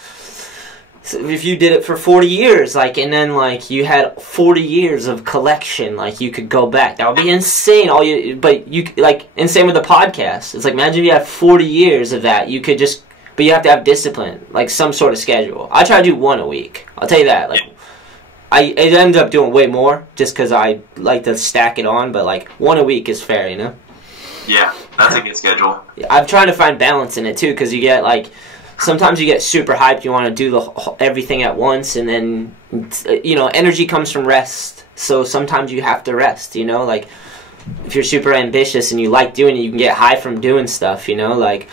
So if you did it for 40 years, like, and then, like, you had 40 years of collection, like, you could go back. That would be insane. But you, like, and same with the podcast. It's like, imagine if you had 40 years of that. You could just, but you have to have discipline, like, some sort of schedule. I try to do one a week. I'll tell you that. Like, I ended up doing way more just because I like to stack it on, but, like, one a week is fair, you know? Yeah, that's a good schedule. I'm trying to find balance in it, too, because you get, like, sometimes you get super hyped, you want to do everything at once, and then, you know, energy comes from rest, so sometimes you have to rest, you know, like, if you're super ambitious and you like doing it, you can get high from doing stuff, you know, like,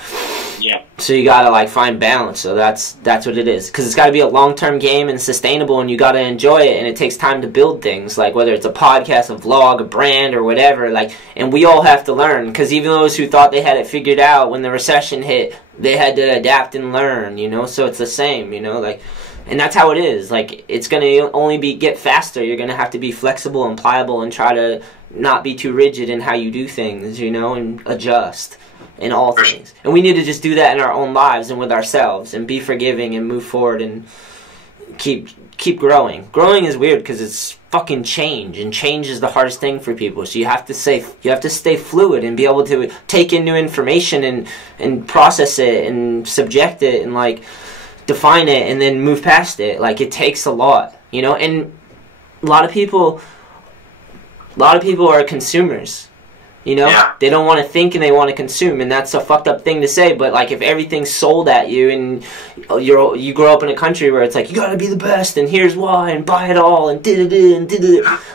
yeah. So you gotta, like, find balance, so that's what it is, because it's gotta be a long-term game and sustainable, and you gotta enjoy it, and it takes time to build things, like, whether it's a podcast, a vlog, a brand, or whatever, like, and we all have to learn, because even those who thought they had it figured out, when the recession hit, they had to adapt and learn, you know, so it's the same, you know, like, and that's how it is, like, it's gonna only get faster, you're gonna have to be flexible and pliable, and try to not be too rigid in how you do things, you know, and adjust in all things. And we need to just do that in our own lives and with ourselves, and be forgiving and move forward and keep growing. Growing is weird because it's fucking change, and change is the hardest thing for people. So you have to stay fluid and be able to take in new information and process it and subject it and, like, define it and then move past it. Like, it takes a lot, you know. And a lot of people are consumers. You know, yeah. They don't want to think and they want to consume, and that's a fucked up thing to say. But, like, if everything's sold at you, and you grow up in a country where it's like, you gotta be the best, and here's why, and buy it all, and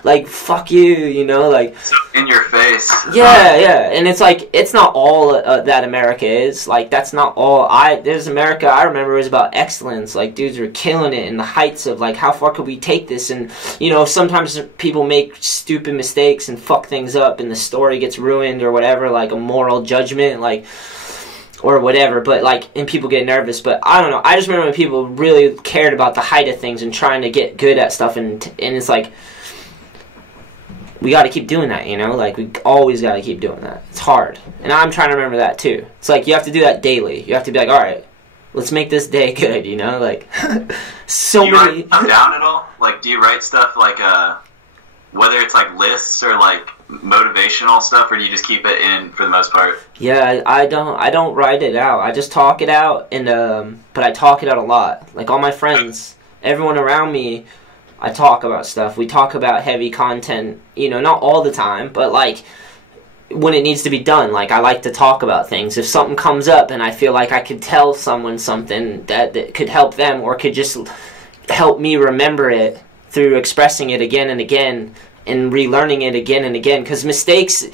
like, fuck you, you know, like, so in your face. Yeah, and it's like, it's not all that America is. Like, that's not all. There's America. I remember it was about excellence. Like, dudes were killing it in the heights of, like, how far could we take this? And, you know, sometimes people make stupid mistakes and fuck things up, and the story gets ruined or whatever, like a moral judgment, like, or whatever, but, like, and people get nervous. But I don't know, I just remember when people really cared about the height of things and trying to get good at stuff, and it's like, we got to keep doing that, you know, like, we always got to keep doing that. It's hard, and I'm trying to remember that too. It's like, you have to do that daily. You have to be like, all right, let's make this day good, you know, like, so do you many. Write stuff down at all? Like, do you write stuff, like, whether it's, like, lists or, like, motivational stuff, or do you just keep it in for the most part? Yeah, I don't write it out. I just talk it out, and but I talk it out a lot. Like, all my friends, everyone around me, I talk about stuff. We talk about heavy content, you know, not all the time, but, like, when it needs to be done. Like, I like to talk about things. If something comes up and I feel like I could tell someone something that could help them, or could just help me remember it through expressing it again and again, and relearning it again and again, because mistakes,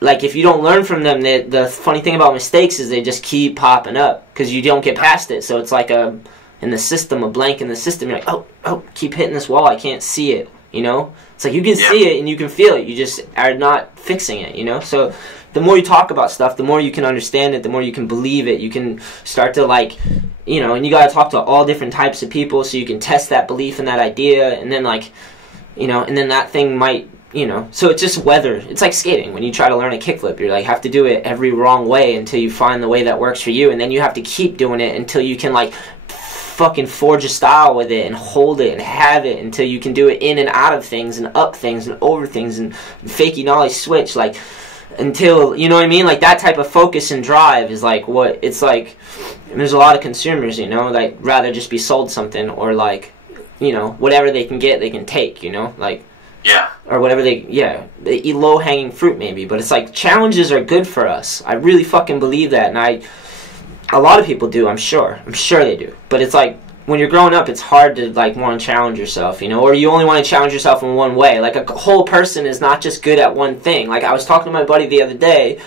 like, if you don't learn from them, the funny thing about mistakes is they just keep popping up, because you don't get past it. So it's like in the system, a blank in the system. You're like, oh, keep hitting this wall, I can't see it, you know? It's like, you can see it and you can feel it, you just are not fixing it, you know? So the more you talk about stuff, the more you can understand it, the more you can believe it, you can start to, like, you know, and you gotta talk to all different types of people so you can test that belief and that idea, and then, like, you know, and then that thing might, you know, so it's just weather. It's like skating. When you try to learn a kickflip, you, like, have to do it every wrong way until you find the way that works for you, and then you have to keep doing it until you can, like, fucking forge a style with it and hold it and have it until you can do it in and out of things and up things and over things and fakey nollie switch, like, until, you know what I mean? Like, that type of focus and drive is, like, what it's like. And there's a lot of consumers, you know, like, rather just be sold something, or, like, you know, whatever they can get, they can take, you know, like, yeah, or whatever they eat low-hanging fruit, maybe. But it's like, challenges are good for us. I really fucking believe that, and a lot of people do, I'm sure they do. But it's like, when you're growing up, it's hard to, like, want to challenge yourself, you know, or you only want to challenge yourself in one way. Like, a whole person is not just good at one thing. Like, I was talking to my buddy the other day.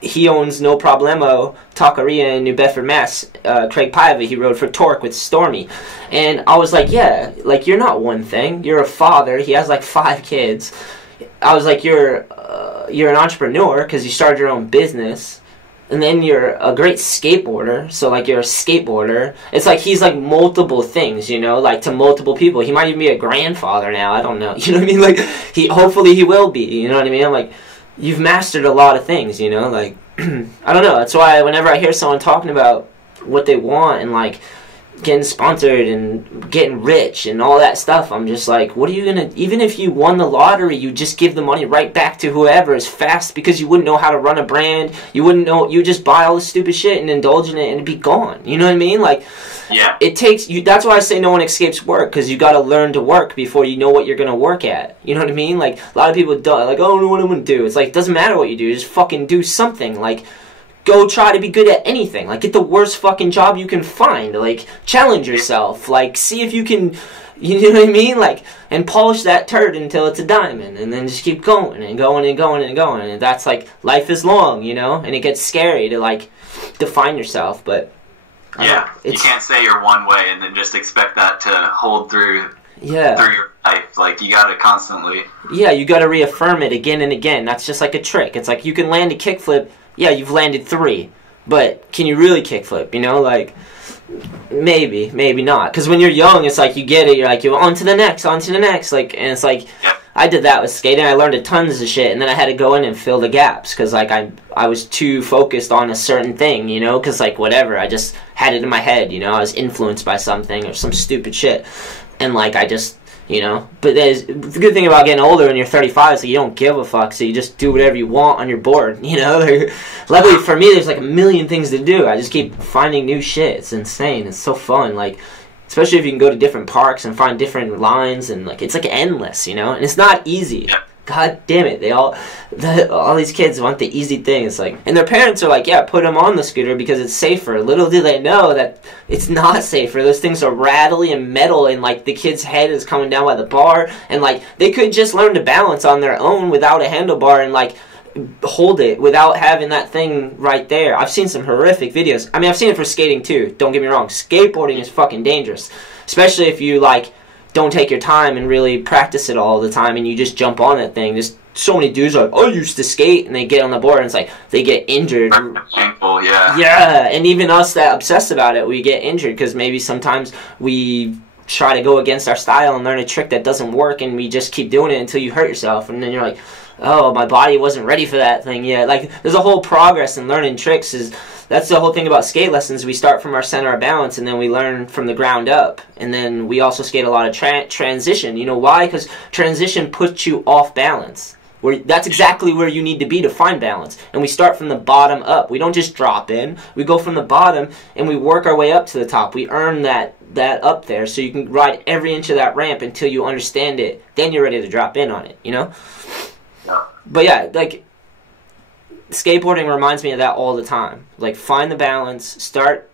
He owns No Problemo Taqueria in New Bedford, Mass. Craig Paiva, he rode for Torque with Stormy. And I was like, yeah, like, you're not one thing. You're a father. He has, like, 5 kids. I was like, you're an entrepreneur because you started your own business. And then you're a great skateboarder, so, like, you're a skateboarder. It's like he's, like, multiple things, you know, like, to multiple people. He might even be a grandfather now, I don't know, you know what I mean? Like, hopefully he will be, you know what I mean? I'm like, you've mastered a lot of things, you know, like, I don't know. That's why whenever I hear someone talking about what they want and, like, getting sponsored and getting rich and all that stuff. I'm just like, what are you gonna, even if you won the lottery, you just give the money right back to whoever as fast, because you wouldn't know how to run a brand, you wouldn't know, you just buy all this stupid shit and indulge in it and it'd be gone. You know what I mean? Like, yeah, it takes you. That's why I say no one escapes work, because you got to learn to work before you know what you're gonna work at. You know what I mean? Like, a lot of people don't, like, oh, I don't know what I'm gonna do. It's like, it doesn't matter what you do, just fucking do something. Like, go try to be good at anything. Like, get the worst fucking job you can find. Like, challenge yourself. Like, see if you can, you know what I mean? Like, and polish that turd until it's a diamond, and then just keep going and going and going and going. And that's like, life is long, you know? And it gets scary to, like, define yourself, but yeah, you can't say you're one way and then just expect that to hold through your life. Like, you gotta constantly... Yeah, you gotta reaffirm it again and again. That's just like a trick. It's like, you can land a kickflip. Yeah, you've landed 3, but can you really kickflip, you know? Like, maybe, maybe not. Because when you're young, it's like, you get it, you're like, you're on to the next, like, and it's like, I did that with skating. I learned a tons of shit, and then I had to go in and fill the gaps, because, like, I was too focused on a certain thing, you know? Because, like, whatever, I just had it in my head, you know? I was influenced by something or some stupid shit, and, like, I just... You know, but the good thing about getting older when you're 35 is that you don't give a fuck, so you just do whatever you want on your board, you know. Luckily for me, there's like a million things to do. I just keep finding new shit. It's insane. It's so fun. Like, especially if you can go to different parks and find different lines, and like, it's like endless, you know. And it's not easy. God damn it, all these kids want the easy thing. It's like, and their parents are like, yeah, put them on the scooter because it's safer. Little do they know that it's not safer. Those things are rattly and metal, and like, the kid's head is coming down by the bar, and like, they could just learn to balance on their own without a handlebar and like hold it without having that thing right there. I've seen some horrific videos. I mean, I've seen it for skating too, don't get me wrong. Skateboarding is fucking dangerous, especially if you like don't take your time and really practice it all the time and you just jump on that thing. There's so many dudes like, I used to skate, and they get on the board and it's like, they get injured. Painful, yeah. Yeah, and even us that obsess about it, we get injured because maybe sometimes we try to go against our style and learn a trick that doesn't work, and we just keep doing it until you hurt yourself, and then you're like, oh, my body wasn't ready for that thing yet. Like, there's a whole progress in learning tricks. That's the whole thing about skate lessons. We start from our center of balance, and then we learn from the ground up. And then we also skate a lot of transition. You know why? Because transition puts you off balance. That's exactly where you need to be to find balance. And we start from the bottom up. We don't just drop in. We go from the bottom, and we work our way up to the top. We earn that up there, so you can ride every inch of that ramp until you understand it. Then you're ready to drop in on it, you know? Yeah. But yeah, like, skateboarding reminds me of that all the time. Like, find the balance, start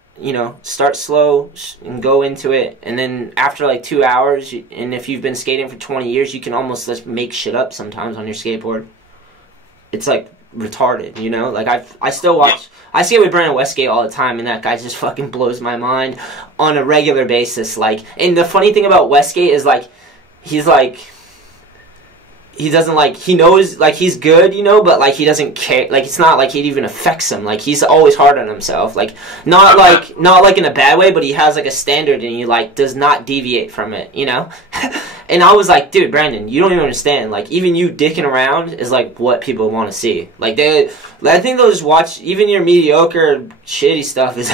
slow and go into it, and then after like 2 hours, and if you've been skating for 20 years, you can almost just make shit up sometimes on your skateboard. It's like retarded, you know? Like, I still watch, I skate with Brandon Westgate all the time, and that guy just fucking blows my mind on a regular basis. Like, and the funny thing about Westgate is like, he's like, he doesn't, like, he knows, like, he's good, you know, but, like, he doesn't care. Like, it's not like it even affects him. Like, he's always hard on himself. Like, not like in a bad way, but he has, like, a standard, and he, like, does not deviate from it, you know? And I was like, dude, Brandon, you don't even understand. Like, even you dicking around is, like, what people want to see. Like, I think they'll just watch, even your mediocre, shitty stuff is,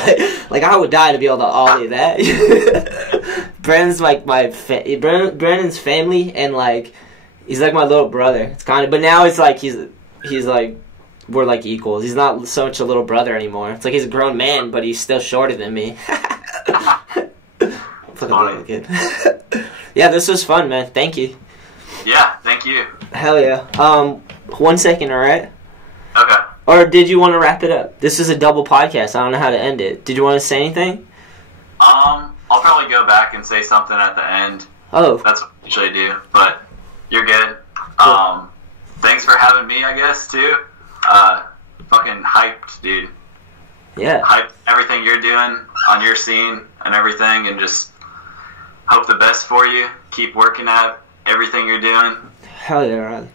like, I would die to be able to ollie that. Brandon's, like, Brandon's family, and, like, he's like my little brother. It's kind of, but now it's like he's like, we're like equals. He's not so much a little brother anymore. It's like he's a grown man, but he's still shorter than me. Fucking kid. Yeah, this was fun, man. Thank you. Yeah, thank you. Hell yeah. 1 second, all right? Okay. Or did you want to wrap it up? This is a double podcast. I don't know how to end it. Did you want to say anything? I'll probably go back and say something at the end. Oh. That's what I usually do, but you're good. Cool. Thanks for having me, I guess, too. Fucking hyped, dude. Yeah. Hyped everything you're doing on your scene and everything, and just hope the best for you. Keep working at everything you're doing. Hell yeah, Riley.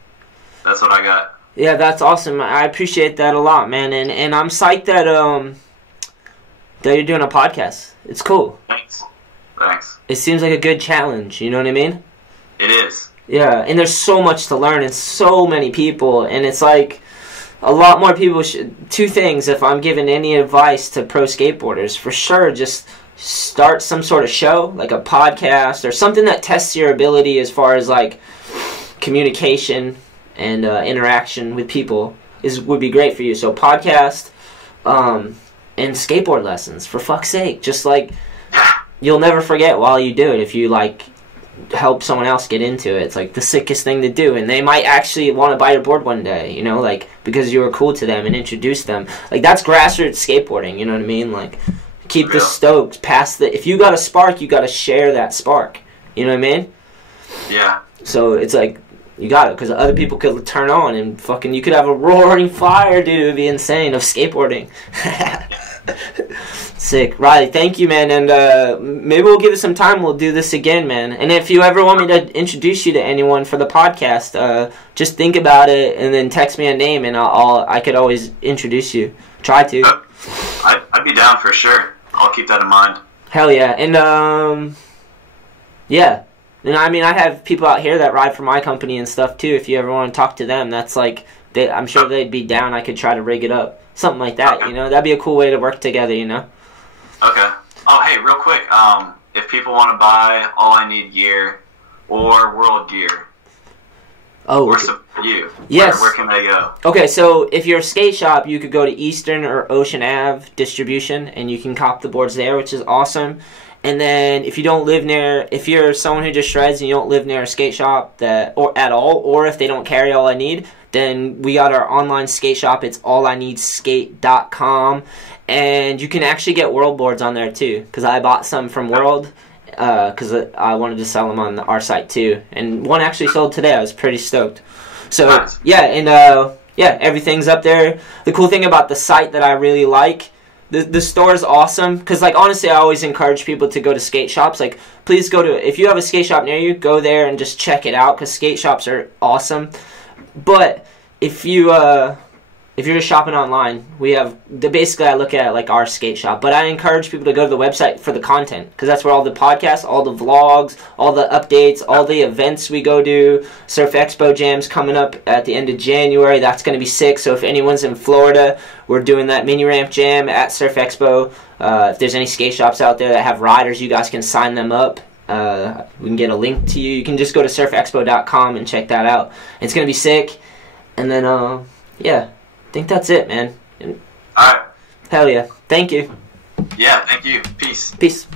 That's what I got. Yeah, that's awesome. I appreciate that a lot, man. And I'm psyched that you're doing a podcast. It's cool. Thanks. It seems like a good challenge, you know what I mean? It is. Yeah, and there's so much to learn and so many people, and it's like a lot more people should... Two things, if I'm giving any advice to pro skateboarders, for sure, just start some sort of show, like a podcast or something that tests your ability as far as like communication and interaction with people would be great for you. So podcast and skateboard lessons, for fuck's sake. Just like, you'll never forget while you do it if you like help someone else get into it. It's like the sickest thing to do, and they might actually want to buy your board one day, you know, like because you were cool to them and introduced them. Like, that's grassroots skateboarding, you know what I mean? Like, keep the stokes past if you got a spark, you got to share that spark, you know what I mean? Yeah. So it's like, you got it, because other people could turn on and fucking, you could have a roaring fire, dude. It would be insane, of skateboarding. Sick. Riley, thank you, man, and maybe we'll give it some time. We'll do this again, man. And if you ever want me to introduce you to anyone for the podcast, just think about it and then text me a name, and I could always introduce you. Try to. I'd be down for sure. I'll keep that in mind. Hell yeah. And yeah. And I mean, I have people out here that ride for my company and stuff too. If you ever want to talk to them, that's like, I'm sure they'd be down. I could try to rig it up, something like that. Okay. You know, that'd be a cool way to work together. You know. Okay. Oh, hey, real quick. If people want to buy All I Need gear or World gear, or support you, yes. Where can they go? Okay, so if you're a skate shop, you could go to Eastern or Ocean Ave Distribution, and you can cop the boards there, which is awesome. And then if you don't live near, if you're someone who just shreds and you don't live near a skate shop or at all, or if they don't carry All I Need, then we got our online skate shop. It's allineedskate.com. And you can actually get World boards on there too, because I bought some from World because I wanted to sell them on our site too. And one actually sold today. I was pretty stoked. So yeah, and yeah, everything's up there. The cool thing about the site that I really like, the store is awesome, because like honestly I always encourage people to go to skate shops. Like, please go to, if you have a skate shop near you, go there and just check it out, because skate shops are awesome. But if you're just shopping online, we have basically, I look at it like our skate shop, but I encourage people to go to the website for the content, because that's where all the podcasts, all the vlogs, all the updates, all the events we go do. Surf Expo Jam's coming up at the end of January. That's going to be sick. So if anyone's in Florida, we're doing that mini ramp jam at Surf Expo. If there's any skate shops out there that have riders, you guys can sign them up. We can get a link to you. You can just go to surfexpo.com and check that out. It's going to be sick. And then, yeah. I think that's it, man. Alright. Hell yeah. Thank you. Yeah, thank you. Peace. Peace.